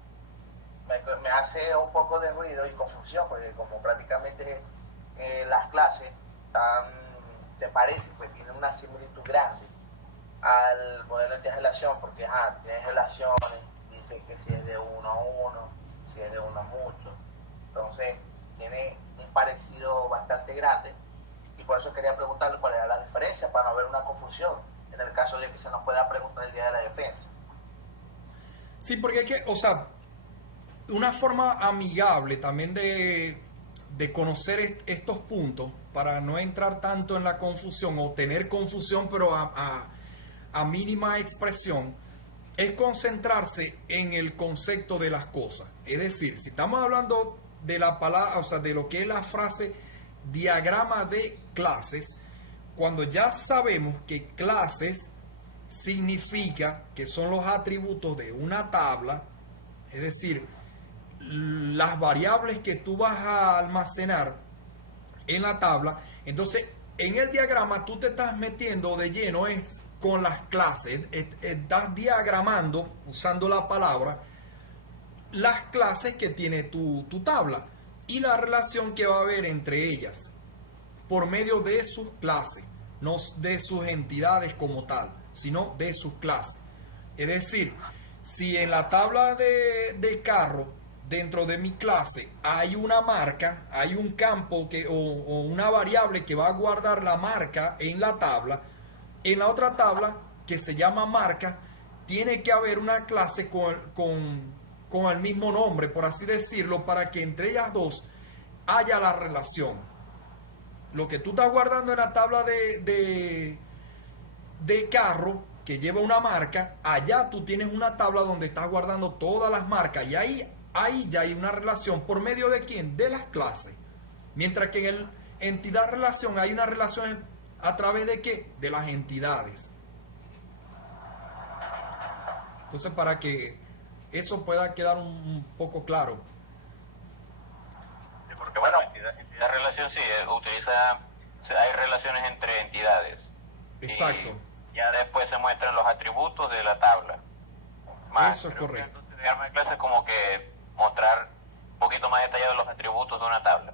me hace un poco de ruido y confusión, porque como prácticamente las clases se parecen, pues tienen una similitud grande al modelo de relación, porque tienes relaciones, dice que si es de uno a uno, si es de uno a mucho, entonces tiene un parecido bastante grande, y por eso quería preguntarle cuál era la diferencia, para no haber una confusión en el caso de que se nos pueda preguntar el día de la defensa. Sí, porque hay que, o sea, una forma amigable también de conocer estos puntos, para no entrar tanto en la confusión o tener confusión pero a mínima expresión, es concentrarse en el concepto de las cosas. Es decir, si estamos hablando de la palabra, o sea, de lo que es la frase diagrama de clases, cuando ya sabemos que clases significa que son los atributos de una tabla, es decir, las variables que tú vas a almacenar en la tabla, entonces en el diagrama tú te estás metiendo de lleno es con las clases, estás diagramando, usando la palabra, las clases que tiene tu tabla y la relación que va a haber entre ellas por medio de sus clases, no de sus entidades como tal, sino de sus clases. Es decir, si en la tabla de carro, dentro de mi clase, hay una marca, hay un campo o una variable que va a guardar la marca en la tabla, en la otra tabla, que se llama marca, tiene que haber una clase con el mismo nombre, por así decirlo, para que entre ellas dos haya la relación. Lo que tú estás guardando en la tabla de carro, que lleva una marca, allá tú tienes una tabla donde estás guardando todas las marcas, y ahí ya hay una relación. ¿Por medio de quién? De las clases. Mientras que en el entidad relación hay una relación a través de ¿qué? De las entidades. Entonces, para que eso pueda quedar un poco claro. Sí, porque bueno, entidad relación sí, hay relaciones entre entidades. Exacto. Y ya después se muestran los atributos de la tabla. Eso es correcto. Entonces, diagrama de clase es como que mostrar un poquito más detallado los atributos de una tabla.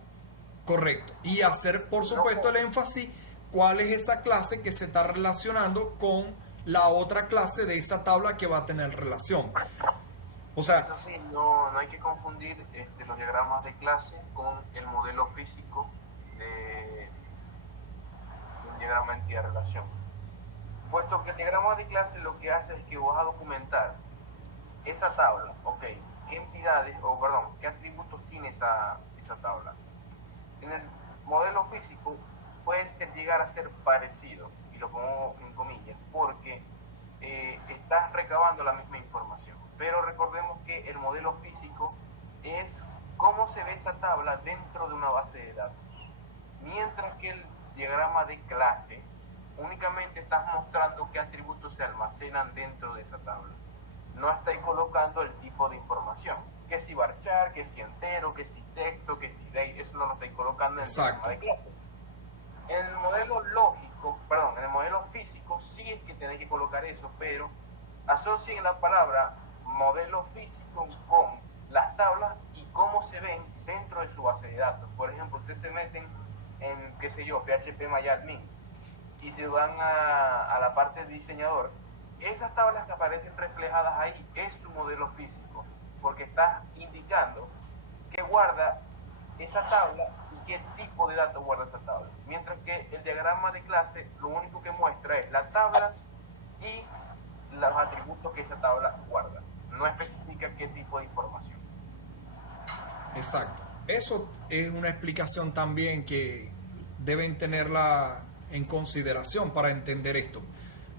Correcto. Y hacer, por supuesto, el énfasis cuál es esa clase que se está relacionando con la otra clase de esa tabla que va a tener relación. O sea, eso sí, no hay que confundir los diagramas de clase con el modelo físico de un diagrama de entidad relación. Puesto que el diagrama de clase lo que hace es que vas a documentar esa tabla, ok, qué atributos tiene esa tabla. En el modelo físico puede llegar a ser parecido, y lo pongo en comillas, porque estás recabando la misma información. Pero recordemos que el modelo físico es cómo se ve esa tabla dentro de una base de datos. Mientras que el diagrama de clase únicamente estás mostrando qué atributos se almacenan dentro de esa tabla. No estáis colocando el tipo de información. Que si varchar, que si entero, que si texto, que si date, eso no lo estáis colocando en el diagrama de clase. En el modelo lógico, perdón, en el modelo físico sí es que tienen que colocar eso, pero asocien la palabra modelo físico con las tablas y cómo se ven dentro de su base de datos. Por ejemplo, ustedes se meten en, qué sé yo, PHP MyAdmin y se van a la parte de diseñador. Esas tablas que aparecen reflejadas ahí es su modelo físico, porque está indicando qué guarda esa tabla y qué tipo de datos guarda esa tabla. Mientras que el diagrama de clase lo único que muestra es la tabla y los atributos que esa tabla guarda. No especifica qué tipo de información. Exacto. Eso es una explicación también que deben tenerla en consideración para entender esto.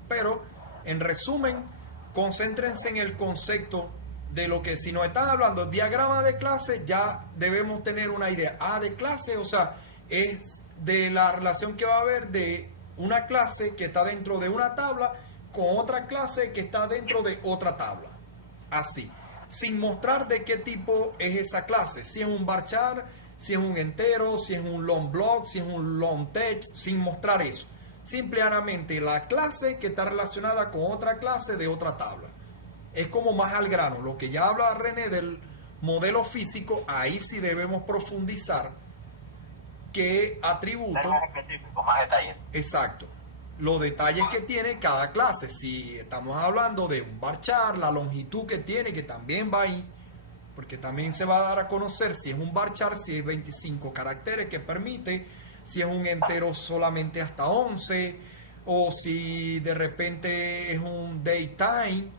Pero, en resumen, concéntrense en el concepto de lo que si nos están hablando de diagrama de clase, ya debemos tener una idea. De clase, o sea, es de la relación que va a haber de una clase que está dentro de una tabla con otra clase que está dentro de otra tabla. Así, sin mostrar de qué tipo es esa clase, si es un varchar, si es un entero, si es un long block, si es un long text, sin mostrar eso. Simplemente la clase que está relacionada con otra clase de otra tabla. Es como más al grano. Lo que ya habla René del modelo físico, ahí sí debemos profundizar qué atributos. Más específico, más detalles. Exacto. Los detalles que tiene cada clase. Si estamos hablando de un varchar, la longitud que tiene, que también va ahí, porque también se va a dar a conocer si es un varchar, si es 25 caracteres que permite, si es un entero solamente hasta 11, o si de repente es un datetime,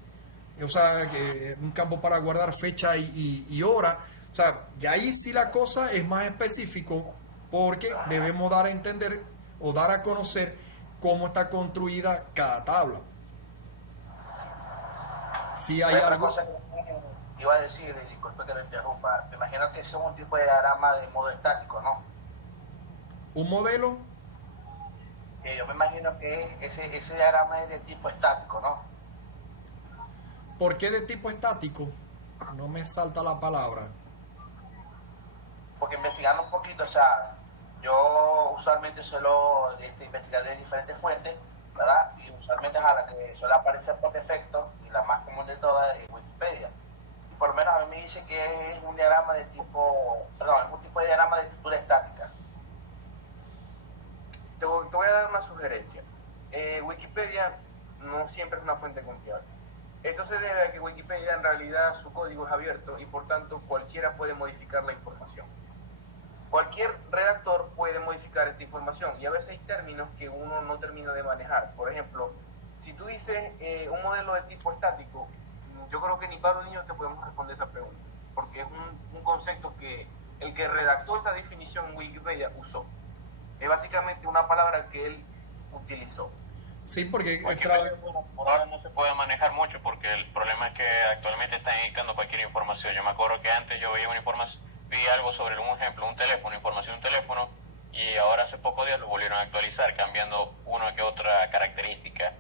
o sea, que es un campo para guardar fecha y hora. O sea, y ahí sí la cosa es más específico, porque debemos dar a entender o dar a conocer cómo está construida cada tabla. Si hay otra algo... cosa que iba a decir, disculpe que lo interrumpa, me imagino que ese es un tipo de diagrama de modo estático, ¿no? Un modelo, Yo me imagino que ese diagrama es de tipo estático, ¿no? ¿por qué de tipo estático? No me salta la palabra. Porque investigando un poquito, o sea, yo usualmente suelo investigar de diferentes fuentes, ¿verdad? Y usualmente es a la que suele aparecer por defecto, y la más común de todas es Wikipedia. Y por lo menos a mí me dice que es un diagrama de tipo, perdón, es un tipo de diagrama de estructura estática. Te voy a dar una sugerencia. Wikipedia no siempre es una fuente confiable. Esto se debe a que Wikipedia en realidad su código es abierto y por tanto cualquiera puede modificar la información. Cualquier redactor puede modificar esta información y a veces hay términos que uno no termina de manejar. Por ejemplo, si tú dices un modelo de tipo estático, yo creo que ni Pablo ni yo te podemos responder esa pregunta, porque es un concepto que el que redactó esa definición en Wikipedia usó. Es básicamente una palabra que él utilizó. Sí, porque por ahora no se puede manejar mucho porque el problema es que actualmente están editando cualquier información. Yo me acuerdo que antes yo veía una información, vi algo sobre un ejemplo, un teléfono, información de un teléfono, y ahora hace pocos días lo volvieron a actualizar cambiando una que otra característica.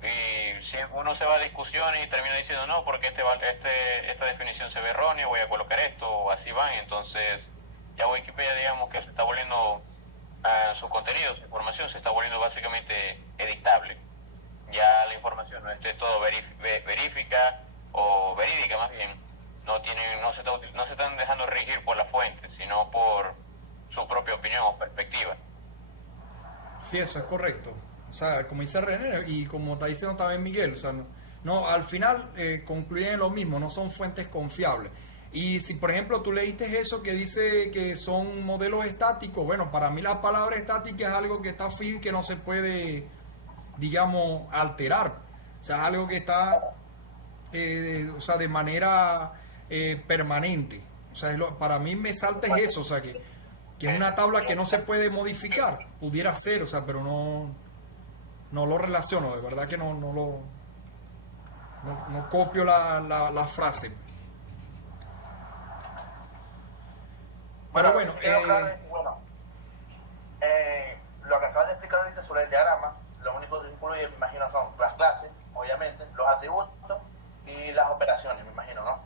Y si uno se va a discusiones y termina diciendo no, porque esta definición se ve errónea, voy a colocar esto, o así van. Entonces ya Wikipedia, digamos que se está volviendo su contenido, su información se está volviendo básicamente editable. Ya la información no esté todo verifica o verídica, más bien no se están dejando regir por la fuente, sino por su propia opinión o perspectiva. sí, eso es correcto. O sea, como dice René y como está diciendo también Miguel, o sea, no al final concluyen lo mismo, no son fuentes confiables. Y si, por ejemplo, tú leíste eso que dice que son modelos estáticos, bueno, para mí la palabra estática es algo que está fijo y que no se puede, digamos, alterar. O sea, es algo que está, o sea, de manera permanente. O sea, para mí me salta es eso, o sea, que es una tabla que no se puede modificar. Pudiera ser, o sea, pero no lo relaciono, de verdad que no copio la frase. Pero bueno, lo que acabas de explicar ahorita sobre el diagrama, lo único que incluye, me imagino, son las clases, obviamente, los atributos y las operaciones, me imagino, ¿no?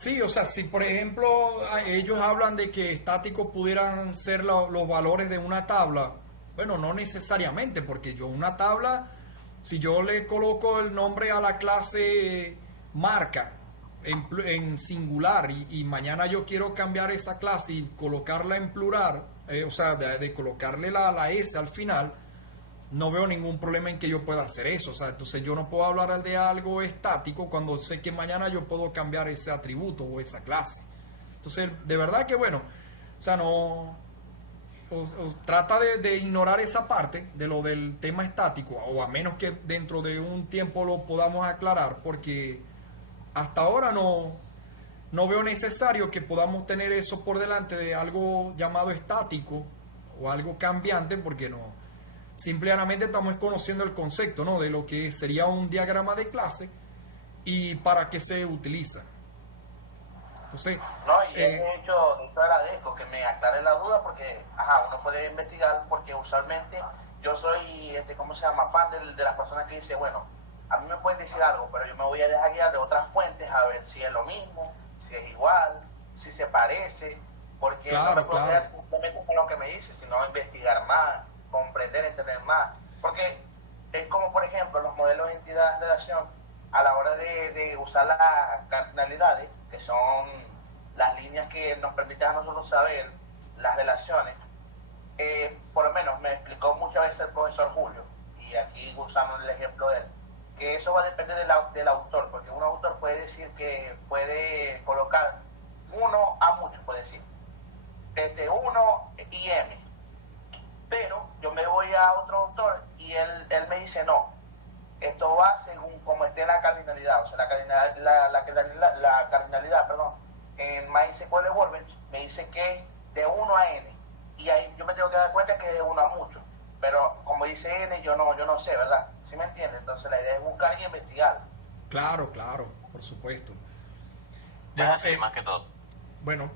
Sí, o sea, si por ejemplo ellos hablan de que estáticos pudieran ser los valores de una tabla, bueno, no necesariamente, porque yo una tabla, si yo le coloco el nombre a la clase marca en singular y mañana yo quiero cambiar esa clase y colocarla en plural, o sea, de colocarle la S al final, no veo ningún problema en que yo pueda hacer eso. O sea, entonces yo no puedo hablar de algo estático cuando sé que mañana yo puedo cambiar ese atributo o esa clase. Entonces, de verdad que bueno, o sea, no... trata de ignorar esa parte de lo del tema estático, o a menos que dentro de un tiempo lo podamos aclarar, porque hasta ahora no veo necesario que podamos tener eso por delante de algo llamado estático o algo cambiante, porque no... Simplemente estamos conociendo el concepto, ¿no?, de lo que sería un diagrama de clase y para qué se utiliza. Entonces, no, y de hecho agradezco que me aclare la duda porque, uno puede investigar porque usualmente yo soy, ¿cómo se llama?, fan de las personas que dicen, bueno, a mí me pueden decir algo, pero yo me voy a dejar guiar de otras fuentes a ver si es lo mismo, si es igual, si se parece, porque no me puedo quedar simplemente con lo que me dice, sino investigar más, comprender, entender más, porque es como por ejemplo los modelos de entidad-relación a la hora de usar las cardinalidades, que son las líneas que nos permiten a nosotros saber las relaciones. Por lo menos me explicó muchas veces el profesor Julio, y aquí usamos el ejemplo de él, que eso va a depender del autor, porque un autor puede decir que puede colocar uno a muchos, puede decir uno y m, pero yo me voy a otro autor y él me dice no, esto va según como esté la cardinalidad, o sea, la cardinalidad, perdón, en MySQL Workbench me dice que de 1 a n, y ahí yo me tengo que dar cuenta que es de 1 a mucho, pero como dice n, yo no sé, ¿verdad? ¿Sí me entiende? Entonces la idea es buscar y investigar. Claro, por supuesto. Es así, más que todo. Bueno,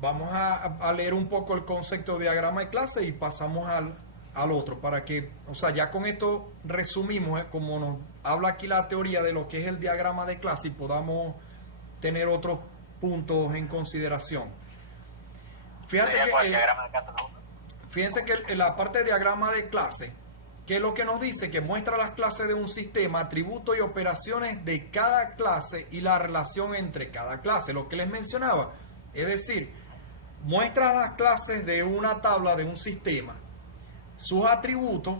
vamos a leer un poco el concepto de diagrama de clase y pasamos al otro, para que, o sea, ya con esto resumimos, como nos habla aquí la teoría de lo que es el diagrama de clase, y podamos tener otros puntos en consideración. Fíjate que, fíjense que en la parte de diagrama de clase, que es lo que nos dice, que muestra las clases de un sistema, atributos y operaciones de cada clase y la relación entre cada clase, lo que les mencionaba. Es decir, muestra las clases de una tabla de un sistema, sus atributos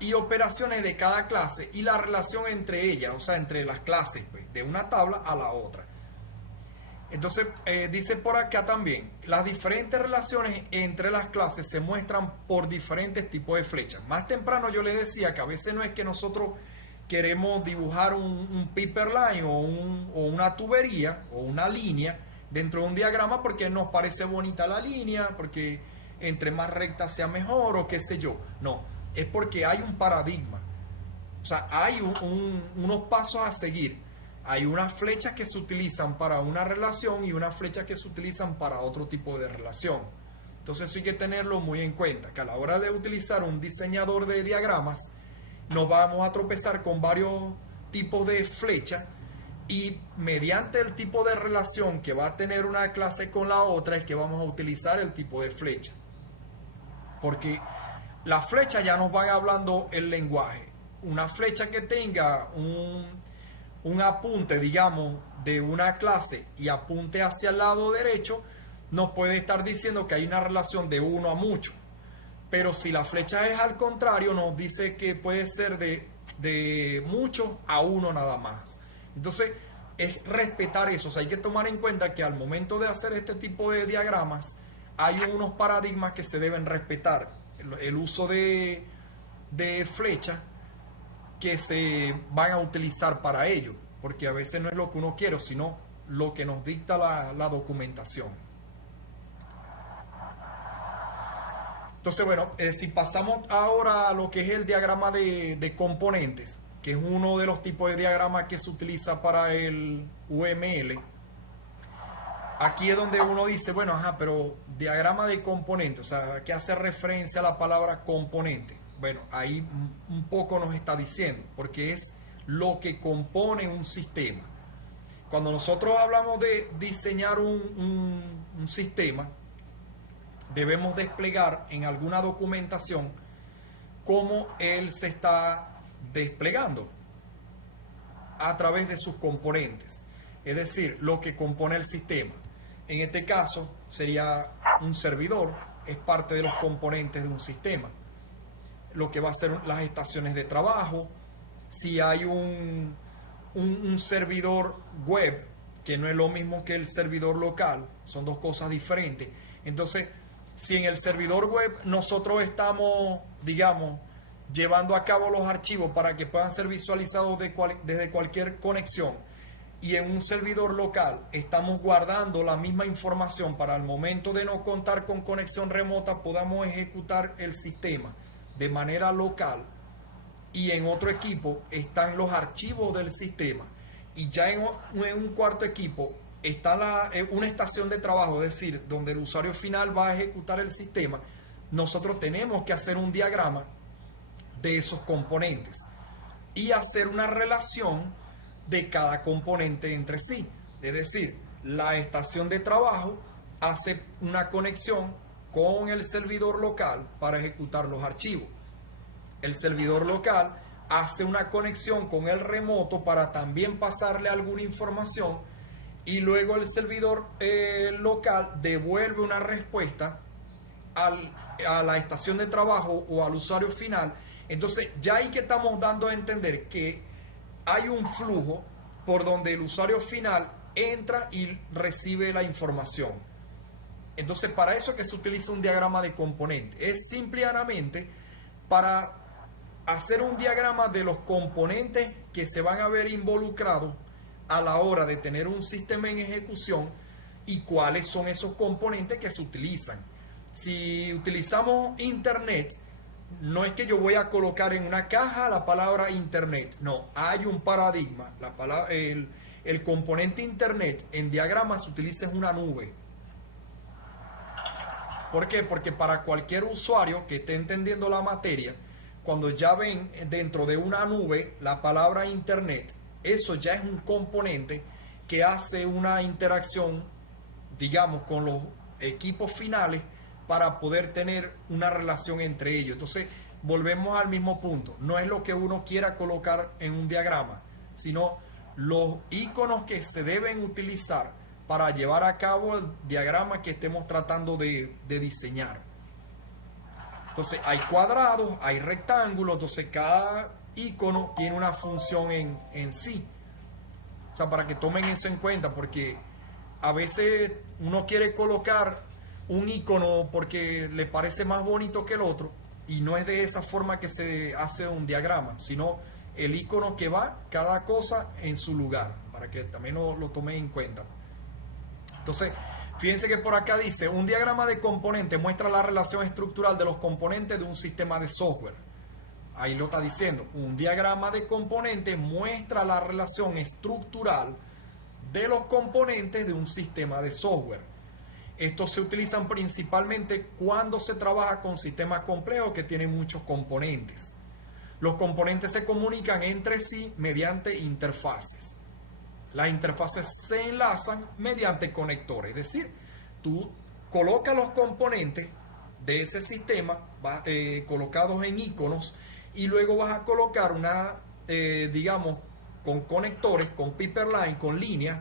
y operaciones de cada clase y la relación entre ellas, o sea, entre las clases, pues, de una tabla a la otra. Entonces, dice por acá también, las diferentes relaciones entre las clases se muestran por diferentes tipos de flechas. Más temprano yo les decía que a veces no es que nosotros queremos dibujar un pipeline o una tubería o una línea dentro de un diagrama porque nos parece bonita la línea, porque entre más recta sea mejor o qué sé yo. No, es porque hay un paradigma. O sea, hay unos pasos a seguir. Hay unas flechas que se utilizan para una relación y unas flechas que se utilizan para otro tipo de relación. Entonces eso hay que tenerlo muy en cuenta, que a la hora de utilizar un diseñador de diagramas, nos vamos a tropezar con varios tipos de flechas, y mediante el tipo de relación que va a tener una clase con la otra es que vamos a utilizar el tipo de flecha. Porque las flechas ya nos van hablando el lenguaje. Una flecha que tenga un apunte, digamos, de una clase y apunte hacia el lado derecho, nos puede estar diciendo que hay una relación de 1 a mucho. Pero si la flecha es al contrario, nos dice que puede ser de mucho a 1 nada más. Entonces, es respetar eso. O sea, hay que tomar en cuenta que al momento de hacer este tipo de diagramas, hay unos paradigmas que se deben respetar. El uso de flechas que se van a utilizar para ello, porque a veces no es lo que uno quiere, sino lo que nos dicta la documentación. Entonces, bueno, si pasamos ahora a lo que es el diagrama de componentes, que es uno de los tipos de diagramas que se utiliza para el UML, aquí es donde uno dice, bueno, pero diagrama de componentes, o sea, ¿qué hace referencia a la palabra componente? Bueno, ahí un poco nos está diciendo, porque es lo que compone un sistema. cuando nosotros hablamos de diseñar un sistema, debemos desplegar en alguna documentación cómo él se está desplegando a través de sus componentes, es decir, lo que compone el sistema. En este caso sería un servidor, es parte de los componentes de un sistema. Lo que va a ser las estaciones de trabajo, si hay un servidor web, que no es lo mismo que el servidor local, son dos cosas diferentes. Entonces, si en el servidor web nosotros estamos, digamos, llevando a cabo los archivos para que puedan ser visualizados desde cualquier conexión, y en un servidor local estamos guardando la misma información para el momento de no contar con conexión remota, podamos ejecutar el sistema de manera local, y en otro equipo están los archivos del sistema, y ya en un cuarto equipo está una estación de trabajo, es decir, donde el usuario final va a ejecutar el sistema, nosotros tenemos que hacer un diagrama de esos componentes y hacer una relación de cada componente entre sí. Es decir, la estación de trabajo hace una conexión con el servidor local para ejecutar los archivos. El servidor local hace una conexión con el remoto para también pasarle alguna información, y luego el servidor local devuelve una respuesta a la estación de trabajo o al usuario final. Entonces ya ahí que estamos dando a entender que hay un flujo por donde el usuario final entra y recibe la información. Entonces, para eso es que se utiliza un diagrama de componentes. Es simplemente para hacer un diagrama de los componentes que se van a ver involucrados a la hora de tener un sistema en ejecución y cuáles son esos componentes que se utilizan. Si utilizamos Internet, no es que yo voy a colocar en una caja la palabra Internet. No, hay un paradigma. El componente Internet en diagrama se utiliza en una nube. ¿Por qué? Porque para cualquier usuario que esté entendiendo la materia, cuando ya ven dentro de una nube la palabra Internet, eso ya es un componente que hace una interacción, digamos, con los equipos finales para poder tener una relación entre ellos. Entonces, volvemos al mismo punto. No es lo que uno quiera colocar en un diagrama, sino los iconos que se deben utilizar para llevar a cabo el diagrama que estemos tratando de diseñar. Entonces, hay cuadrados, hay rectángulos, entonces cada icono tiene una función en sí. O sea, para que tomen eso en cuenta, porque a veces uno quiere colocar un icono porque le parece más bonito que el otro, y no es de esa forma que se hace un diagrama, sino el icono que va cada cosa en su lugar, para que también lo tomen en cuenta. Entonces, fíjense que por acá dice, un diagrama de componentes muestra la relación estructural de los componentes de un sistema de software. Ahí lo está diciendo, un diagrama de componentes muestra la relación estructural de los componentes de un sistema de software. Estos se utilizan principalmente cuando se trabaja con sistemas complejos que tienen muchos componentes. Los componentes se comunican entre sí mediante interfaces. Las interfaces se enlazan mediante conectores, es decir, tú colocas los componentes de ese sistema colocados en iconos, y luego vas a colocar digamos, con conectores, con pipeline, con líneas,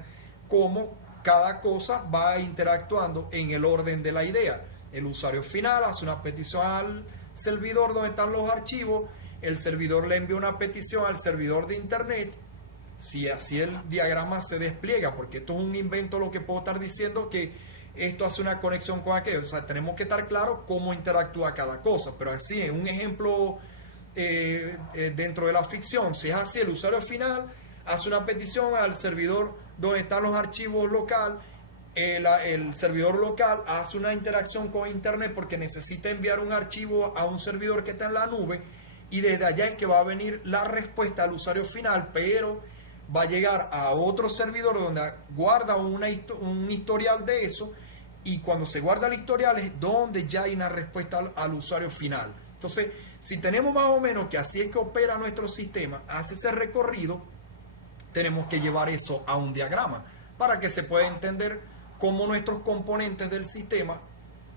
como cada cosa va interactuando en el orden de la idea. El usuario final hace una petición al servidor donde están los archivos, el servidor le envía una petición al servidor de Internet. Si así el diagrama se despliega, porque esto es un invento, lo que puedo estar diciendo que esto hace una conexión con aquello. O sea, tenemos que estar claros cómo interactúa cada cosa, pero así, en un ejemplo dentro de la ficción, si es así, el usuario final hace una petición al servidor donde están los archivos local, el servidor local hace una interacción con Internet porque necesita enviar un archivo a un servidor que está en la nube, y desde allá es que va a venir la respuesta al usuario final, pero va a llegar a otro servidor donde guarda un historial de eso, y cuando se guarda el historial es donde ya hay una respuesta al usuario final. Entonces, si tenemos más o menos que así es que opera nuestro sistema, hace ese recorrido, tenemos que llevar eso a un diagrama para que se pueda entender cómo nuestros componentes del sistema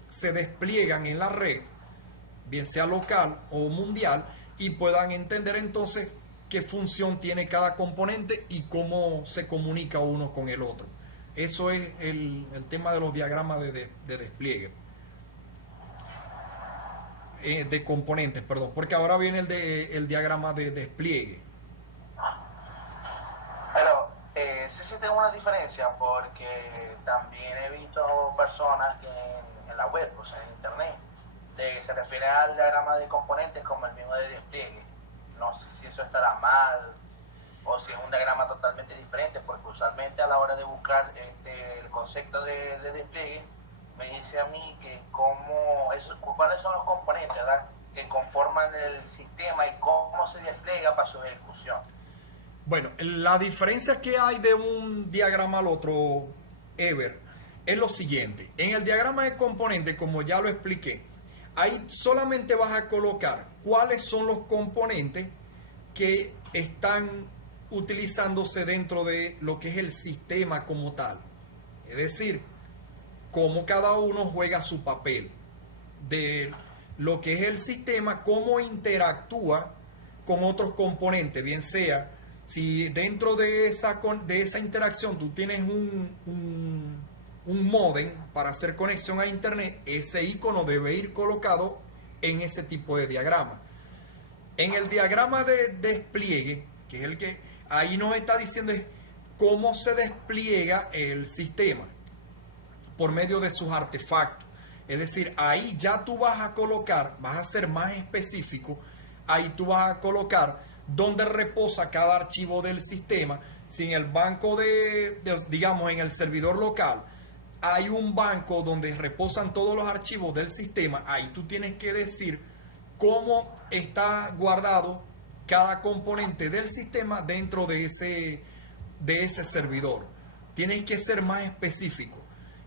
se despliegan en la red, bien sea local o mundial, y puedan entender entonces qué función tiene cada componente y cómo se comunica uno con el otro. Eso es el tema de los diagramas de despliegue. De componentes, perdón, porque ahora viene el diagrama de despliegue. Pero sí tengo una diferencia, porque también he visto personas que en la web, o sea, en internet, se refiere al diagrama de componentes como el mismo de despliegue. No sé si eso estará mal o si es un diagrama totalmente diferente, porque usualmente a la hora de buscar el concepto de despliegue, me dice a mí que cuáles son los componentes, ¿verdad?, que conforman el sistema y cómo se despliega para su ejecución. Bueno, la diferencia que hay de un diagrama al otro, Ever, es lo siguiente. En el diagrama de componentes, como ya lo expliqué, ahí solamente vas a colocar cuáles son los componentes que están utilizándose dentro de lo que es el sistema como tal. Es decir, cómo cada uno juega su papel de lo que es el sistema, cómo interactúa con otros componentes, bien sea si dentro de esa interacción tú tienes un módem para hacer conexión a internet, ese icono debe ir colocado en ese tipo de diagrama. En el diagrama de despliegue, que es el que ahí nos está diciendo es cómo se despliega el sistema por medio de sus artefactos. Es decir, ahí ya tú vas a colocar, vas a ser más específico, ahí tú vas a colocar dónde reposa cada archivo del sistema. Si en el banco digamos, en el servidor local, hay un banco donde reposan todos los archivos del sistema, ahí tú tienes que decir cómo está guardado cada componente del sistema dentro de ese servidor. Tienes que ser más específico.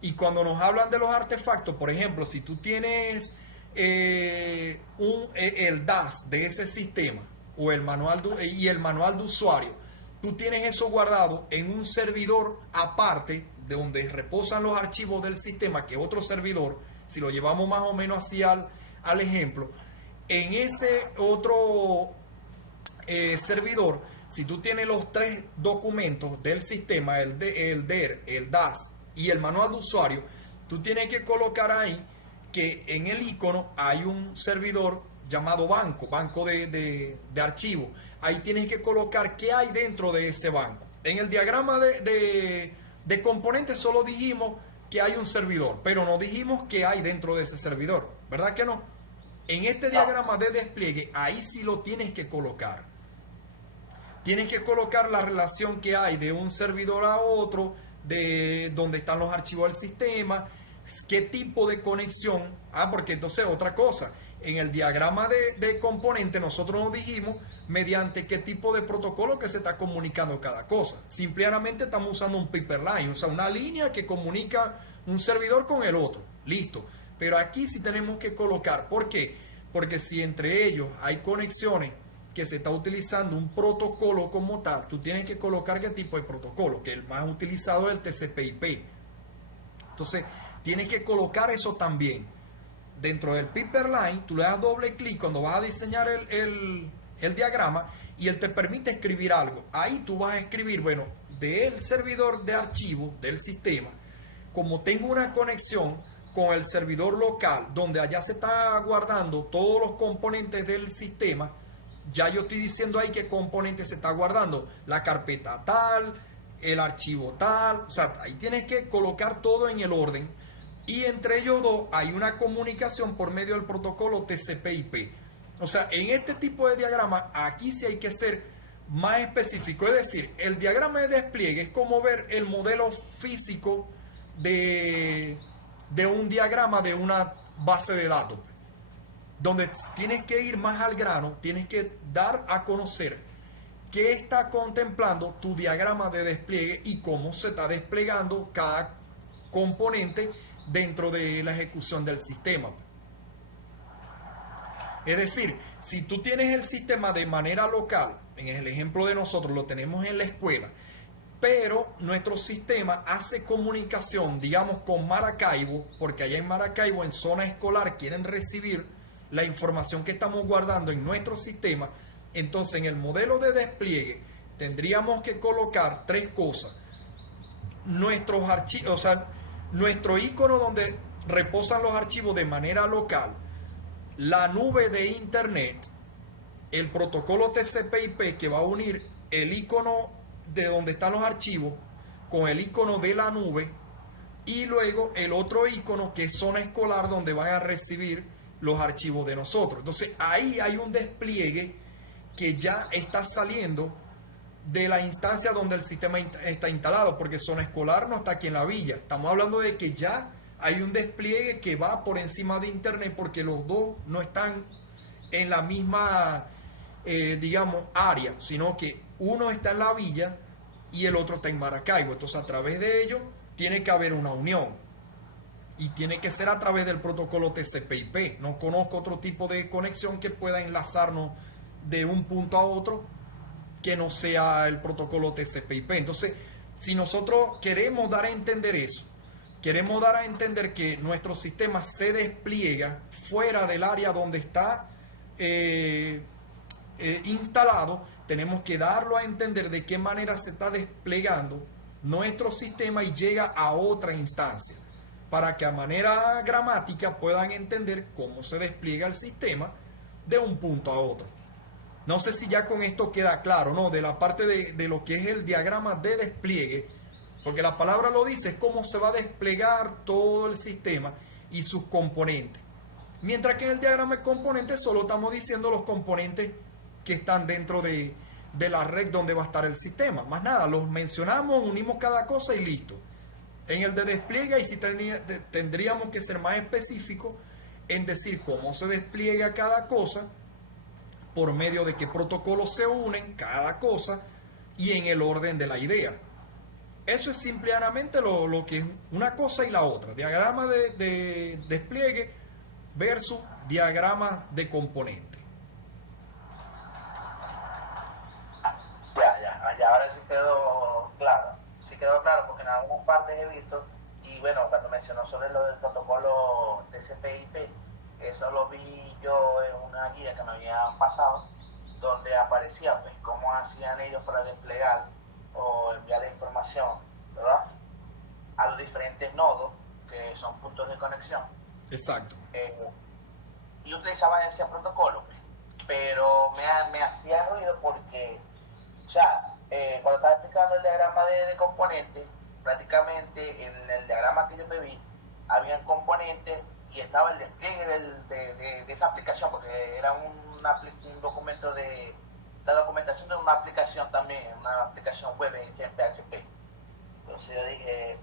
Y cuando nos hablan de los artefactos, por ejemplo, si tú tienes el DAS de ese sistema o el manual de usuario, tú tienes eso guardado en un servidor aparte de donde reposan los archivos del sistema, que otro servidor, si lo llevamos más o menos así al ejemplo, en ese otro servidor, si tú tienes los 3 documentos del sistema, el DER, el DAS y el manual de usuario, tú tienes que colocar ahí que en el icono hay un servidor llamado banco de archivos. Ahí tienes que colocar qué hay dentro de ese banco. En el diagrama de componentes solo dijimos que hay un servidor, pero no dijimos qué hay dentro de ese servidor, ¿verdad que no? En este diagrama de despliegue, ahí sí lo tienes que colocar. Tienes que colocar la relación que hay de un servidor a otro, de dónde están los archivos del sistema, qué tipo de conexión. Porque entonces otra cosa, en el diagrama de componente nosotros nos dijimos mediante qué tipo de protocolo que se está comunicando cada cosa. Simplemente estamos usando un pipeline, o sea, una línea que comunica un servidor con el otro. Listo. Pero aquí sí tenemos que colocar. ¿Por qué? Porque si entre ellos hay conexiones que se está utilizando un protocolo como tal, tú tienes que colocar qué tipo de protocolo, que el más utilizado es el TCP/IP. Entonces, tienes que colocar eso también. Dentro del pipeline, tú le das doble clic cuando vas a diseñar el diagrama y él te permite escribir algo. Ahí tú vas a escribir, bueno, del servidor de archivo del sistema, como tengo una conexión con el servidor local, donde allá se está guardando todos los componentes del sistema, ya yo estoy diciendo ahí qué componente se está guardando, la carpeta tal, el archivo tal, o sea, ahí tienes que colocar todo en el orden, y entre ellos dos hay una comunicación por medio del protocolo TCP/IP. O sea, en este tipo de diagrama, aquí sí hay que ser más específico, es decir, el diagrama de despliegue es como ver el modelo físico de un diagrama de una base de datos, donde tienes que ir más al grano, tienes que dar a conocer qué está contemplando tu diagrama de despliegue y cómo se está desplegando cada componente dentro de la ejecución del sistema. Es decir, si tú tienes el sistema de manera local, en el ejemplo de nosotros lo tenemos en la escuela, pero nuestro sistema hace comunicación, digamos, con Maracaibo, porque allá en Maracaibo, en zona escolar, quieren recibir la información que estamos guardando en nuestro sistema. Entonces, en el modelo de despliegue, tendríamos que colocar tres cosas. Nuestros archivos, o sea, nuestro icono donde reposan los archivos de manera local, la nube de internet, el protocolo TCP/IP que va a unir el icono de donde están los archivos con el icono de la nube, y luego el otro icono que es zona escolar donde van a recibir los archivos de nosotros. Entonces ahí hay un despliegue que ya está saliendo de la instancia donde el sistema está instalado, porque zona escolar no está aquí en la villa. Estamos hablando de que ya hay un despliegue que va por encima de internet, porque los dos no están en la misma digamos área, sino que uno está en la villa y el otro está en Maracaibo. Entonces a través de ello tiene que haber una unión y tiene que ser a través del protocolo TCP/IP. No conozco otro tipo de conexión que pueda enlazarnos de un punto a otro que no sea el protocolo TCP/IP. Entonces, si nosotros queremos dar a entender eso, queremos dar a entender que nuestro sistema se despliega fuera del área donde está instalado, tenemos que darlo a entender de qué manera se está desplegando nuestro sistema y llega a otra instancia, para que a manera gramática puedan entender cómo se despliega el sistema de un punto a otro. No sé si ya con esto queda claro, ¿no? De la parte de lo que es el diagrama de despliegue, porque la palabra lo dice, es cómo se va a desplegar todo el sistema y sus componentes. Mientras que en el diagrama de componentes solo estamos diciendo los componentes que están dentro de la red donde va a estar el sistema. Más nada, los mencionamos, unimos cada cosa y listo. En el de despliegue, y si tendríamos que ser más específicos en decir cómo se despliega cada cosa, por medio de qué protocolos se unen cada cosa y en el orden de la idea. Eso es simplemente lo que es una cosa y la otra. Diagrama de despliegue versus diagrama de componente. Ya, ahora sí quedó claro. Sí quedó claro porque en algunas partes he visto, y bueno, cuando mencionó sobre lo del protocolo TCP/IP, eso lo vi yo en una guía que me habían pasado, donde aparecía pues cómo hacían ellos para desplegar o enviar la información, ¿verdad?, a los diferentes nodos que son puntos de conexión. Exacto. Y utilizaban ese protocolo, pero me hacía ruido porque, o sea, cuando estaba explicando el diagrama de componentes, prácticamente en el diagrama que yo me vi, habían componentes y estaba el despliegue de esa aplicación, porque era un documento de la documentación de una aplicación también, una aplicación web en PHP. Entonces yo dije,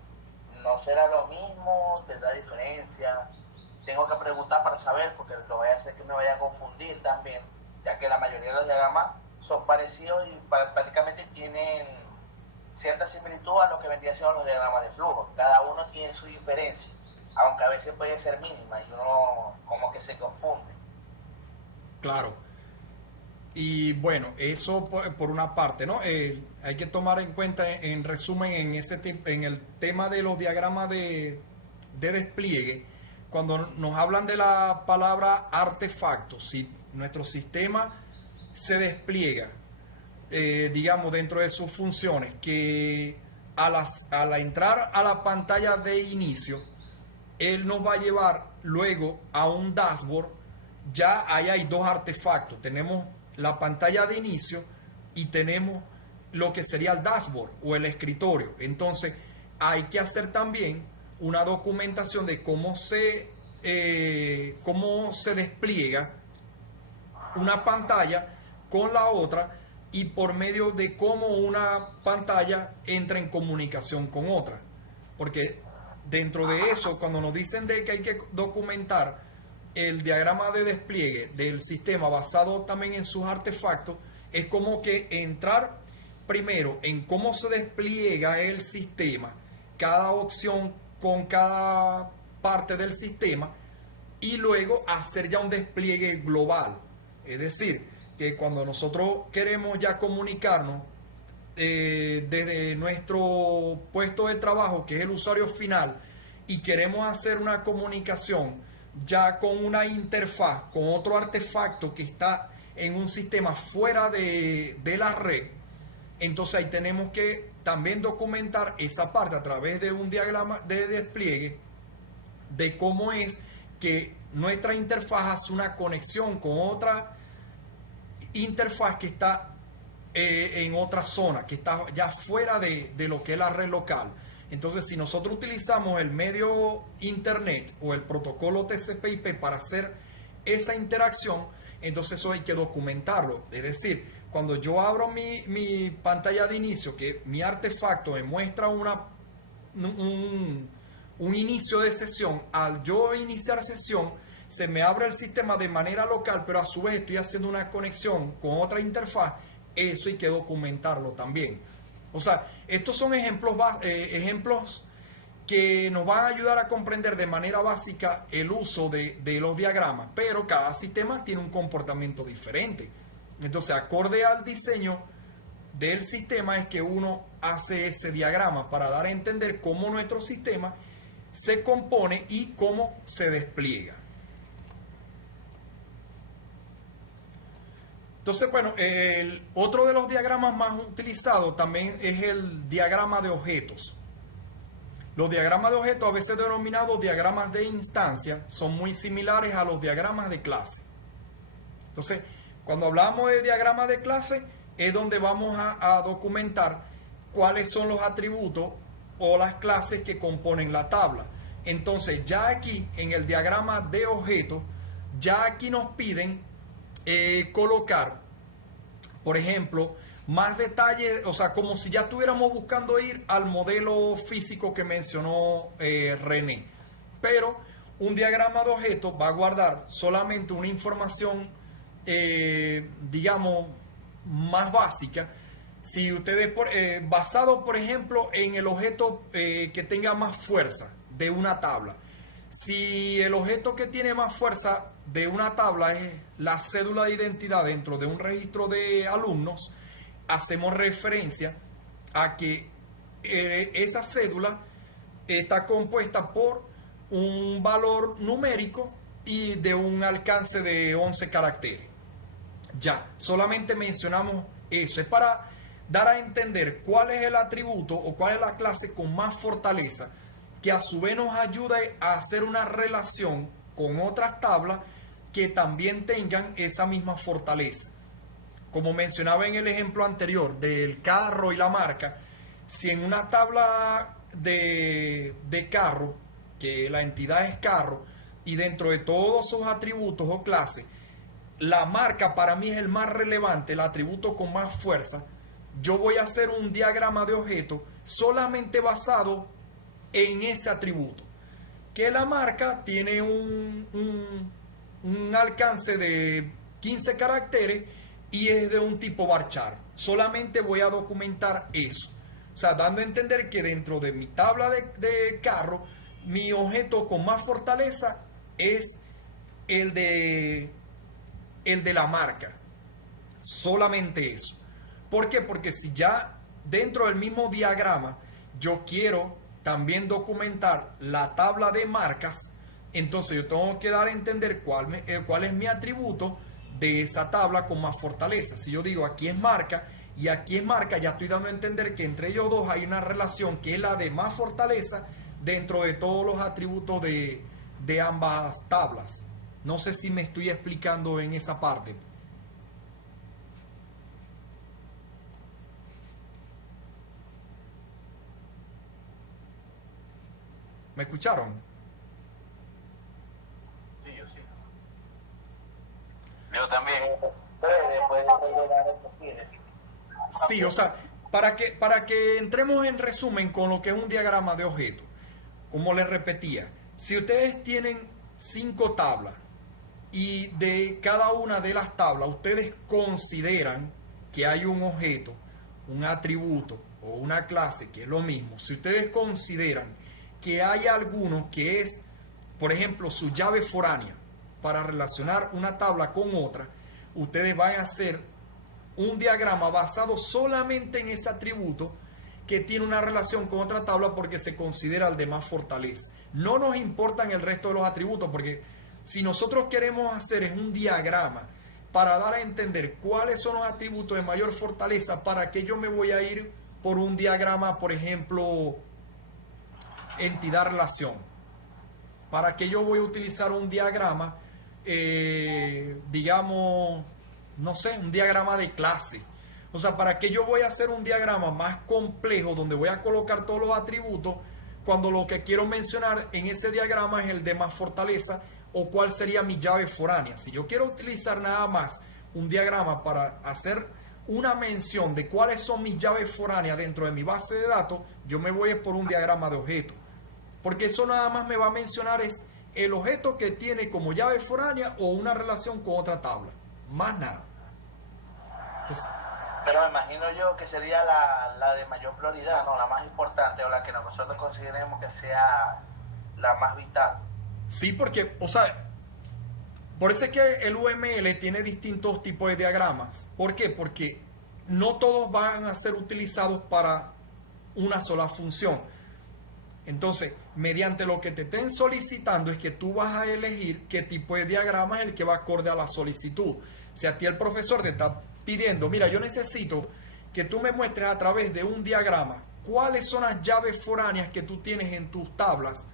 ¿no será lo mismo? ¿Tendrá diferencia? Tengo que preguntar para saber, porque lo voy a hacer que me vaya a confundir también, ya que la mayoría de los diagramas son parecidos y prácticamente tienen cierta similitud a lo que vendría siendo los diagramas de flujo. Cada uno tiene su diferencia, aunque a veces puede ser mínima y uno como que se confunde. Claro. Y bueno, eso por una parte, ¿no? Hay que tomar en cuenta, en resumen, en el tema de los diagramas de despliegue, cuando nos hablan de la palabra artefacto, si nuestro sistema se despliega, digamos, dentro de sus funciones, que al entrar a la pantalla de inicio, él nos va a llevar luego a un dashboard. Ya ahí hay dos artefactos. Tenemos la pantalla de inicio y tenemos lo que sería el dashboard o el escritorio. Entonces hay que hacer también una documentación de cómo se despliega una pantalla con la otra y por medio de cómo una pantalla entra en comunicación con otra. Porque dentro de eso, cuando nos dicen de que hay que documentar el diagrama de despliegue del sistema basado también en sus artefactos, es como que entrar primero en cómo se despliega el sistema, cada opción con cada parte del sistema, y luego hacer ya un despliegue global. Es decir, que cuando nosotros queremos ya comunicarnos desde nuestro puesto de trabajo, que es el usuario final, y queremos hacer una comunicación ya con una interfaz, con otro artefacto que está en un sistema fuera de la red, entonces ahí tenemos que también documentar esa parte a través de un diagrama de despliegue de cómo es que nuestra interfaz hace una conexión con otra interfaz que está en otra zona, que está ya fuera de lo que es la red local. Entonces, si nosotros utilizamos el medio internet o el protocolo TCP/IP para hacer esa interacción, entonces eso hay que documentarlo. Es decir, cuando yo abro mi pantalla de inicio, que mi artefacto me muestra un inicio de sesión, al yo iniciar sesión, se me abre el sistema de manera local, pero a su vez estoy haciendo una conexión con otra interfaz. Eso hay que documentarlo también. O sea, estos son ejemplos que nos van a ayudar a comprender de manera básica el uso de los diagramas, pero cada sistema tiene un comportamiento diferente. Entonces, acorde al diseño del sistema es que uno hace ese diagrama para dar a entender cómo nuestro sistema se compone y cómo se despliega. Entonces, bueno, otro de los diagramas más utilizados también es el diagrama de objetos. Los diagramas de objetos, a veces denominados diagramas de instancia, son muy similares a los diagramas de clase. Entonces, cuando hablamos de diagramas de clase, es donde vamos a documentar cuáles son los atributos o las clases que componen la tabla. Entonces, ya aquí, en el diagrama de objetos, ya aquí nos piden colocar, por ejemplo, más detalles, o sea, como si ya estuviéramos buscando ir al modelo físico que mencionó René. Pero un diagrama de objetos va a guardar solamente una información, digamos, más básica. Si ustedes, basado, por ejemplo, en el objeto que tenga más fuerza de una tabla. Si el objeto que tiene más fuerza de una tabla es la cédula de identidad dentro de un registro de alumnos, hacemos referencia a que esa cédula está compuesta por un valor numérico y de un alcance de 11 caracteres. Ya, solamente mencionamos eso. Es para dar a entender cuál es el atributo o cuál es la clase con más fortaleza, que a su vez nos ayude a hacer una relación con otras tablas que también tengan esa misma fortaleza. Como mencionaba en el ejemplo anterior del carro y la marca, si en una tabla de carro, que la entidad es carro, y dentro de todos sus atributos o clases, la marca para mí es el más relevante, el atributo con más fuerza, yo voy a hacer un diagrama de objetos solamente basado en ese atributo. Que la marca tiene un alcance de 15 caracteres y es de un tipo varchar. Solamente voy a documentar eso. O sea, dando a entender que dentro de mi tabla de carro, mi objeto con más fortaleza es el de la marca. Solamente eso. ¿Por qué? Porque si ya dentro del mismo diagrama yo quiero también documentar la tabla de marcas, entonces yo tengo que dar a entender cuál es mi atributo de esa tabla con más fortaleza. Si yo digo aquí es marca y aquí es marca, ya estoy dando a entender que entre ellos dos hay una relación que es la de más fortaleza dentro de todos los atributos de ambas tablas. No sé si me estoy explicando en esa parte. ¿Me escucharon? Sí, yo sí. Yo también. Sí, o sea, para que entremos en resumen con lo que es un diagrama de objetos, como les repetía, si ustedes tienen 5 tablas y de cada una de las tablas ustedes consideran que hay un objeto, un atributo o una clase, que es lo mismo, si ustedes consideran que hay alguno que es por ejemplo, su llave foránea para relacionar una tabla con otra, ustedes van a hacer un diagrama basado solamente en ese atributo que tiene una relación con otra tabla porque se considera el de más fortaleza. No nos importan el resto de los atributos, porque si nosotros queremos hacer es un diagrama para dar a entender cuáles son los atributos de mayor fortaleza, ¿para qué yo me voy a ir por un diagrama, por ejemplo, entidad-relación? ¿Para qué yo voy a utilizar un diagrama, digamos, no sé, un diagrama de clase? O sea, ¿para qué yo voy a hacer un diagrama más complejo donde voy a colocar todos los atributos cuando lo que quiero mencionar en ese diagrama es el de más fortaleza o cuál sería mi llave foránea? Si yo quiero utilizar nada más un diagrama para hacer una mención de cuáles son mis llaves foráneas dentro de mi base de datos, yo me voy por un diagrama de objetos. Porque eso nada más me va a mencionar es el objeto que tiene como llave foránea o una relación con otra tabla. Más nada. Entonces, pero me imagino yo que sería la de mayor prioridad, ¿no? La más importante o la que nosotros consideremos que sea la más vital. Sí, porque, o sea, por eso es que el UML tiene distintos tipos de diagramas. ¿Por qué? Porque no todos van a ser utilizados para una sola función. Entonces, mediante lo que te estén solicitando es que tú vas a elegir qué tipo de diagrama es el que va acorde a la solicitud. Si a ti el profesor te está pidiendo, mira, yo necesito que tú me muestres a través de un diagrama cuáles son las llaves foráneas que tú tienes en tus tablas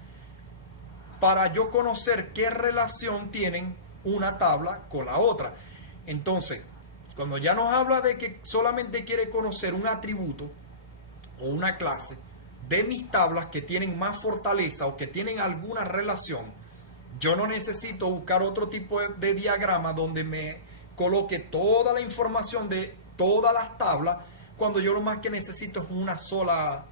para yo conocer qué relación tienen una tabla con la otra. Entonces, cuando ya nos habla de que solamente quiere conocer un atributo o una clase de mis tablas que tienen más fortaleza o que tienen alguna relación, yo no necesito buscar otro tipo de diagrama donde me coloque toda la información de todas las tablas, cuando yo lo más que necesito es una sola,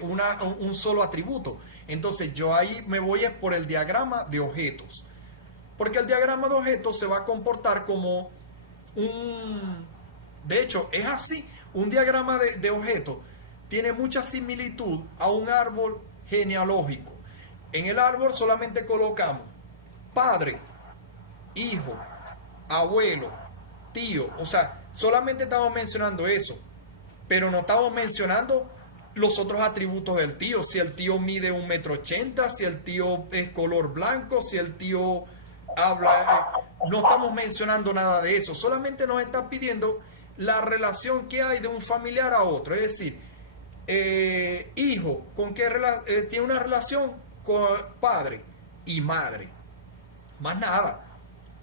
un solo atributo. Entonces yo ahí me voy por el diagrama de objetos, porque el diagrama de objetos se va a comportar como de hecho es así, un diagrama de objetos tiene mucha similitud a un árbol genealógico. En el árbol solamente colocamos padre, hijo, abuelo, tío, o sea, solamente estamos mencionando eso, pero no estamos mencionando los otros atributos del tío. Si el tío mide 1,80 m, si el tío es color blanco, si el tío habla, no estamos mencionando nada de eso. Solamente nos está pidiendo la relación que hay de un familiar a otro. Es decir, hijo, ¿con qué tiene una relación con padre y madre? Más nada.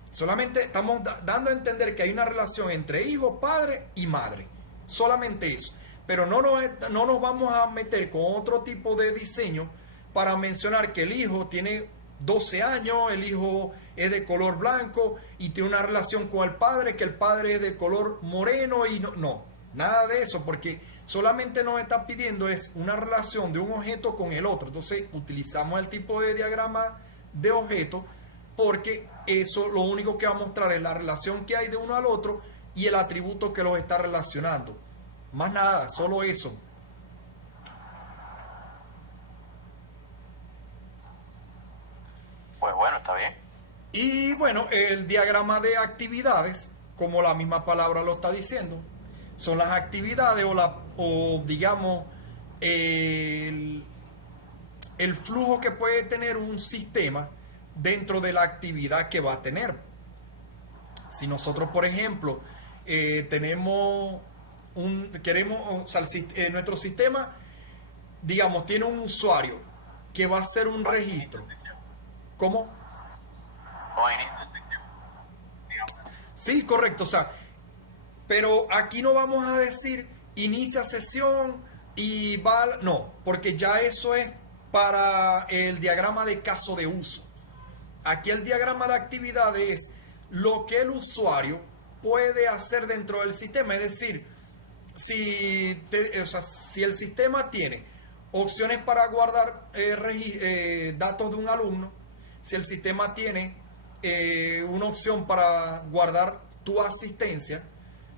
Solamente estamos dando a entender que hay una relación entre hijo, padre y madre. Solamente eso. Pero no nos vamos a meter con otro tipo de diseño para mencionar que el hijo tiene 12 años, el hijo es de color blanco y tiene una relación con el padre, que el padre es de color moreno y no, nada de eso, porque solamente nos está pidiendo es una relación de un objeto con el otro. Entonces utilizamos el tipo de diagrama de objeto porque eso lo único que va a mostrar es la relación que hay de uno al otro y el atributo que los está relacionando. Más nada, solo eso. Pues bueno, está bien. Y bueno, el diagrama de actividades, como la misma palabra lo está diciendo, son las actividades o digamos el flujo que puede tener un sistema dentro de la actividad que va a tener. Si nosotros, por ejemplo, nuestro sistema, digamos, tiene un usuario que va a hacer un registro. ¿Cómo? Sí, correcto. O sea, pero aquí no vamos a decir inicia sesión y va. No, porque ya eso es para el diagrama de caso de uso. Aquí el diagrama de actividades es lo que el usuario puede hacer dentro del sistema. Es decir, si el sistema tiene opciones para guardar datos de un alumno, si el sistema tiene una opción para guardar tu asistencia,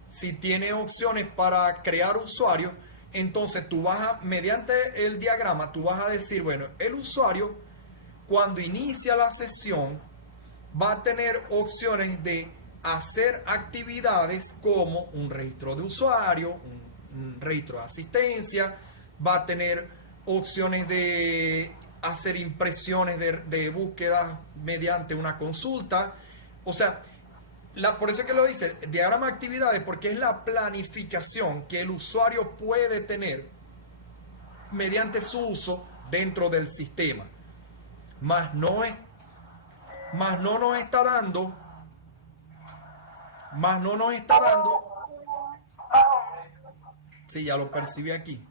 si tiene opciones para crear usuarios, entonces tú mediante el diagrama, tú vas a decir, bueno, el usuario cuando inicia la sesión, va a tener opciones de hacer actividades como un registro de usuario, un registro de asistencia, va a tener opciones de hacer impresiones de búsqueda mediante una consulta. O sea, por eso es que lo dice, el diagrama de actividades, porque es la planificación que el usuario puede tener mediante su uso dentro del sistema. Más no nos está dando sí, ya lo percibí aquí.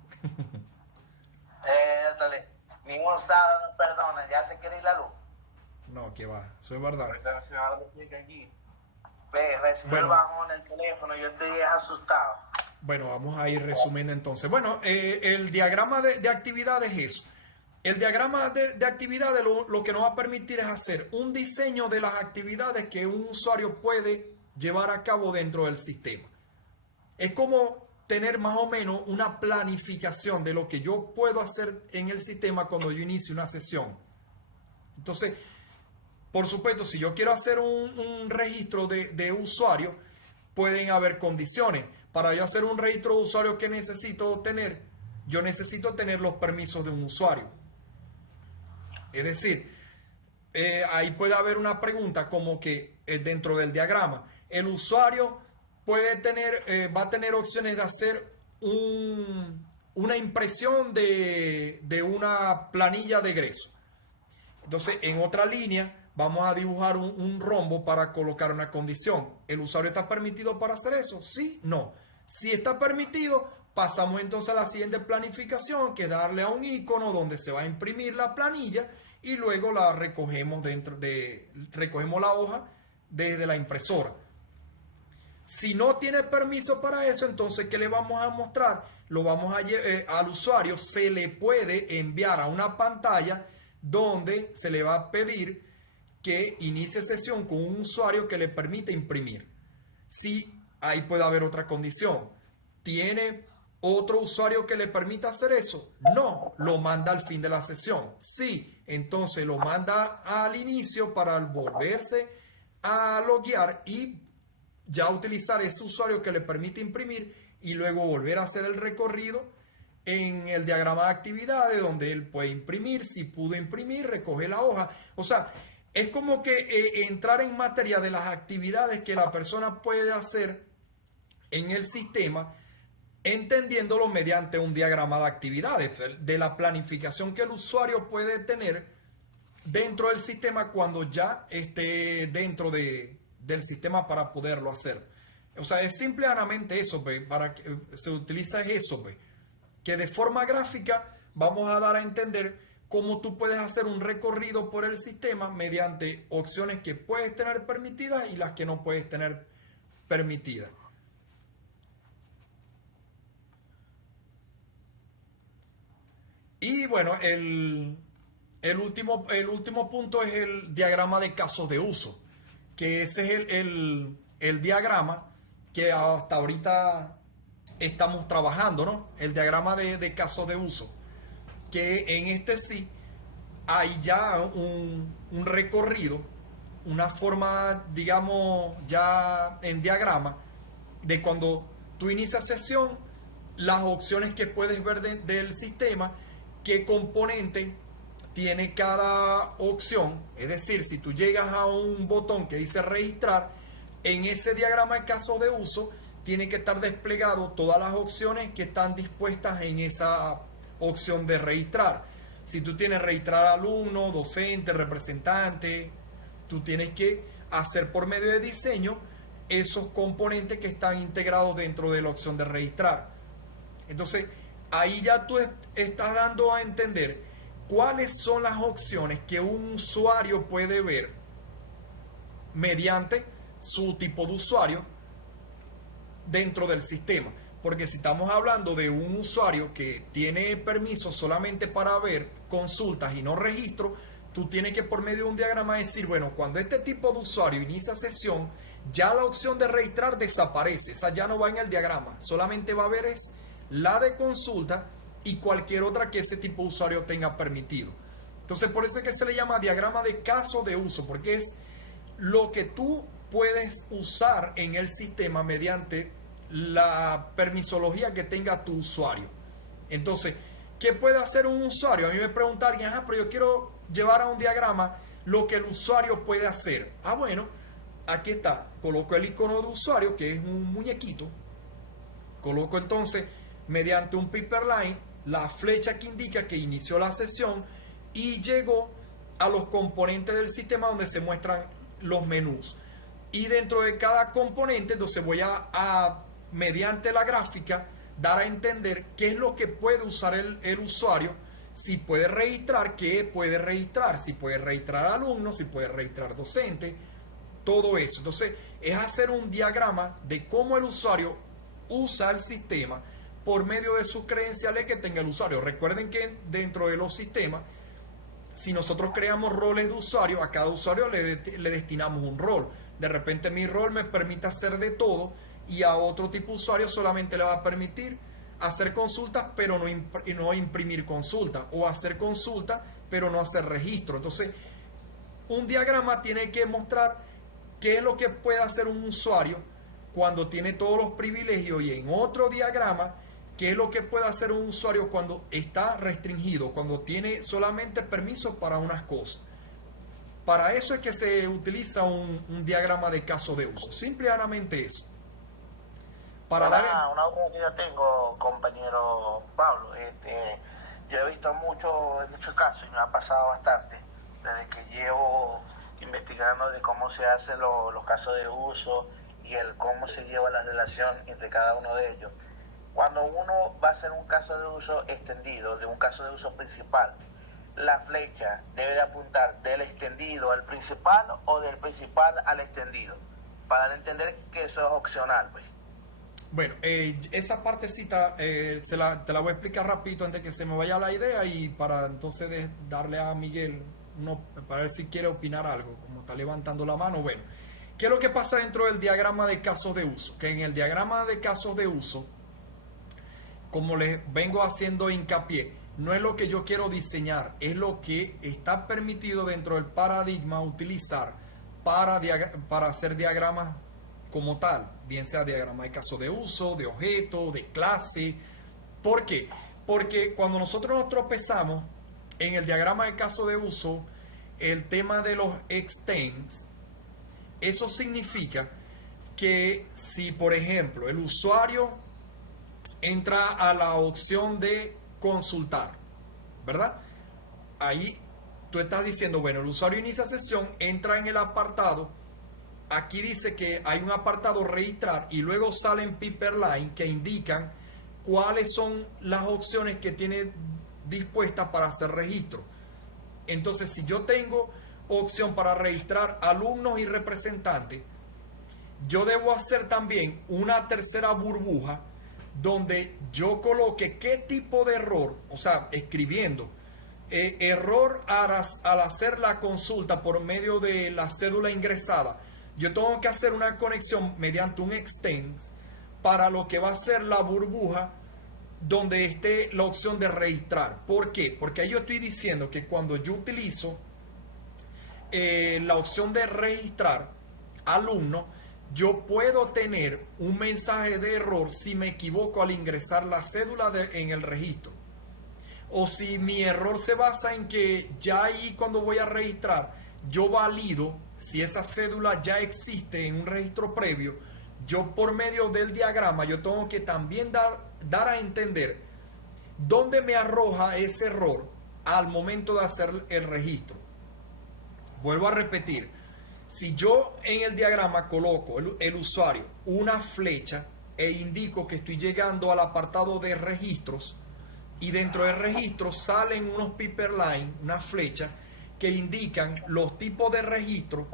Dale, ningún sábado no perdona, ya se quiere ir la luz. No, que va, eso es verdad. Ahorita se va a dar aquí. Ve, recibió el bajón en el teléfono, yo estoy asustado. Bueno, vamos a ir resumiendo entonces. Bueno, el diagrama de actividades es eso. El diagrama de actividades lo que nos va a permitir es hacer un diseño de las actividades que un usuario puede llevar a cabo dentro del sistema. Es como tener más o menos una planificación de lo que yo puedo hacer en el sistema cuando yo inicio una sesión. Entonces, por supuesto, si yo quiero hacer un registro de usuario, pueden haber condiciones. Para yo hacer un registro de usuario, ¿qué necesito tener? Yo necesito tener los permisos de un usuario. Es decir, ahí puede haber una pregunta como que dentro del diagrama, el usuario va a tener opciones de hacer una impresión de una planilla de egreso. Entonces, en otra línea, vamos a dibujar un rombo para colocar una condición. ¿El usuario está permitido para hacer eso? Sí, no. Si está permitido, pasamos entonces a la siguiente planificación, que es darle a un icono donde se va a imprimir la planilla y luego la recogemos recogemos la hoja desde la impresora. Si no tiene permiso para eso, entonces, ¿qué le vamos a mostrar? Al usuario se le puede enviar a una pantalla donde se le va a pedir que inicie sesión con un usuario que le permite imprimir. Si ahí puede haber otra condición. ¿Tiene otro usuario que le permita hacer eso? No, lo manda al fin de la sesión. Sí, entonces lo manda al inicio para volverse a loguear y ya utilizar ese usuario que le permite imprimir y luego volver a hacer el recorrido en el diagrama de actividades donde él puede imprimir. Si pudo imprimir, recoge la hoja. O sea, es como que entrar en materia de las actividades que la persona puede hacer en el sistema, entendiéndolo mediante un diagrama de actividades, de la planificación que el usuario puede tener dentro del sistema cuando ya esté dentro del sistema para poderlo hacer. O sea, es simplemente eso, para que se utiliza eso, que de forma gráfica vamos a dar a entender cómo tú puedes hacer un recorrido por el sistema mediante opciones que puedes tener permitidas y las que no puedes tener permitidas. Y bueno, el último punto es el diagrama de casos de uso, que ese es el diagrama que hasta ahorita estamos trabajando, ¿no? El diagrama de casos de uso, que en este sí hay ya un recorrido, una forma, digamos, ya en diagrama, de cuando tú inicias sesión, las opciones que puedes ver del sistema, qué componente tiene cada opción. Es decir, si tú llegas a un botón que dice registrar, en ese diagrama de casos de uso tiene que estar desplegado todas las opciones que están dispuestas en esa opción de registrar. Si tú tienes registrar alumno, docente, representante, tú tienes que hacer por medio de diseño esos componentes que están integrados dentro de la opción de registrar. Entonces, ahí ya tú estás dando a entender cuáles son las opciones que un usuario puede ver mediante su tipo de usuario dentro del sistema. Porque si estamos hablando de un usuario que tiene permiso solamente para ver consultas y no registro, tú tienes que por medio de un diagrama decir, bueno, cuando este tipo de usuario inicia sesión, ya la opción de registrar desaparece. Esa ya no va en el diagrama. Solamente va a haber la de consulta y cualquier otra que ese tipo de usuario tenga permitido. Entonces, por eso es que se le llama diagrama de caso de uso, porque es lo que tú puedes usar en el sistema mediante la permisología que tenga tu usuario. Entonces, ¿qué puede hacer un usuario? A mí me pregunta alguien, pero yo quiero llevar a un diagrama lo que el usuario puede hacer. Bueno, aquí está. Coloco el icono de usuario, que es un muñequito. Coloco entonces, mediante un paper line, la flecha que indica que inició la sesión y llegó a los componentes del sistema donde se muestran los menús. Y dentro de cada componente, entonces voy a mediante la gráfica, dar a entender qué es lo que puede usar el usuario, si puede registrar, qué puede registrar, si puede registrar alumnos, si puede registrar docentes, todo eso. Entonces, es hacer un diagrama de cómo el usuario usa el sistema por medio de sus credenciales que tenga el usuario. Recuerden que dentro de los sistemas, si nosotros creamos roles de usuario, a cada usuario le destinamos un rol. De repente mi rol me permite hacer de todo y a otro tipo de usuario solamente le va a permitir hacer consultas pero no imprimir consultas, o hacer consultas pero no hacer registro. Entonces, un diagrama tiene que mostrar qué es lo que puede hacer un usuario cuando tiene todos los privilegios, y en otro diagrama qué es lo que puede hacer un usuario cuando está restringido, cuando tiene solamente permiso para unas cosas. Para eso es que se utiliza un diagrama de caso de uso. Simplemente eso. Para una duda que yo tengo, compañero Pablo, yo he visto en muchos casos y me ha pasado bastante desde que llevo investigando de cómo se hacen los casos de uso y el cómo se lleva la relación entre cada uno de ellos. Cuando uno va a hacer un caso de uso extendido, de un caso de uso principal, la flecha debe de apuntar del extendido al principal o del principal al extendido, para dar a entender que eso es opcional, pues. Bueno, esa partecita te la voy a explicar rapidito antes que se me vaya la idea, y para entonces darle a Miguel para ver si quiere opinar algo, como está levantando la mano. Bueno, ¿qué es lo que pasa dentro del diagrama de casos de uso? Que en el diagrama de casos de uso, como les vengo haciendo hincapié, no es lo que yo quiero diseñar, es lo que está permitido dentro del paradigma utilizar para hacer diagramas como tal, bien sea diagrama de caso de uso, de objeto, de clase. ¿Por qué? Porque cuando nosotros nos tropezamos en el diagrama de caso de uso, el tema de los extends, eso significa que si, por ejemplo, el usuario entra a la opción de consultar, ¿verdad? Ahí tú estás diciendo, bueno, el usuario inicia sesión, entra en el apartado. Aquí dice que hay un apartado registrar y luego salen paper line que indican cuáles son las opciones que tiene dispuestas para hacer registro. Entonces, si yo tengo opción para registrar alumnos y representantes, yo debo hacer también una tercera burbuja donde yo coloque qué tipo de error, o sea, escribiendo error al hacer la consulta por medio de la cédula ingresada. Yo tengo que hacer una conexión mediante un extends para lo que va a ser la burbuja donde esté la opción de registrar. ¿Por qué? Porque ahí yo estoy diciendo que cuando yo utilizo la opción de registrar alumno, yo puedo tener un mensaje de error si me equivoco al ingresar la cédula en el registro. O si mi error se basa en que ya ahí cuando voy a registrar, yo valido si esa cédula ya existe en un registro previo. Yo por medio del diagrama, yo tengo que también dar a entender dónde me arroja ese error al momento de hacer el registro. Vuelvo a repetir, si yo en el diagrama coloco el usuario una flecha e indico que estoy llegando al apartado de registros, y dentro de registros salen unos paper line, una flecha que indican los tipos de registro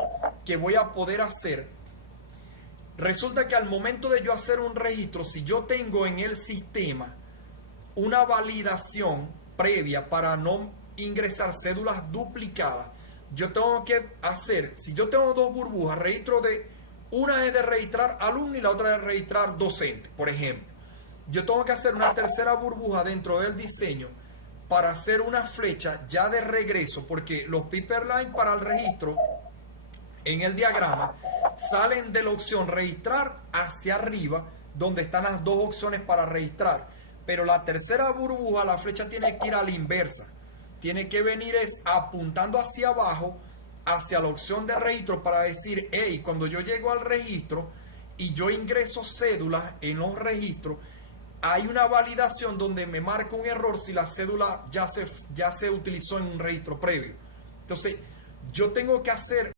que voy a poder hacer. Resulta que al momento de yo hacer un registro, si yo tengo en el sistema una validación previa para no ingresar cédulas duplicadas, yo tengo que hacer, si yo tengo dos burbujas, registro una es de registrar alumno y la otra es de registrar docente, por ejemplo. Yo tengo que hacer una tercera burbuja dentro del diseño para hacer una flecha ya de regreso, porque los paper line para el registro en el diagrama salen de la opción registrar hacia arriba, donde están las dos opciones para registrar. Pero la tercera burbuja, la flecha tiene que ir a la inversa. Tiene que venir apuntando hacia abajo, hacia la opción de registro, para decir, hey, cuando yo llego al registro y yo ingreso cédulas en los registros, hay una validación donde me marca un error si la cédula ya se utilizó en un registro previo. Entonces, yo tengo que hacer